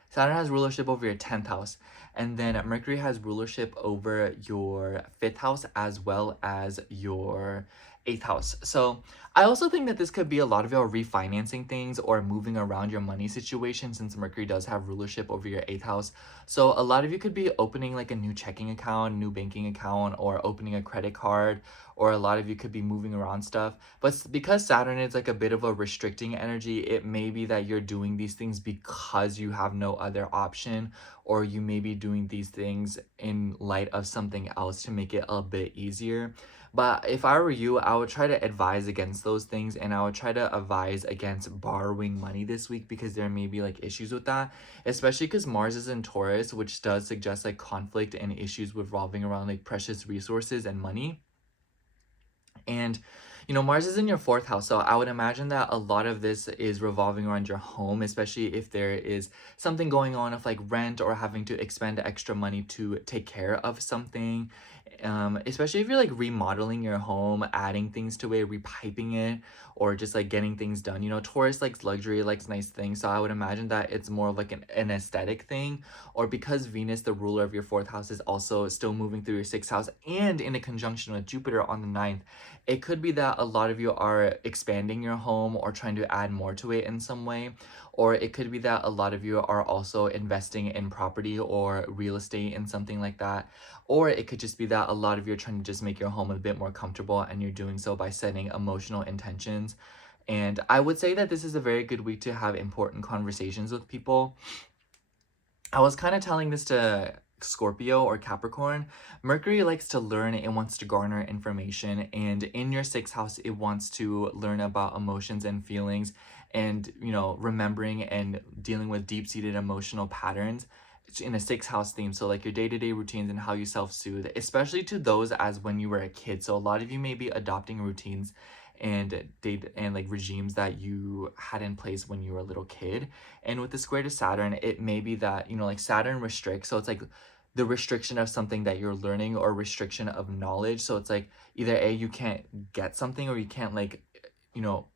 Saturn has rulership over your 10th house. And then Mercury has rulership over your 5th house as well as your 8th house. So I also think that this could be a lot of y'all refinancing things or moving around your money situation, since Mercury does have rulership over your 8th house. So a lot of you could be opening like a new checking account, new banking account, or opening a credit card, or a lot of you could be moving around stuff. But because Saturn is like a bit of a restricting energy, it may be that you're doing these things because you have no other option, or you may be doing these things in light of something else to make it a bit easier. But if I were you, I would try to advise against those things, and I would try to advise against borrowing money this week, because there may be like issues with that, especially because Mars is in Taurus, which does suggest like conflict and issues revolving around like precious resources and money. And you know, Mars is in your 4th house, so I would imagine that a lot of this is revolving around your home, especially if there is something going on with like rent or having to expend extra money to take care of something. Especially if you're like remodeling your home, adding things to it, repiping it, or just like getting things done. You know, Taurus likes luxury, likes nice things, so I would imagine that it's more of like an aesthetic thing. Or because Venus, the ruler of your 4th house, is also still moving through your 6th house and in a conjunction with Jupiter on the 9th, it could be that a lot of you are expanding your home or trying to add more to it in some way. Or it could be that a lot of you are also investing in property or real estate and something like that. Or it could just be that a lot of you are trying to just make your home a bit more comfortable, and you're doing so by setting emotional intentions. And I would say that this is a very good week to have important conversations with people. I was kind of telling this to Scorpio or Capricorn. Mercury likes to learn, it wants to garner information, and in your 6th house it wants to learn about emotions and feelings, and you know, remembering and dealing with deep-seated emotional patterns in a 6th house theme. So like your day-to-day routines and how you self-soothe, especially to those as when you were a kid. So a lot of you may be adopting routines and like regimes that you had in place when you were a little kid. And with the square to Saturn, it may be that, you know, like Saturn restricts, so it's like the restriction of something that you're learning, or restriction of knowledge. So it's like either A, you can't get something, or you can't like, you know,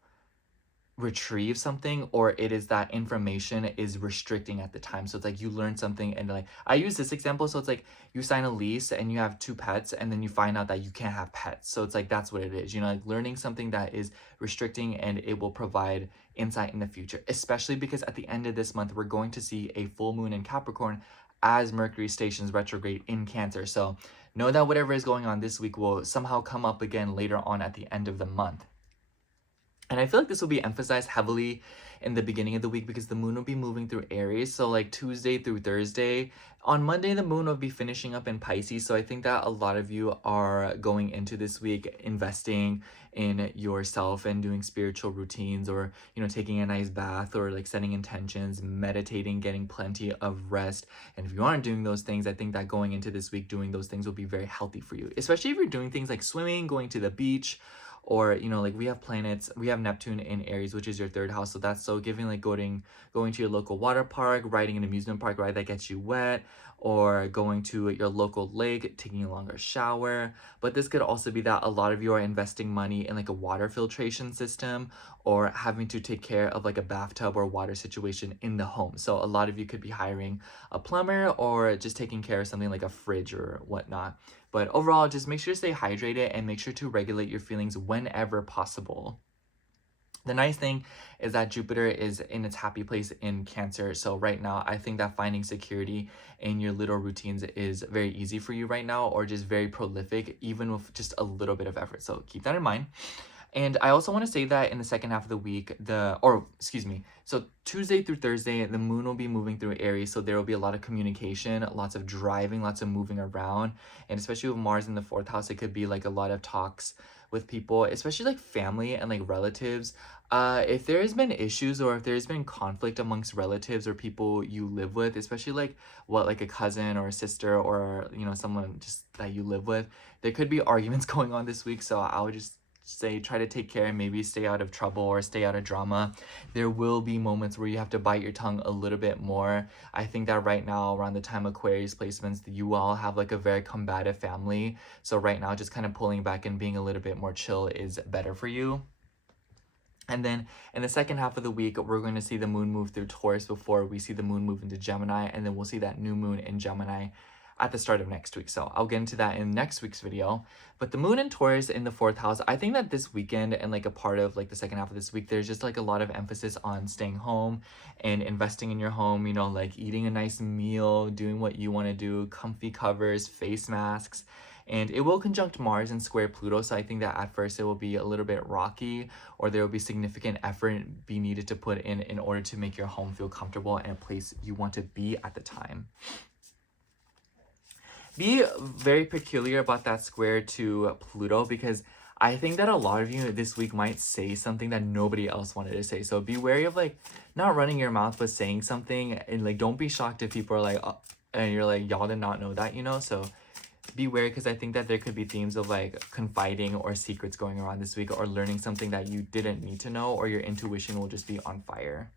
retrieve something, or it is that information is restricting at the time. So it's like you learn something, and like I use this example, so it's like you sign a lease and you have 2 pets, and then you find out that you can't have pets. So it's like that's what it is, you know, like learning something that is restricting, and it will provide insight in the future, especially because at the end of this month we're going to see a full moon in Capricorn as Mercury stations retrograde in Cancer. So know that whatever is going on this week will somehow come up again later on at the end of the month. And I feel like this will be emphasized heavily in the beginning of the week because the moon will be moving through Aries. So like Tuesday through Thursday. On Monday, the moon will be finishing up in Pisces. So I think that a lot of you are going into this week investing in yourself and doing spiritual routines, or, you know, taking a nice bath, or like setting intentions, meditating, getting plenty of rest. And if you aren't doing those things, I think that going into this week, doing those things will be very healthy for you, especially if you're doing things like swimming, going to the beach, or, you know, like we have Neptune in Aries, which is your third house. So that's so giving, like going to your local water park, riding an amusement park ride that gets you wet, or going to your local lake, taking a longer shower. But this could also be that a lot of you are investing money in like a water filtration system, or having to take care of like a bathtub or water situation in the home. So a lot of you could be hiring a plumber, or just taking care of something like a fridge or whatnot. But overall, just make sure to stay hydrated and make sure to regulate your feelings whenever possible. The nice thing is that Jupiter is in its happy place in Cancer. So right now, I think that finding security in your little routines is very easy for you right now, or just very prolific, even with just a little bit of effort. So keep that in mind. And I also want to say that in the second half of the week, so Tuesday through Thursday, the moon will be moving through Aries. So there will be a lot of communication, lots of driving, lots of moving around. And especially with Mars in the fourth house, it could be like a lot of talks with people, especially like family and like relatives. If there has been issues, or if there's been conflict amongst relatives or people you live with, especially like a cousin or a sister, or, you know, someone just that you live with, there could be arguments going on this week. So I would just say try to take care and maybe stay out of trouble or stay out of drama. There will be moments where you have to bite your tongue a little bit more. I think that right now, around the time Aquarius placements, you all have like a very combative family. So right now, just kind of pulling back and being a little bit more chill is better for you. And then in the second half of the week, we're going to see the moon move through Taurus before we see the moon move into Gemini. And then we'll see that new moon in Gemini at the start of next week. So I'll get into that in next week's video. But the moon in Taurus in the fourth house, I think that this weekend and like a part of like the second half of this week, there's just like a lot of emphasis on staying home and investing in your home, you know, like eating a nice meal, doing what you want to do, comfy covers, face masks. And it will conjunct Mars and square Pluto. So I think that at first it will be a little bit rocky, or there will be significant effort be needed to put in order to make your home feel comfortable and a place you want to be at the time. Be very peculiar about that square to Pluto, because I think that a lot of you this week might say something that nobody else wanted to say. So be wary of like not running your mouth, but saying something, and like don't be shocked if people are like, and you're like, y'all did not know that, you know? So be wary, because I think that there could be themes of like confiding or secrets going around this week, or learning something that you didn't need to know, or your intuition will just be on fire.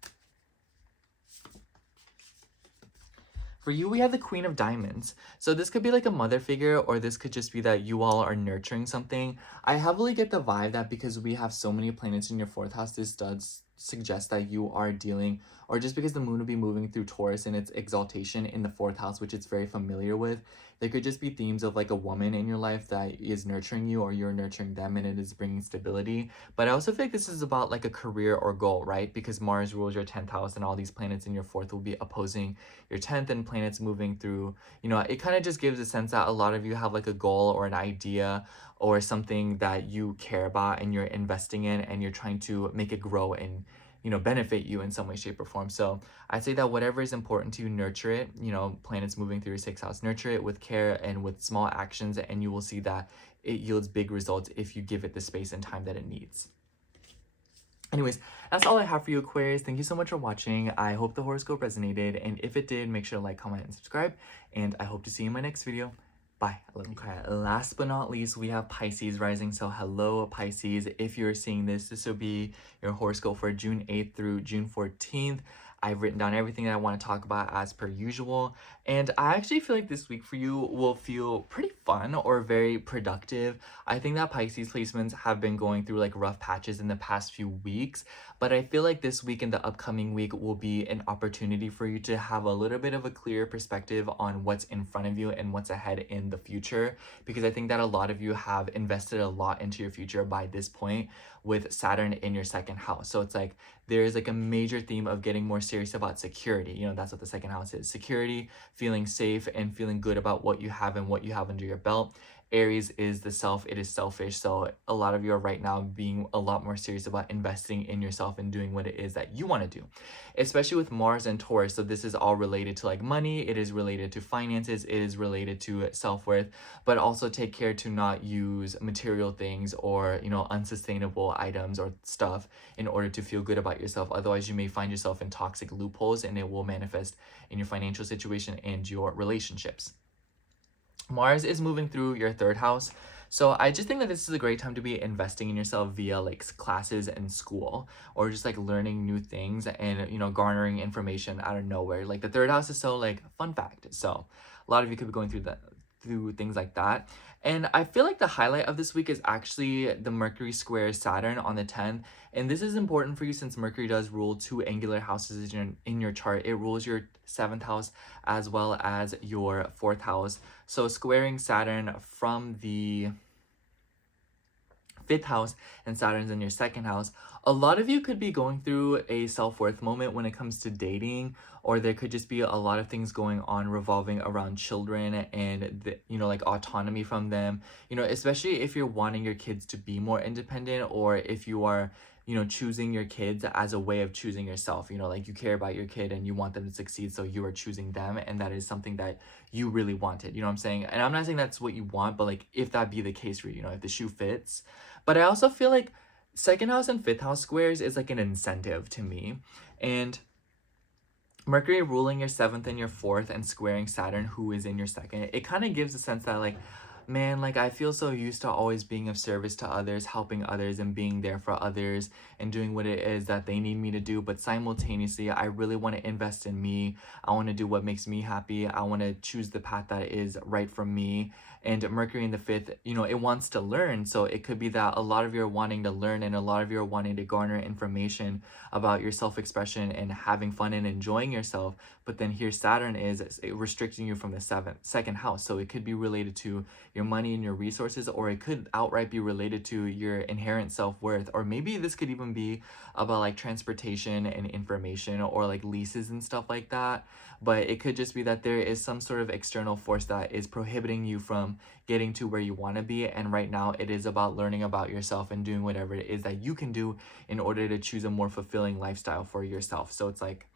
For you, we have the Queen of Diamonds. So this could be like a mother figure, or this could just be that you all are nurturing something. I heavily get the vibe that because we have so many planets in your fourth house, this does suggest that you are dealing, or just because the moon will be moving through Taurus in its exaltation in the fourth house, which it's very familiar with, there could just be themes of like a woman in your life that is nurturing you, or you're nurturing them, and it is bringing stability. But I also feel like this is about like a career or goal, right? Because Mars rules your 10th house, and all these planets in your fourth will be opposing your 10th, and planets moving through, you know, it kind of just gives a sense that a lot of you have like a goal or an idea or something that you care about and you're investing in, and you're trying to make it grow and, you know, benefit you in some way, shape, or form. So I'd say that whatever is important to you, nurture it. You know, planets moving through your 6th house, nurture it with care and with small actions, and you will see that it yields big results if you give it the space and time that it needs. Anyways, that's all I have for you, Aquarius. Thank you so much for watching. I hope the horoscope resonated, and if it did, make sure to like, comment, and subscribe, and I hope to see you in my next video. Bye. I love you. Okay, last but not least, we have Pisces rising. So hello, Pisces. If you're seeing this, this will be your horoscope for June 8th through June 14th. I've written down everything that I want to talk about as per usual. And I actually feel like this week for you will feel pretty fun or very productive. I think that Pisces placements have been going through like rough patches in the past few weeks, but I feel like this week and the upcoming week will be an opportunity for you to have a little bit of a clearer perspective on what's in front of you and what's ahead in the future, because I think that a lot of you have invested a lot into your future by this point with Saturn in your 2nd house. So it's like there is like a major theme of getting more serious about security. You know, that's what the second house is: security, feeling safe, and feeling good about what you have and what you have under your belt. Aries is the self, it is selfish. So a lot of you are right now being a lot more serious about investing in yourself and doing what it is that you want to do, especially with Mars and Taurus. So this is all related to like money, it is related to finances, it is related to self-worth, but also take care to not use material things or, you know, unsustainable items or stuff in order to feel good about yourself. Otherwise, you may find yourself in toxic loopholes and it will manifest in your financial situation and your relationships. Mars is moving through your third house. So I just think that this is a great time to be investing in yourself via like classes and school, or just like learning new things and, you know, garnering information out of nowhere. Like the third house is so like fun fact. So a lot of you could be going through things like that. And I feel like the highlight of this week is actually the Mercury square Saturn on the 10th. And this is important for you since Mercury does rule two angular houses in your chart. It rules your 7th house as well as your 4th house. So squaring Saturn from the 5th house, and Saturn's in your 2nd house. A lot of you could be going through a self-worth moment when it comes to dating, or there could just be a lot of things going on revolving around children and the, you know, like autonomy from them, you know, especially if you're wanting your kids to be more independent, or if you are, you know, choosing your kids as a way of choosing yourself. You know, like you care about your kid and you want them to succeed, so you are choosing them, and that is something that you really wanted. You know what I'm saying? And I'm not saying that's what you want, but like if that be the case for you, you know, if the shoe fits. But I also feel like 2nd house and 5th house squares is like an incentive to me. And Mercury ruling your 7th and your 4th and squaring Saturn, who is in your 2nd, it kind of gives a sense that like, man, like I feel so used to always being of service to others, helping others and being there for others and doing what it is that they need me to do. But simultaneously, I really want to invest in me. I want to do what makes me happy. I want to choose the path that is right for me. And Mercury in the 5th, you know, it wants to learn. So it could be that a lot of you are wanting to learn, and a lot of you are wanting to garner information about your self-expression and having fun and enjoying yourself. But then here Saturn is restricting you from the 2nd house. So it could be related to your money and your resources, or it could outright be related to your inherent self-worth. Or maybe this could even be about like transportation and information, or like leases and stuff like that. But it could just be that there is some sort of external force that is prohibiting you from getting to where you want to be. And right now it is about learning about yourself and doing whatever it is that you can do in order to choose a more fulfilling lifestyle for yourself. So it's like,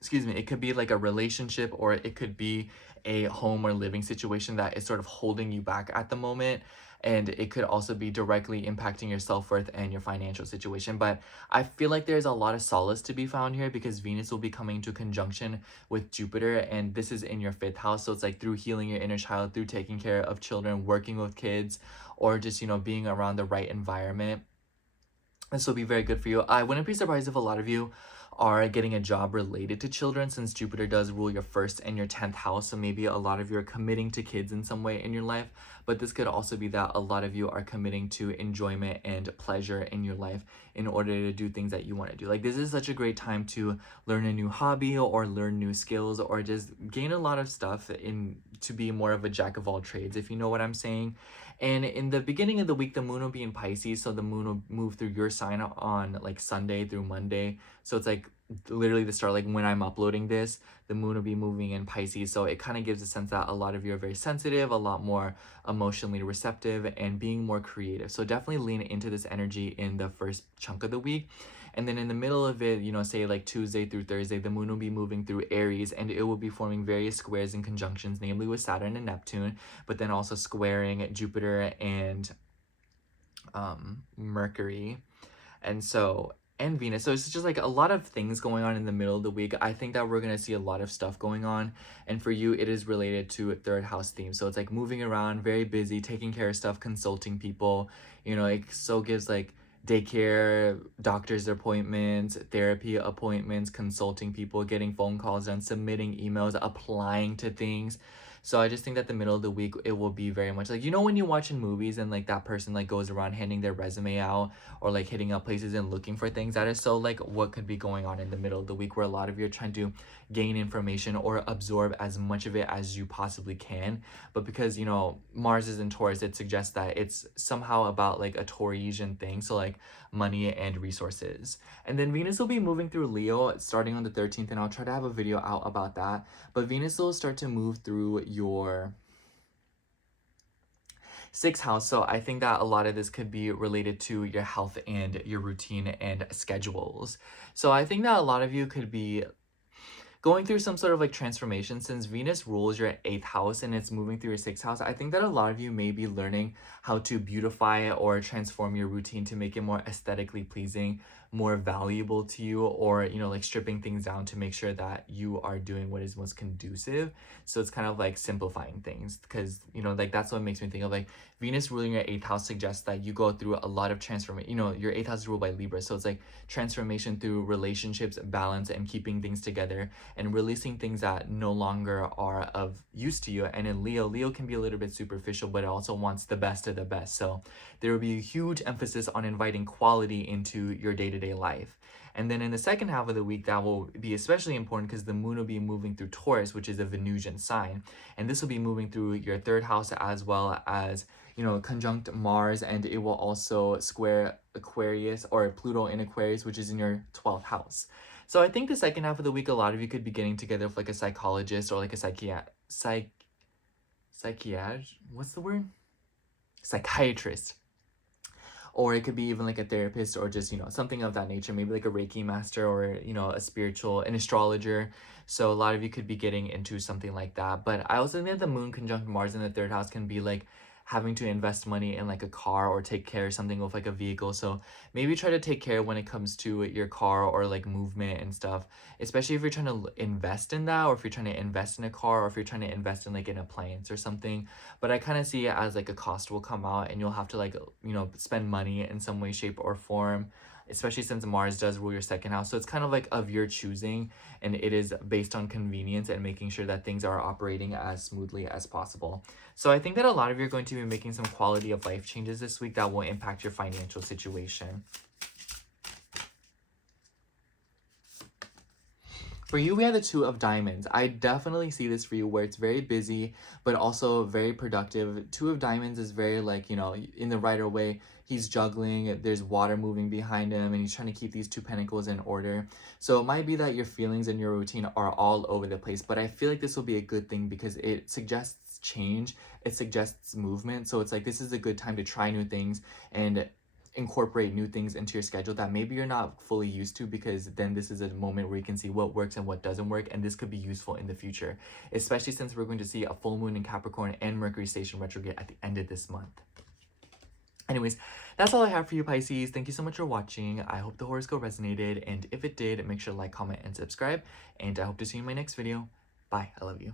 excuse me, it could be like a relationship, or it could be a home or living situation that is sort of holding you back at the moment. And it could also be directly impacting your self-worth and your financial situation. But I feel like there's a lot of solace to be found here, because Venus will be coming into conjunction with Jupiter, and this is in your 5th house. So it's like through healing your inner child, through taking care of children, working with kids, or just, you know, being around the right environment. This will be very good for you. I wouldn't be surprised if a lot of you are getting a job related to children, since Jupiter does rule your 1st and your 10th house. So maybe a lot of you are committing to kids in some way in your life, but this could also be that a lot of you are committing to enjoyment and pleasure in your life in order to do things that you want to do. Like this is such a great time to learn a new hobby, or learn new skills, or just gain a lot of stuff in to be more of a jack of all trades, if you know what I'm saying. And in the beginning of the week, the moon will be in Pisces, so the moon will move through your sign on like Sunday through Monday. So it's like literally the start, like when I'm uploading this, the moon will be moving in Pisces. So it kind of gives a sense that a lot of you are very sensitive, a lot more emotionally receptive, and being more creative. So definitely lean into this energy in the first chunk of the week. And then in the middle of it, you know, say like Tuesday through Thursday, the moon will be moving through Aries, and it will be forming various squares and conjunctions, namely with Saturn and Neptune, but then also squaring Jupiter and Mercury. And Venus. So it's just like a lot of things going on in the middle of the week. I think that we're going to see a lot of stuff going on. And for you, it is related to a 3rd house theme. So it's like moving around, very busy, taking care of stuff, consulting people. You know, it so gives like daycare, doctor's appointments, therapy appointments, consulting people, getting phone calls done, submitting emails, applying to things. So I just think that the middle of the week, it will be very much like, you know, when you're watching movies and like that person like goes around handing their resume out or like hitting up places and looking for things, that is so like what could be going on in the middle of the week, where a lot of you are trying to gain information or absorb as much of it as you possibly can. But because, you know, Mars is in Taurus, it suggests that it's somehow about like a Taurasian thing, so like money and resources. And then Venus will be moving through Leo starting on the 13th, and I'll try to have a video out about that. But Venus will start to move through your 6th house. So I think that a lot of this could be related to your health and your routine and schedules. So I think that a lot of you could be going through some sort of like transformation. Since Venus rules your 8th house and it's moving through your 6th house, I think that a lot of you may be learning how to beautify or transform your routine to make it more aesthetically pleasing, more valuable to you, or, you know, like stripping things down to make sure that you are doing what is most conducive. So it's kind of like simplifying things, because, you know, like that's what makes me think of like Venus ruling your 8th house suggests that you go through a lot of transformation. You know, your 8th house is ruled by Libra, so it's like transformation through relationships, balance, and keeping things together, and releasing things that no longer are of use to you. And in Leo can be a little bit superficial, but it also wants the best of the best. So there will be a huge emphasis on inviting quality into your day-to-day life. And then in the second half of the week, that will be especially important because the moon will be moving through Taurus, which is a Venusian sign. And this will be moving through your 3rd house, as well as, you know, conjunct Mars, and it will also square Aquarius, or Pluto in Aquarius, which is in your 12th house. So I think the second half of the week, a lot of you could be getting together with like a psychologist or like a what's the word? Psychiatrist. Or it could be even like a therapist, or just, you know, something of that nature, maybe like a Reiki master, or, you know, an astrologer. So a lot of you could be getting into something like that. But I also think that the moon conjunct Mars in the 3rd house can be like having to invest money in like a car or take care of something with like a vehicle. So maybe try to take care when it comes to your car or like movement and stuff, especially if you're trying to invest in that, or if you're trying to invest in a car, or if you're trying to invest in like an appliance or something. But I kind of see it as like a cost will come out, and you'll have to like, you know, spend money in some way, shape, or form, especially since Mars does rule your 2nd house. So it's kind of like of your choosing, and it is based on convenience and making sure that things are operating as smoothly as possible. So I think that a lot of you are going to be making some quality of life changes this week that will impact your financial situation. For you, we have the 2 of Diamonds. I definitely see this for you, where it's very busy, but also very productive. 2 of Diamonds is very like, you know, in the right way. He's juggling, there's water moving behind him, and he's trying to keep these 2 pentacles in order. So it might be that your feelings and your routine are all over the place, but I feel like this will be a good thing because it suggests change, it suggests movement. So it's like, this is a good time to try new things and incorporate new things into your schedule that maybe you're not fully used to, because then this is a moment where you can see what works and what doesn't work, and this could be useful in the future, especially since we're going to see a full moon in Capricorn and Mercury station retrograde at the end of this month. Anyways, that's all I have for you, Pisces. Thank you so much for watching. I hope the horoscope resonated, and if it did, make sure to like, comment, and subscribe, and I hope to see you in my next video. Bye. I love you.